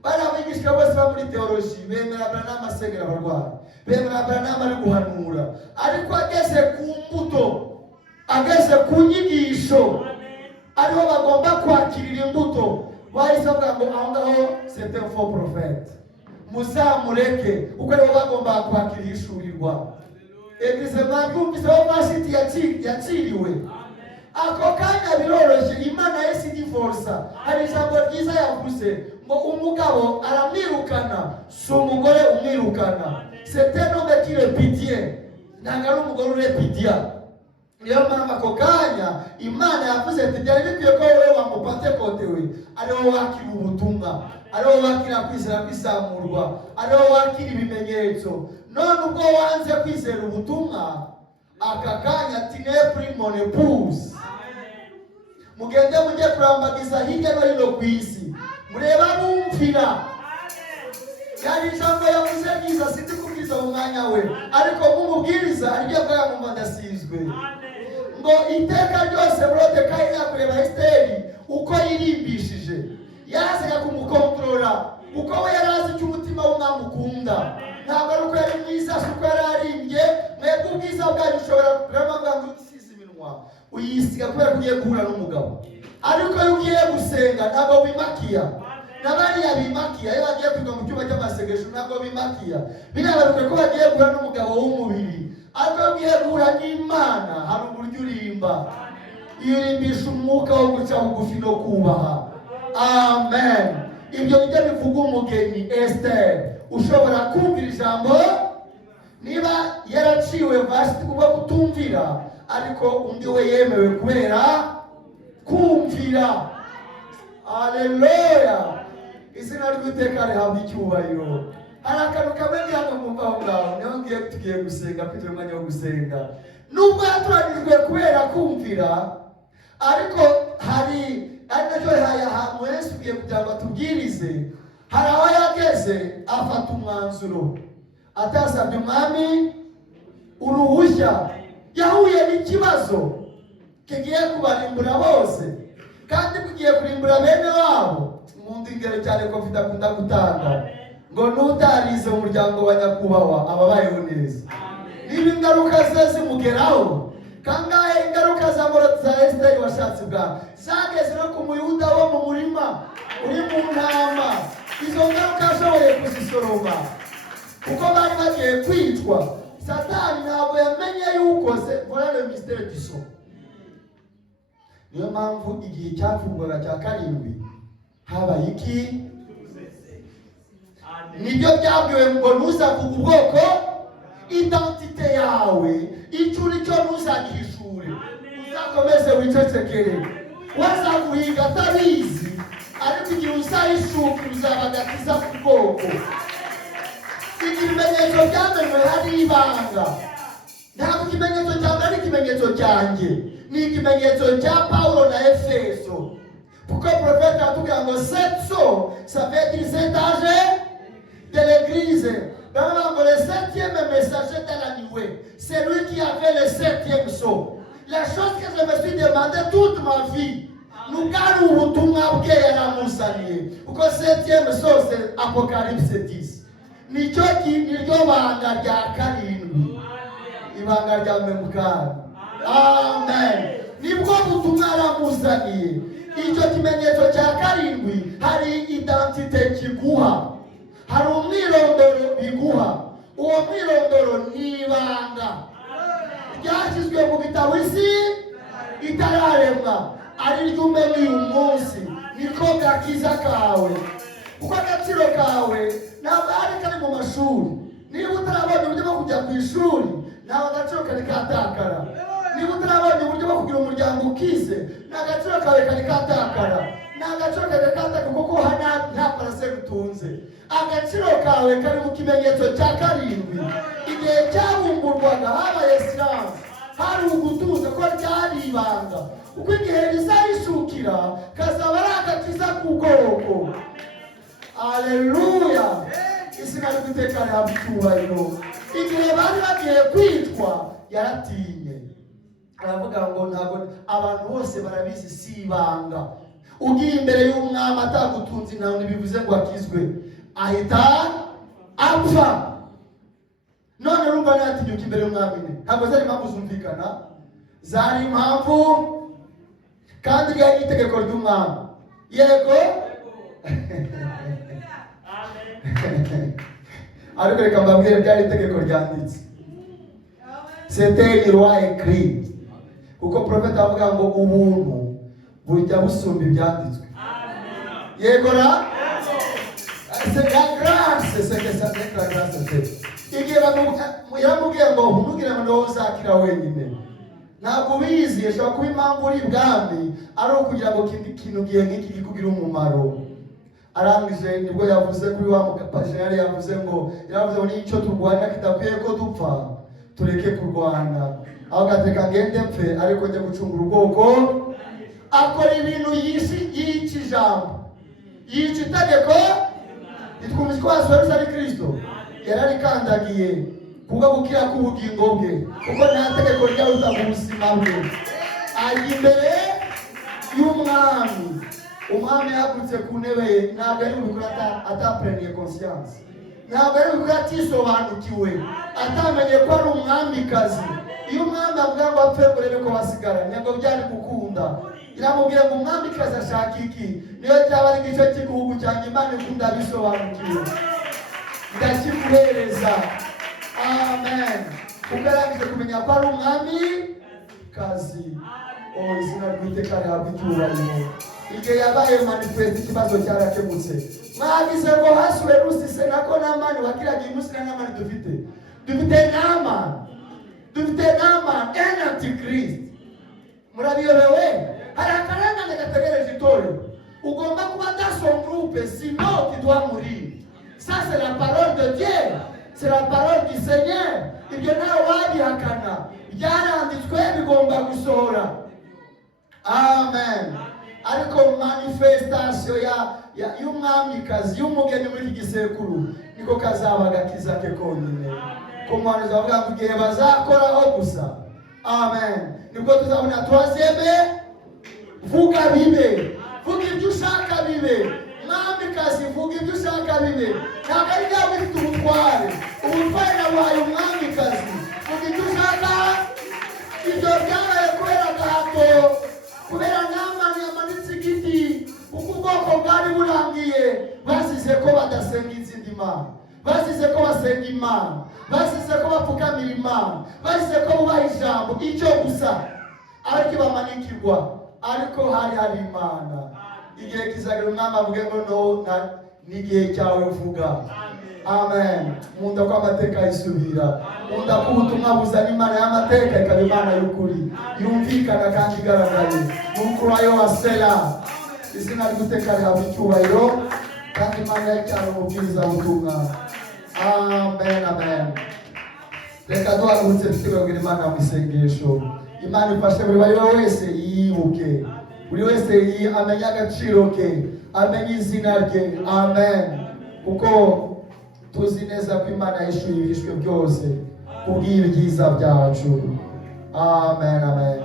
Bari abigishwa bose ba muri teoloji bemera Branham asengera abarwayi, bemera Branham ari guhanura, ariko ageze ku mbuto, ageze ku nyigisho, ariho bagomba kwakirira imbuto, bahise bavuga ngo aho ngaho c'est un faux prophète. muzamureke kuko aribo bagomba kwakira ishurirwa. Eglise mwabyumvise aho mwashiti yaciriwe. Ako kanya biroroshye, Imana yesi divorsa. Hari ijambo ryiza yavuze ngo umugabo aramwirukana, si umugore umwirukana. C'est un homme qui répudie, ntabwo ari umugore urepudia. Niyo mpamvu ako kanya Imana yavuze ati byari bikwiye ko wowe wamupantekote we ari wowe wakira ubutumwa, ari wowe wakira kwizera kwizamurwa, ari wowe wakira ibimenyetso. None ubwo wanze kwizera ubutumwa, aka kanya ati nepri monepus. Mugende mujye kurambagiza hirya no hino ku isi, mureba bumvira. Yari ijambo yavuze ryiza, sindi kubwiza mu mwanya we, ariko mumubwiriza aribyo bwayamumva ndasizwe. Ngo iteka ryose Moridekayi yakureba Esiteri uko yirimbishije, yazaga kumukontorora kuko we yari azi icyo umutima w'umwami ukunda. Ntabwo ari uko yari mwiza, si uko yari arimbye. Mwebwe ubwiza bwanyu ushobora kureba ngo usize iminwa uyisiga kubera ko ugiye guhura n'umugabo, ariko iyo ugiye gusenga ntabwo wimakiya. N'abariya bimakiya iyo bagiye kwiga mu cyumba cy'amasengesho ntabwo bimakiya. Birabaruke ko bagiye guhura n'umugabo w'umubiri, ariko iyo ugiye guhura n'Imana hari uburyo urimba. Iyo urimbisha umwuka wo guca bugufi no kubaha. Amen. Ibyo nibyo bivuga umugeni Esiteri. Ushobora kumvira ijambo niba yaraciwe vashiti kubwo kutumvira, ariko undi we yemewe kubera kumvira. Haleluya. Izina ry'Uwiteka rihabwa icyubahiro. Hari akantu kamwe hano mwumva aho ngaho, niho tugiye gusenga, mfite umwanya wo gusenga. Nubwo yatoranijwe kubera kumvira, ariko hari nacyo ahantu Yesu ugiye kugira ngo atubwirize. Hari aho yageze afata umwanzuro, atasabye umwami uruhushya. Yahuye n'ikibazo kigiye kubarimbura bose, kandi kugiye kurimbura bene wabo. Mu ndingero cyane ko mfite akunda gutanga ngo n'utarize mu muryango wa nyakubahwa ababayeho neza. Niba ingaruka ze zimugeraho, kangahe ingaruka za Esiteri washatse bwa zageze no ku muyuda wo mu murima uri mu ntama. Izo ngaruka ashoboye kuzisoroma kuko bari bagiye kwicwa. Satani ntabwo yamenye yuko se voilà le mystère du son. Niyo mpamvu igihe cyafungwaga cya karindwi habaye iki? Nibyo byabwiwe ngo ntuzavuge ubwoko, identite yawe, icyo uri cyo ntuzagihishure, uzakomeze wicecekere. Wazaguhiga atabizi, ariko igihe uzahishuka uzabagatiza ku bwoko. Ikimenyetso byamenywe hari ibanga. Ntabwo ikimenyetso cyawe ari ikimenyetso cyanjye, ni ikimenyetso cya Paulo na Efeso. Kuko profeta atubwira ngo setso, ça veut dire cet âge de l'église. Dans le 7e messager de la nuée, c'est lui qui avait le 7e sceau. La chose que je me suis demandé toute ma vie, nous gagnons ubutumwa bwe yaramuzaniye. Kuko 7e sceau c'est Apocalypse 10. Niryo banga rya karindwi, ibanga rya Memukani. Amen. Nibwo butumwa yaramuzaniye. Icyo kimenyetso cya karindwi hari identite kiguha, hari umwirondoro biguha. Uwo mwirondoro ni ibanga ryashyizwe mu bitabo isi itararemwa, ari ryo umenye uyu munsi. Niko gakiza kawe, kuko agaciro kawe ntabwo ari kari mu mashuri. Niba utarabonye uburyo bwo kujya ku ishuri, ntabwo agaciro kari katakara. Niba utarabonye uburyo bwo kugira umuryango ukize, nta gaciro kawe kari katakara. Nta gaciro kari katakara kuko nta paraseri utunze. Agaciro kawe kari mu kimenyetso cya karindwi. Igihe cyabumburwaga habaye silence, hari ugutuza ko ryari ibanga. Kuko igihe rizahishukira kazaba ari agakiza ku bwoko. Haleluya. Izina ry'Uwiteka rihabwa icyubahiro. Igihe bari bagiye kwitwa yaratinye, aravuga ngo ntabwo abantu bose barabizi, si ibanga. Ugiye imbere y'umwami atagutunze ntawe ntibivuze ngo akizwe, ahita apfa. None urumva ntatinyuka imbere y'umwami ne? Ntabwo zari impamvu zumvikana, zari impamvu kandi ryari itegeko ry'umwami. Yego. ariko reka mbabwire ryari itegeko ryanditse. C'était une loi écrite. Kuko profeta avuga ngo ubuntu bujya busumba ibyanditswe. Yego na? C'est la grâce, c'est que ça fait la grâce c'est. Igihe yamubwiye ngo ntugire ngo uzakira wenyine. Ntabwo bizi ashobora kuba impamvu uri ibwami ari ukugira ngo kintu gihe nk'iki gikugira umumaro. Arangije nibwo yavuze kuri wa mukapashinari yavuze ngo n'icyo turwana kidakwiye ko dupfa tureke kurwana. Aho gateka ngende mpfe ariko njye gucungura ubwoko. Akora ibintu yica ijambo, yica itegeko. Itwumva ko Yesu ari Kristo yararikandagiye kuba gukira k'ubugingo bwe, kuko nta tegeko ryaruta mu buzima bwe. Ari imbere y'umwami, umwami yahagurutse ku ntebe ye, ntabwo ari ubikora atapreniye conscience, ntabwo ari ubikora atisobanukiwe, atamenye ko ari umwamikazi. Iyo umwami avuga ngo apfe urebe ko basigara, ntabwo byari gukunda. Iramubwira ngo umwamikazi ashaka iki? Niyo cyaba ari igice cy'igihugu cyanjye, Imana ikunda bisobanukiwe, ndakiguhereza. Amen. Kuko arangije kumenya ko ari umwamikazi. Izina ry'Uwiteka rihabwa icyubahiro. Igihe yabaye manifeste ikibazo cyarakemutse. Mwagize ngo hasuwe Rusi se nako Namani wakiraga imusi na Namani dufite. Dufite Namani antichrist. Murabiyobewe? Hari akarengane gategereje itorero. Ugomba kuba dans son groupe, sinon tu dois mourir. Ça c'est la parole de Dieu. C'est la parole du Seigneur. Ibyo nawe wabihakana, byaranditswe bigomba gusohora. Amen. Ariko manifestation y'umwamikazi y'umugeni muri iki gisekuru niko kazaba gakiza ke konyine. Ko mwana zavuga ngo igihe bazakoraho gusa. Amen. Nibwo tuzabona twazeme vuga bibe, vuga ibyo ushaka bibe. Mwamikazi vuga ibyo ushaka bibe. Ntabwo ari bya bifite ubutware. Ubutware nabaye umwamikazi. Vuga ibyo ushaka. Ibyo byabaye kubera gahato, kubera Namani yamanitse igiti, kuko ubwoko bwari burangiye. Basize ko badasenga izindi mana, basize ko basenga Imana, basize ko bapfukamira Imana, basize ko bubaha ijambo icyo gusa, ariko bamanikirwa. Ariko hari Imana. Igihe kizagira umwami avuge ngo no, n'igihe cyawe vuga. Amen. Munda ko amateka yisubira, munda ko ubutumwa buzana Imana y'amateka ikaba Imana y'ukuri, yumvikana kandi igaragaye. N'ukurayo wasera. Izina ry'Uwiteka rihabwa icyubahiro, kandi Imana yacyara umubwiriza butumwa. Amen, amen. Reka duhagurutse twibabwira Imana mu isengesho. Imana ifashe buri wese yibuke, buri wese amenye agaciro ke, amenye izina rye. Amen. Kuko tuzi neza ko Imana yishuye ibishwe byose kubw'ibyiza byacu. Amen, amen.